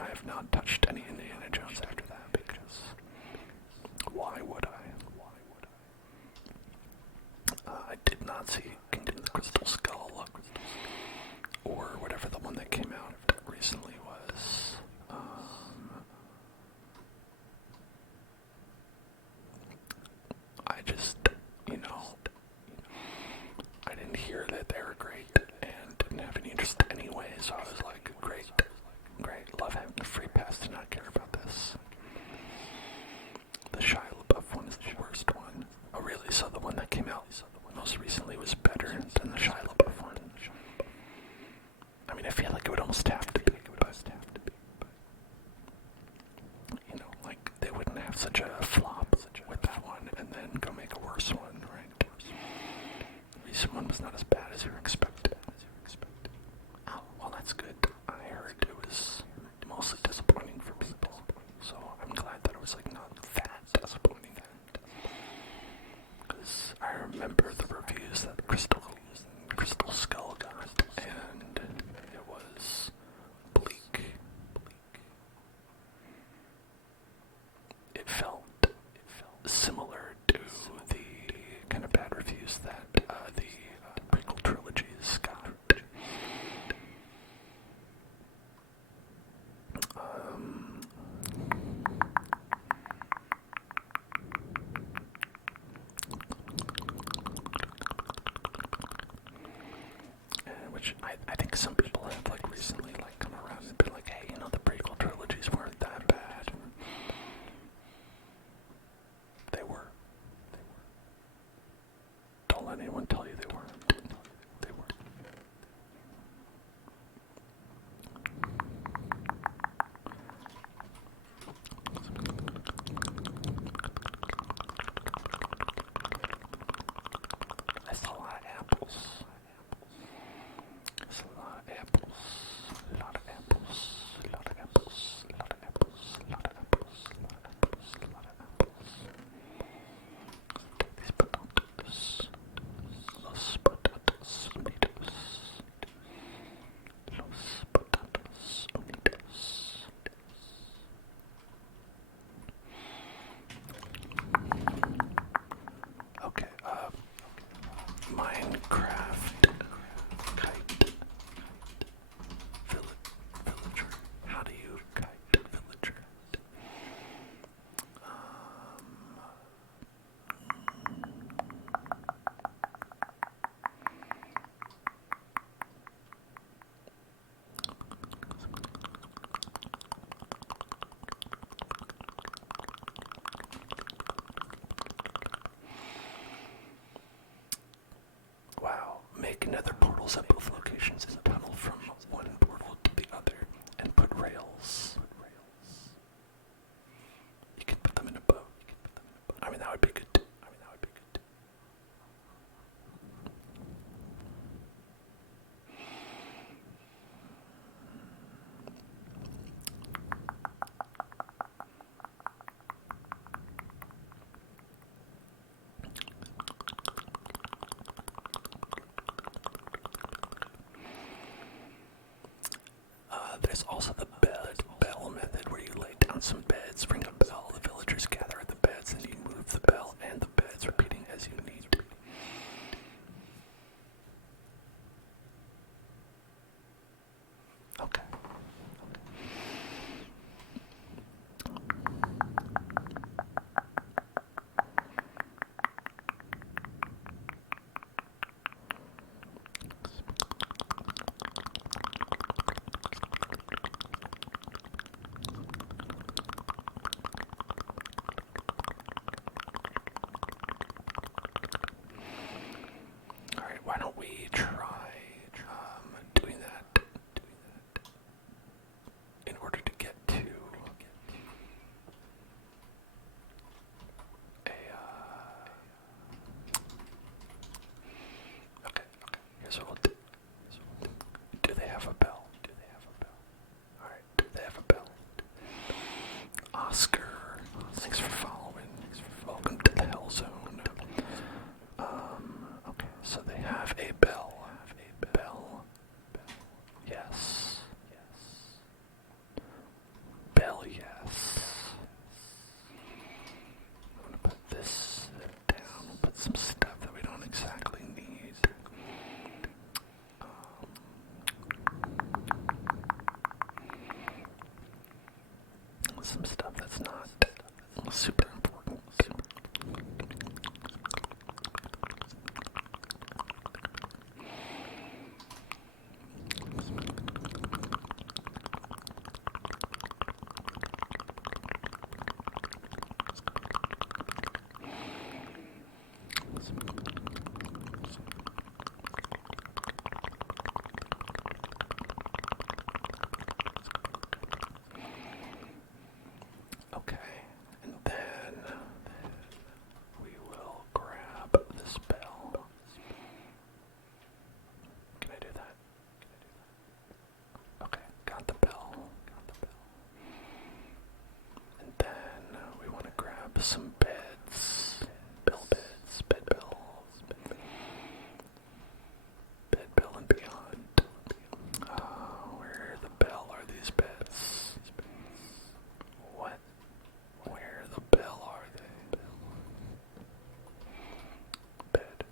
I have not touched any Indiana Jones after that because why would I? I did not see Kingdom of the Crystal Skull or whatever the one that came out recently was. I just, you know, I didn't hear that they were great and didn't have any interest anyway, so I was like, great, love having a free pass to not care about this. The Shia LaBeouf one is the worst one. Oh really? So the one that came out most recently was better than the Shia LaBeouf one? I mean, I feel like it would almost have to be, but you know, like they wouldn't have such a flop with that one and then go make a worse one, right? The recent one was not as bad as you were expecting. Oh, well, that's good. I heard it was mostly disappointing for people, so I'm glad that it was like not that disappointing. Because I remember the reviews that Crystal Skull got, and it was bleak. It felt similar to the kind of bad reviews that the prequel trilogies got. Which I think some people have like recently like come around and been like, hey, you know, the prequel trilogies weren't that bad. They were. Don't let anyone tell you they weren't. They were. Make nether portals at both locations and tunnel from one portal to the other, and put rails. You can put them in a boat. I mean, that would be good too. There's also the bell method where you lay down some beds, ring a bell, the villagers gather at the beds, and you move the bell and the beds, repeating as you need. Okay. Alright, why don't we try doing that in order to get to a, okay, here's what we'll do. Do they have a bell? Alright, do they have a bell? Oscar, thanks for following. Welcome to the Hell Zone. Okay, so they have a bell. Yes. Bell, yes. I'm gonna put this down. We'll put some stuff that we don't exactly need. Some stuff that's not super important. Okay, and then we will grab this bell. Can I do that? Okay, got the bell. And then we want to grab some beds. Bed bell and beyond. Where the bell are these beds? What? Where the bell are they? Bed.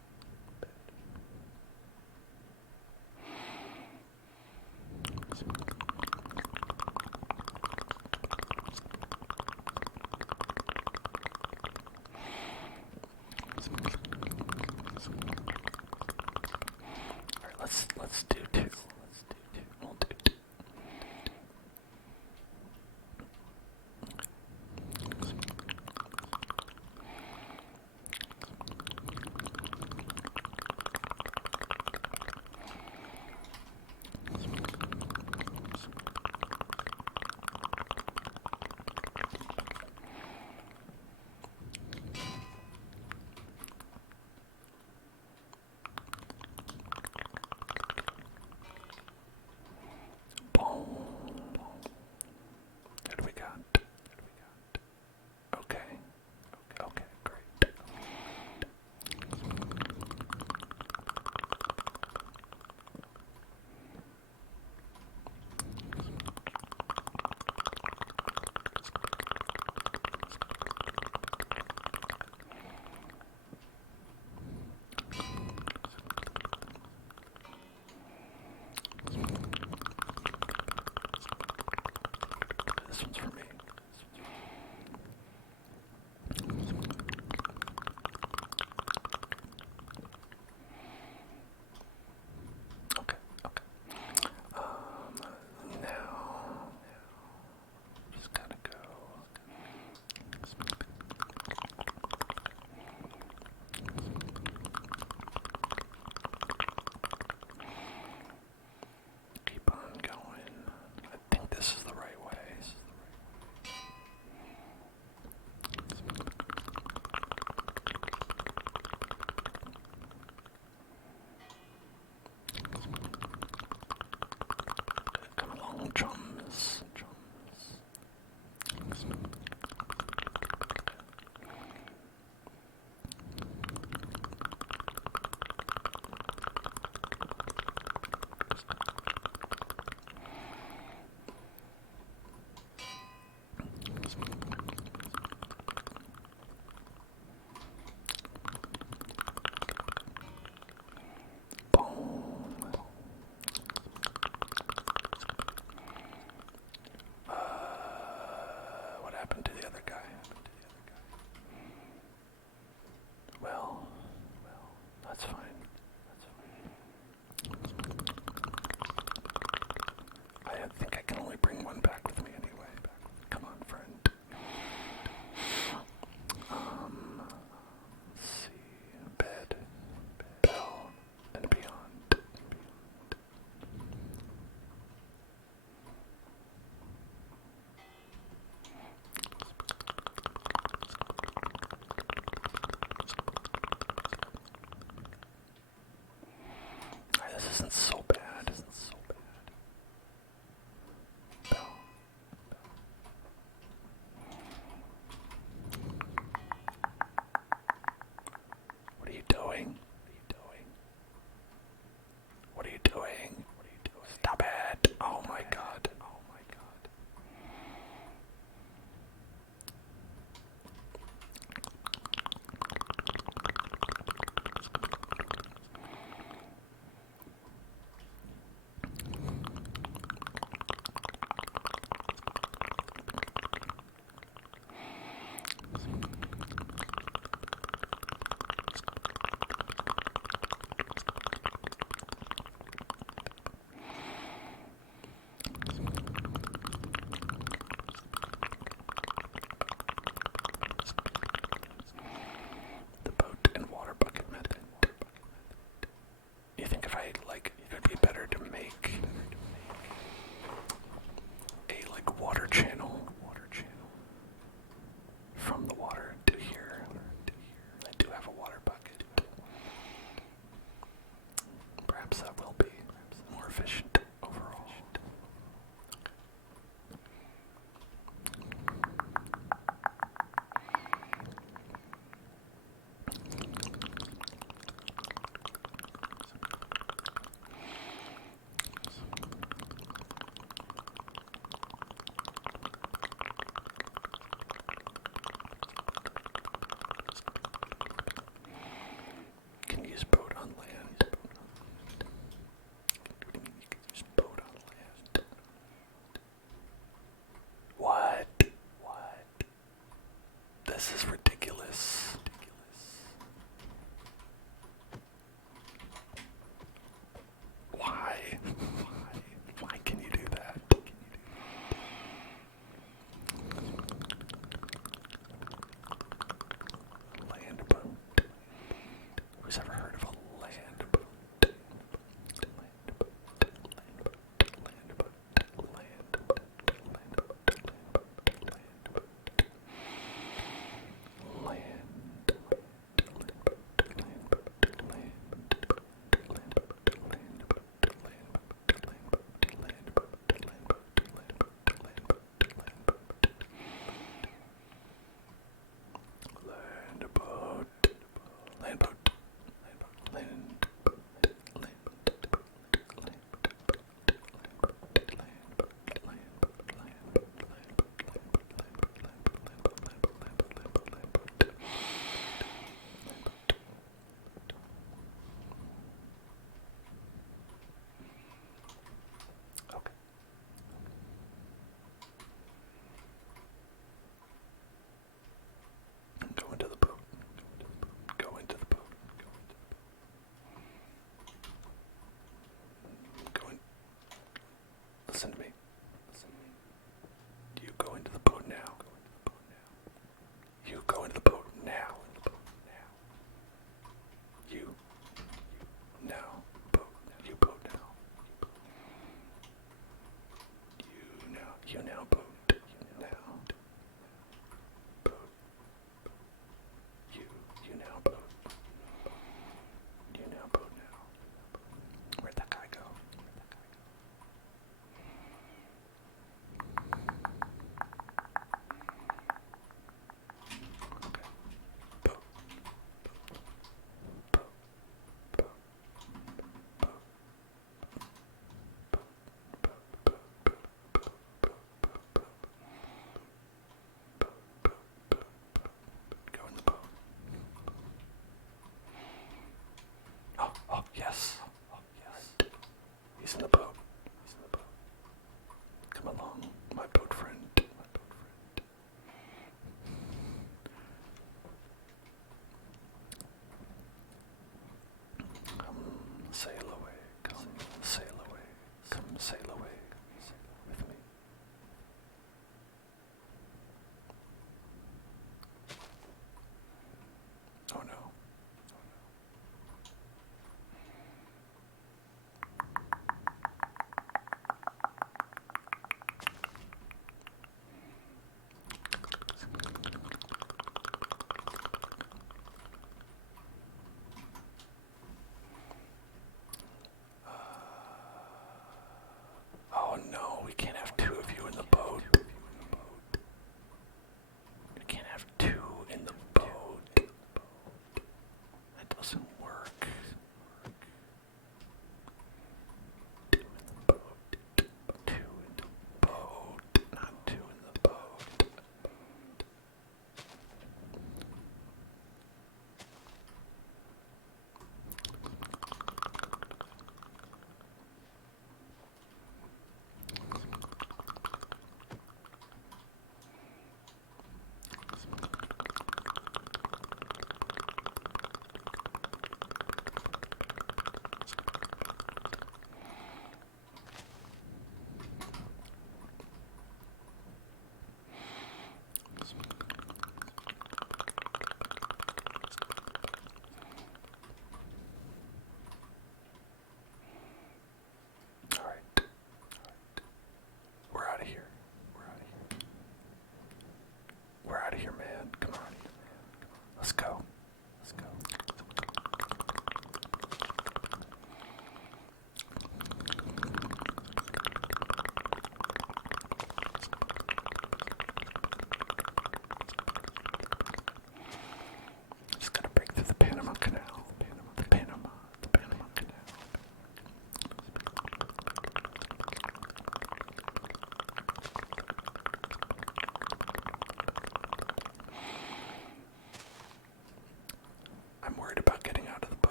I'm worried about getting out of the boat.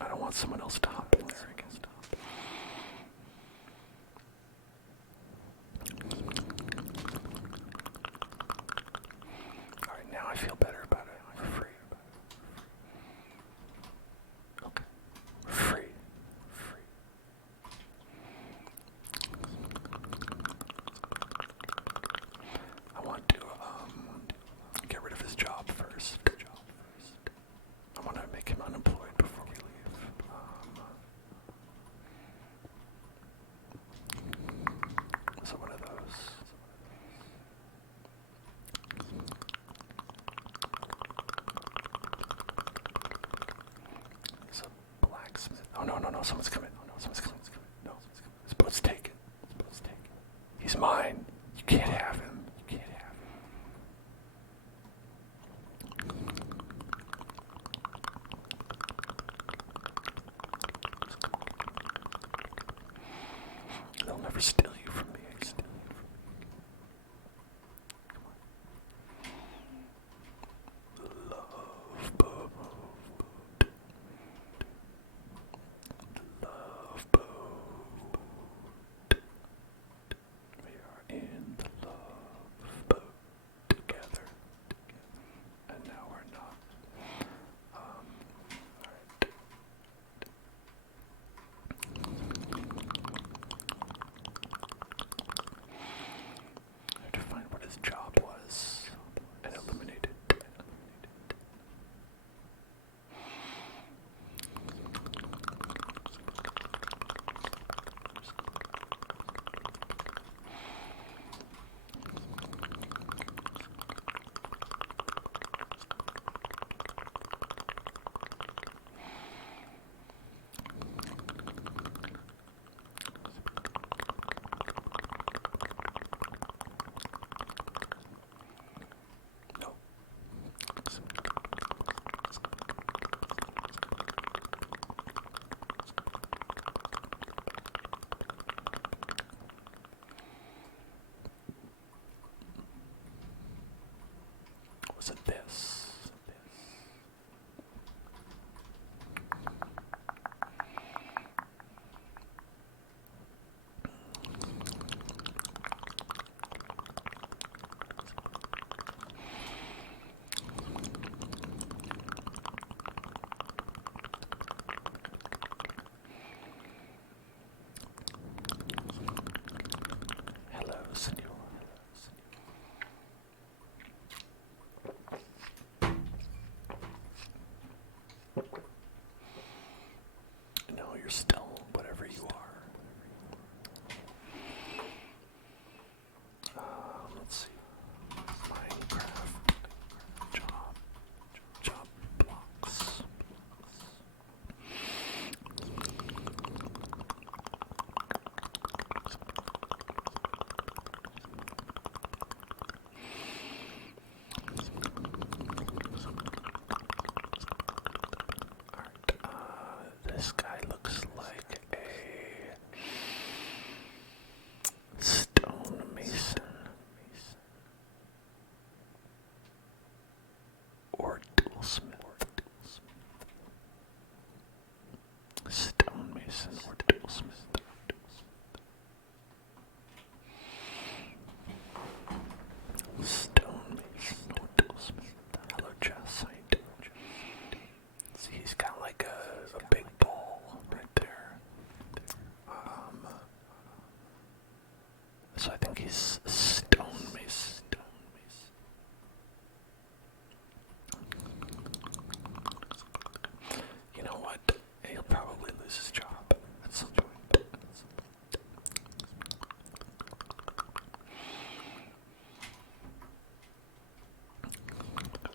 I don't want someone else to hop in there again. Alright, now I feel better about it. I'm free. Okay. Free. I want to get rid of his job first. I want to make him unemployed before we leave. So one of those. He's a blacksmith. Oh no, someone's coming. No, his boat's taken. He's mine. You can't have him. They'll never steal you from me. Love boat. We are in the love boat together. And now we're not. Alright. I have to find what his job was and eliminate it. No. Was it this? Hello, senor. No, you're still whatever you are. Let's see. Minecraft job blocks. Alright, this guy looks like a stonemason or toolsmith. Stonemason or toolsmith. Stonemason or toolsmith. Hello, Jess. How you doing? See, he's got like a big ball right there. So I think he's a stonemason. You know what? He'll probably lose his job at some point.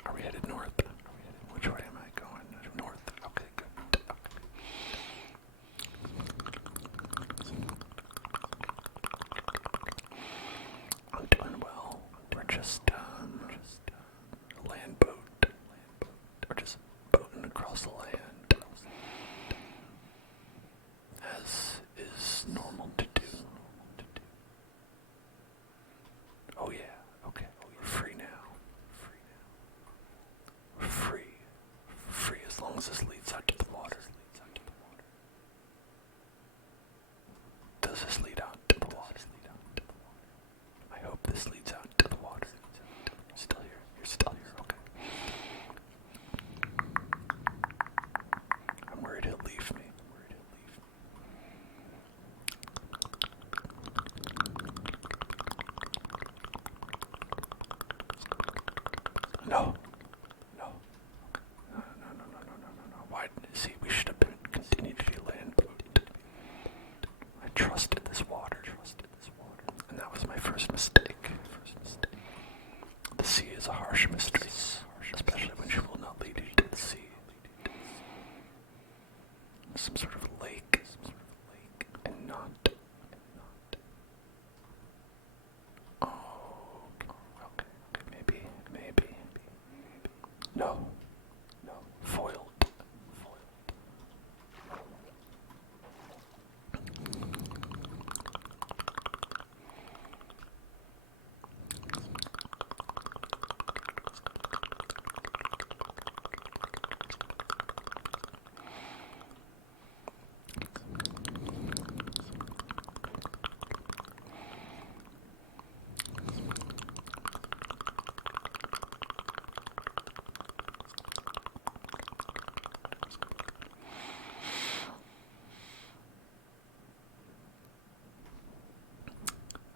Are we headed north? Which way am I going? North. Okay, good. I'm doing well. We're just a landboat. We're just boating across the land. As is normal to do. Oh yeah, okay. We're free now. No. No. No. No. Why? See, we should have been continued to be Landboat. I trusted this water. And that was my first mistake. The sea is a harsh mistress, especially when she will not lead you to the sea. Some sort of lake, and not. Oh, okay, maybe. No, foiled.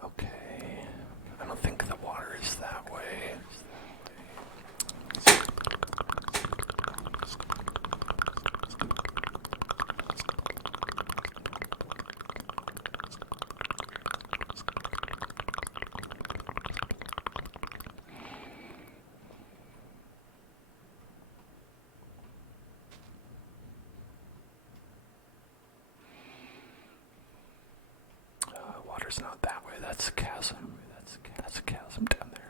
Okay, I don't think the water is that way. Water's not that way. That's a chasm. That's a chasm down there.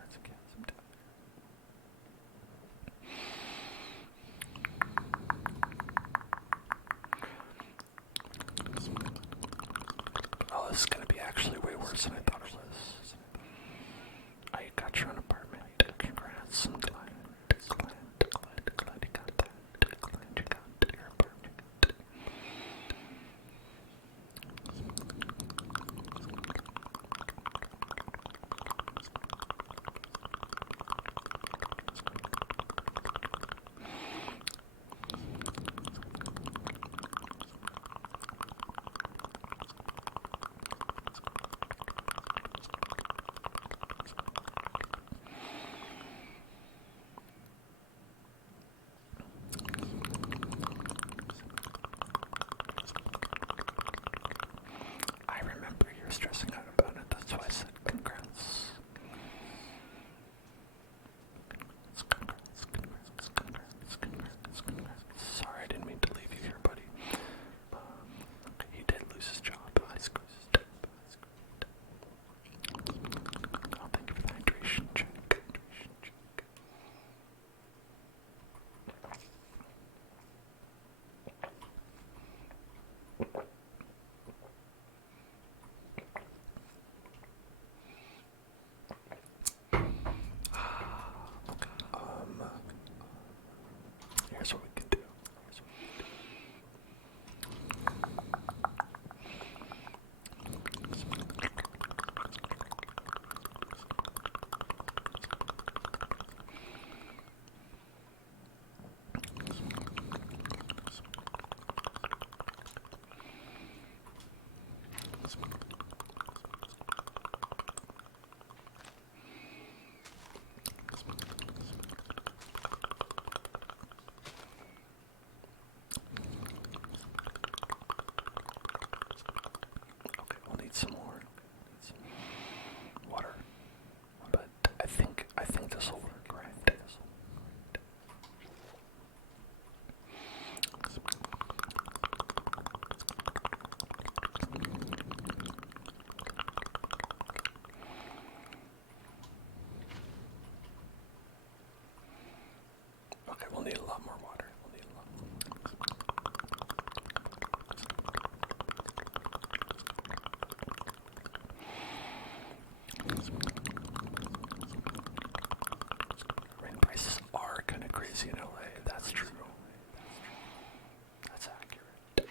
Oh, this is gonna be actually way worse than I thought it was. Oh, you got your own apartment. Congrats. I'm glad you got that. Glad you got your apartment. I remember you're stressing out about it. That's why I said congrats. Sorry, I didn't mean to leave you here, buddy. He did lose his job. Oh, thank you for the hydration check. Here's what we can do. Okay, we'll need some more water, but I think this will work, right? Okay, we'll need a lot more water. Rain prices are kind of crazy in LA. That's true. That's accurate.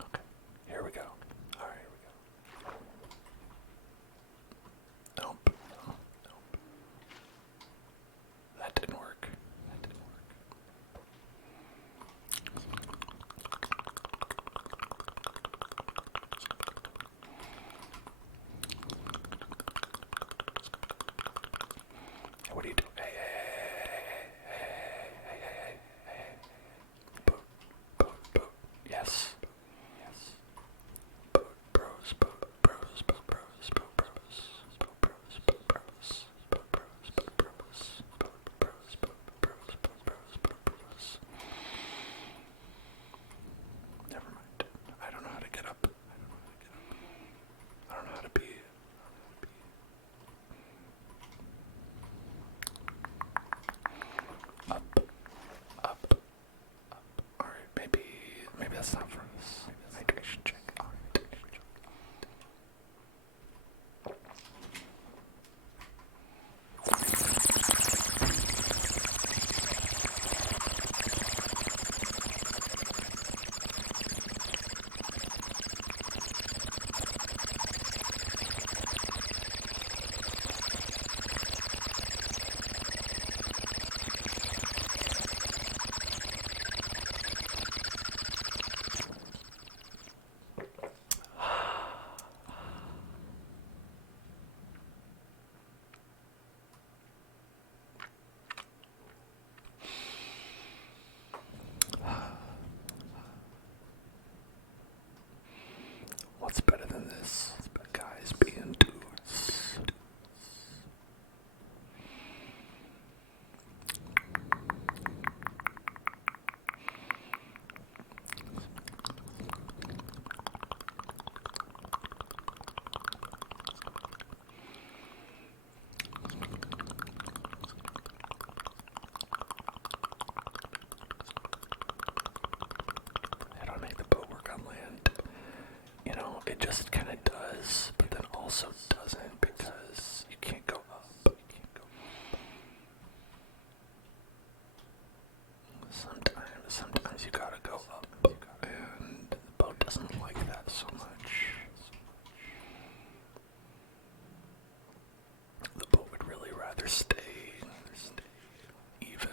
Okay, here we go. All right, here we go. Nope. Nope. That didn't work. That didn't work. Hey, what do you do? Hey, hey, hey, hey, hey, hey, hey, hey, hey. Boat, boat, boat. Yes. Yes. Boat bros, boat bros, boat bros, boat bros, boat bros, boat bros, boat bros, boat bros, boat bros, boat bros, boat bros, boat bros. Never mind. I don't know how to get up. I don't know how to get up. I don't know how to be. Up, up, up. Alright, maybe that's not for us. Hydration check. Hydration check. What's better than this? Guys being dudes. They don't make the boat work on land. You know, it just kind of does, but then also doesn't because you can't go up. You can't go up. Sometimes you gotta go up, and the boat doesn't like that so much. The boat would really rather stay even.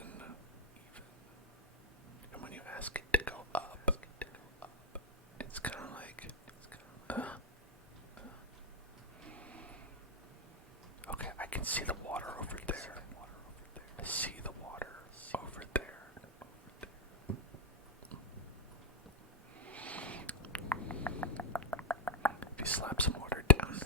And when you ask it to go up, it's kind of like, okay, I can see the water over there. I see the water over there. If you slap some water down,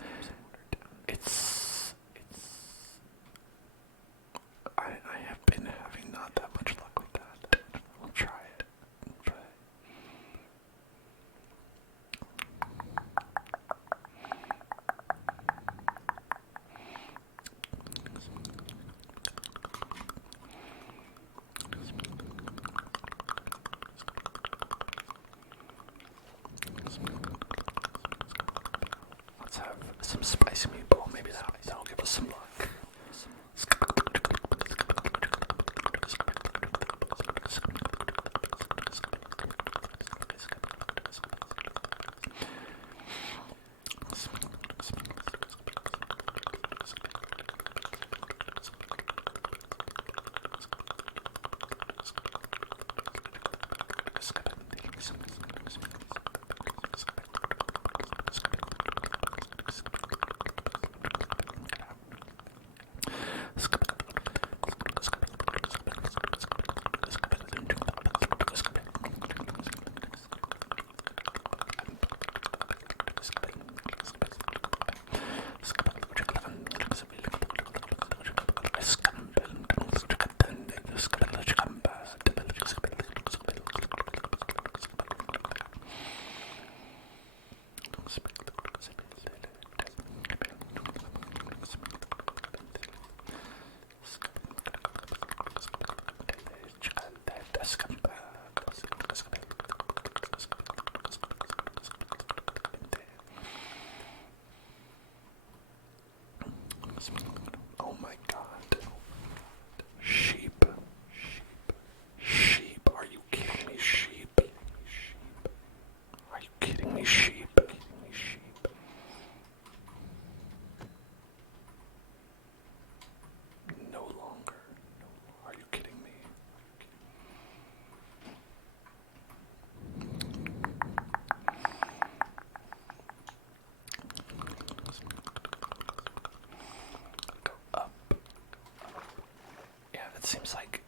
I have been having not that much luck with that. We'll try it. seems like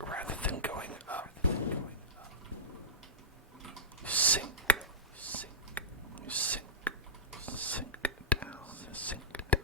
rather than going up, you sink, you sink down, sink down.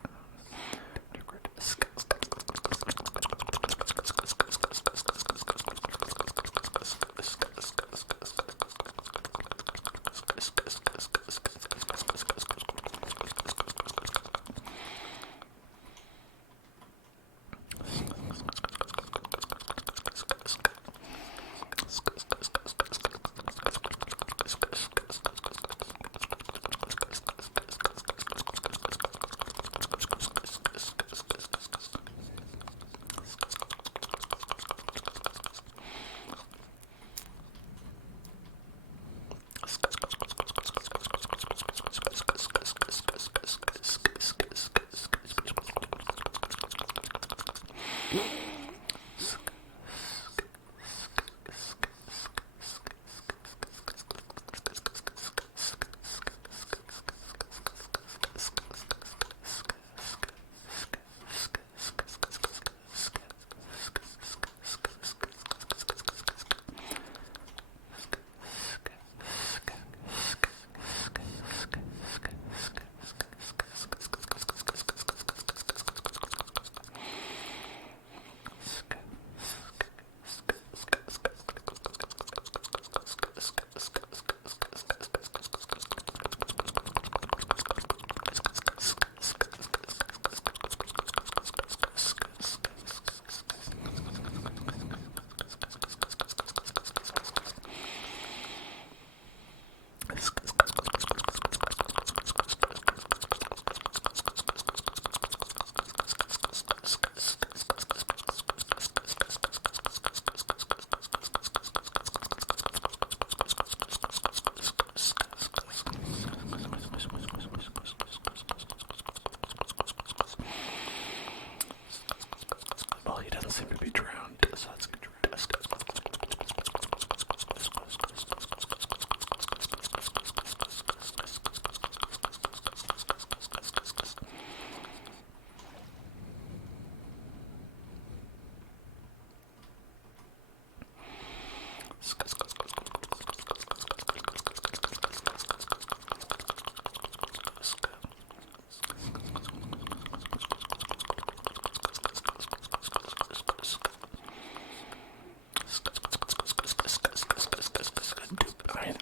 Well, he doesn't seem to be drowned, so that's good.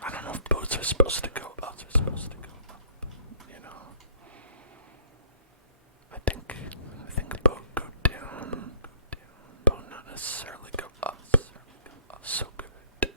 I don't know if boats are supposed to go up. You know, I think boat go down. Boat not necessarily go up. So good.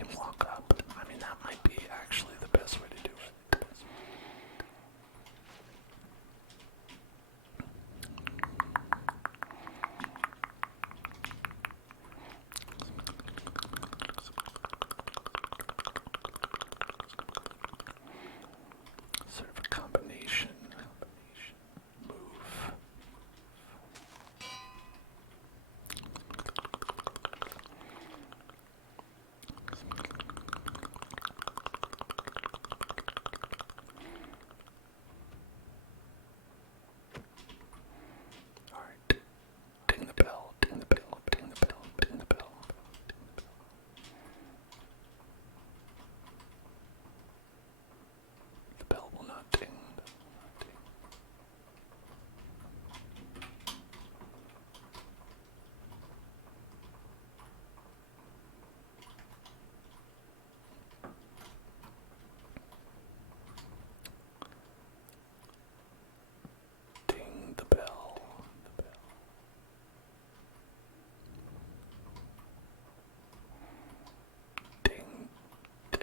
can walk up. I mean, that might be actually the best way to do it. Sort of a combination move. All right. Ding the bell, ding the bell, ding the bell, ding the bell. The bell will not ding. Ding the bell. Ding, ding,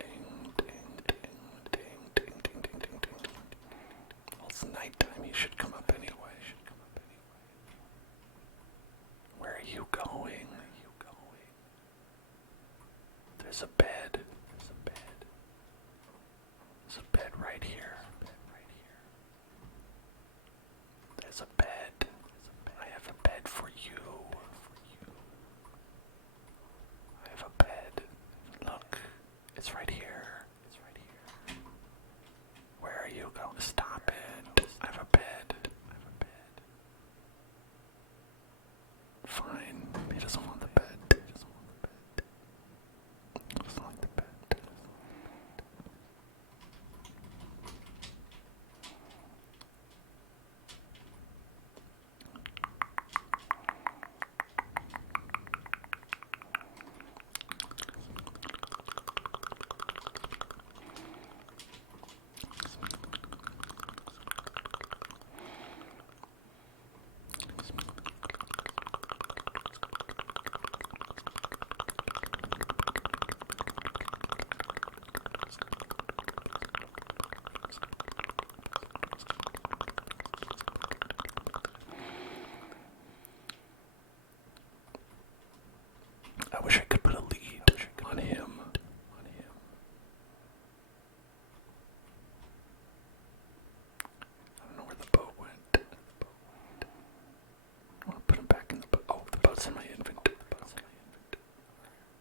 ding, ding, ding, ding, ding, ding, ding, ding. Well, it's nighttime. He should come up anyway. Where are you going? There's a bed. There's a bed right here. There's a bed. I have a bed for you. I have a bed. Look, it's right here. Where are you going? Stop it. I have a bed. Fine. He doesn't want the bed. He doesn't like the bed. I wish I could put a lead on him. I don't know where the boat went. I want to put him back in the boat. Oh, the boat's in my inventory.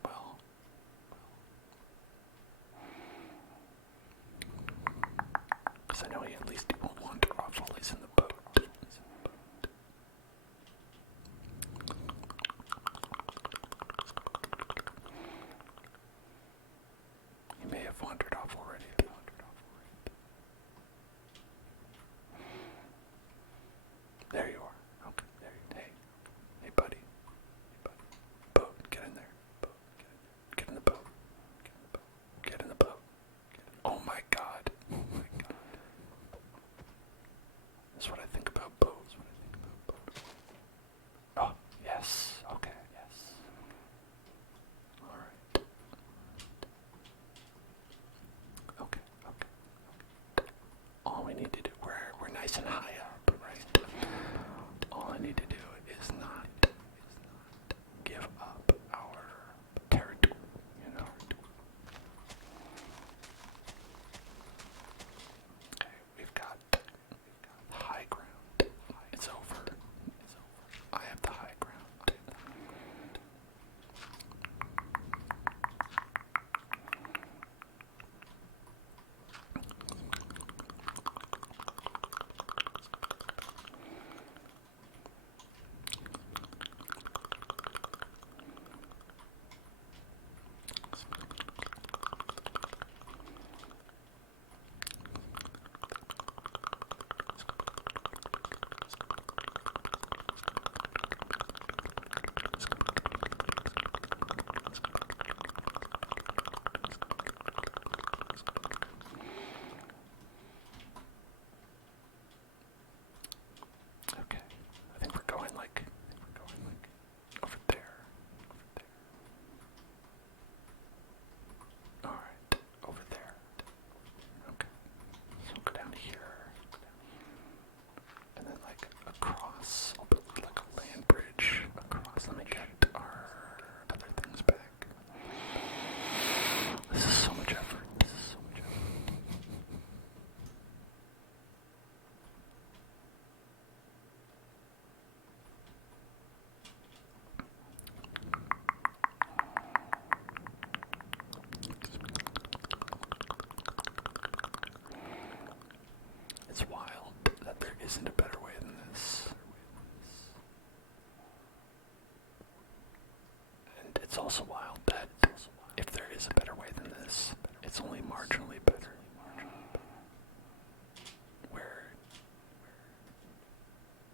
Well. Because I know he at least won't wander off while he's in the boat. He may have wandered off already. There you are. Okay. Hey, buddy. Boat, get in there. Get in the boat. Get in the boat. Oh my God. That's what I think about boats. Oh, yes. Okay. Yes. All right. Okay. All we need to do, we're nice and high up, right?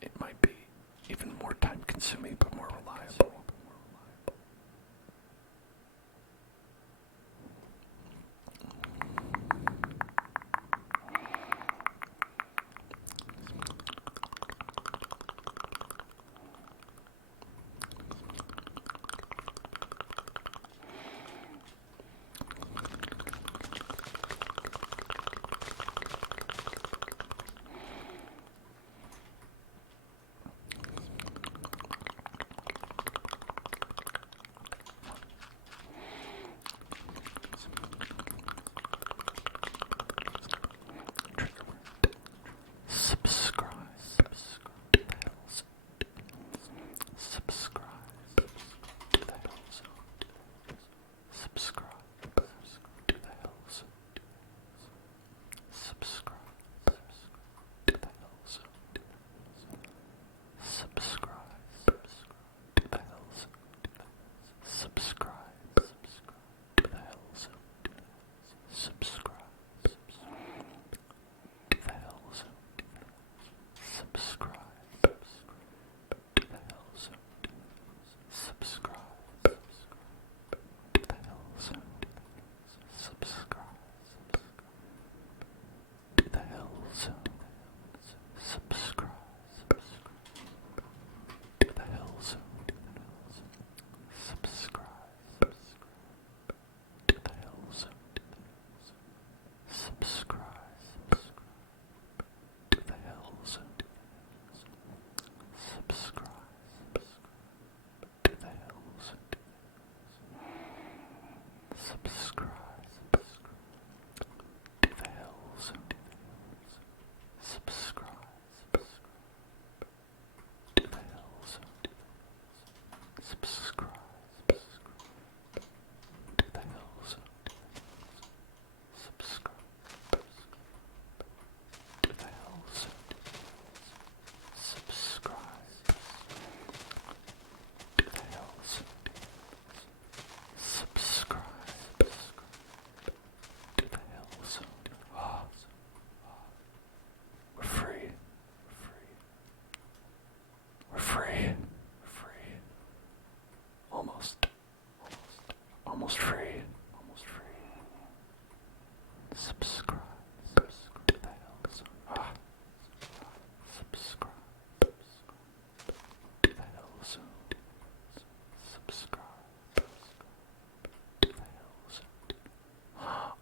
it might be even more time consuming but more reliable. Almost free. Almost free. Subscribe to the hills. Subscribe to the hills. Subscribe to the hills.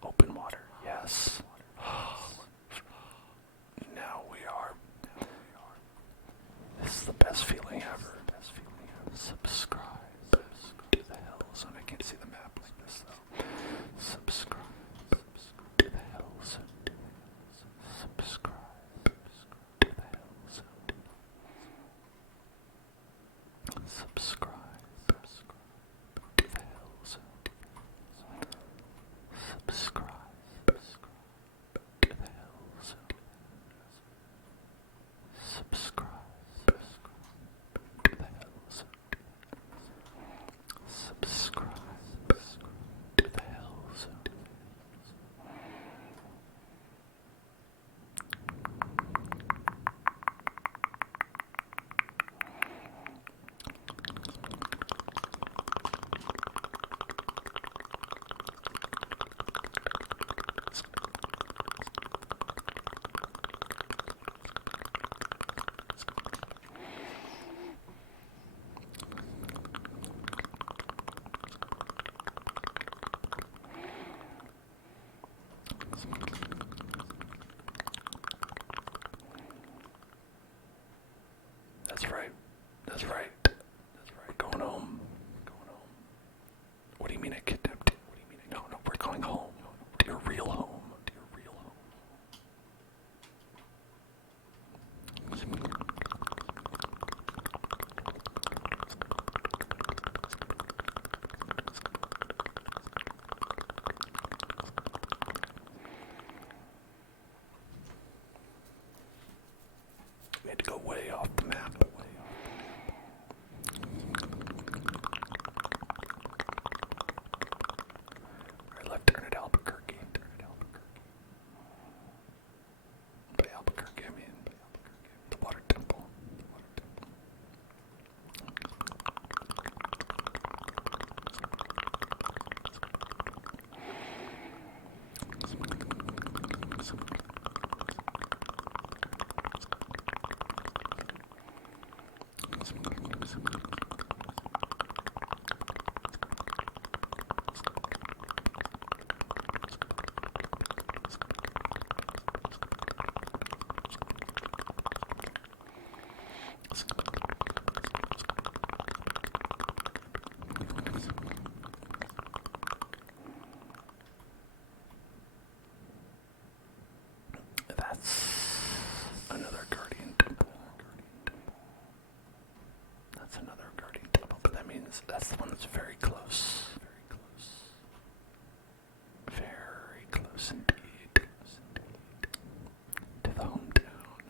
Open water, yes. Now we are. This is the best feeling ever. Subscribe to the hills. And I can't see the map like this though. Subscribe to the hills. Subscribe to the hills. Subscribe to the hills. Subscribe to the hills. Subscribe to the hills. Subscribe to the hills. That's right. That's right. That's right. Going home. Going home. What do you mean I kidnapped you? What do you mean? No, we're going home. To your real home. To your real home. We had to go way off the map. That's another guardian temple. That's another guardian temple, but that means that's the one that's very close. Very close. Very close indeed. To the hometown.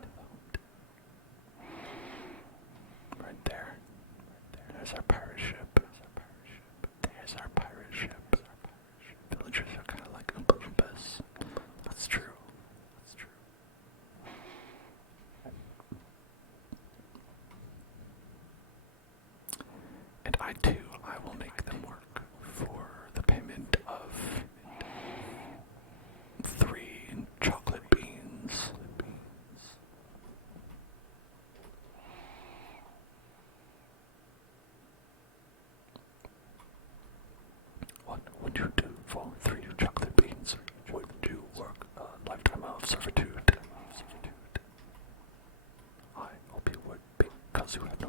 Right there. There's our pirate ship. There's our pirate ship. Villagers are kind of like Oompa Loompas. That's true. That's true. And I too, I will make them work for the payment of 3 chocolate beans. What would you do for 3 chocolate beans? Would you work a lifetime of servitude? I hope you would, because you have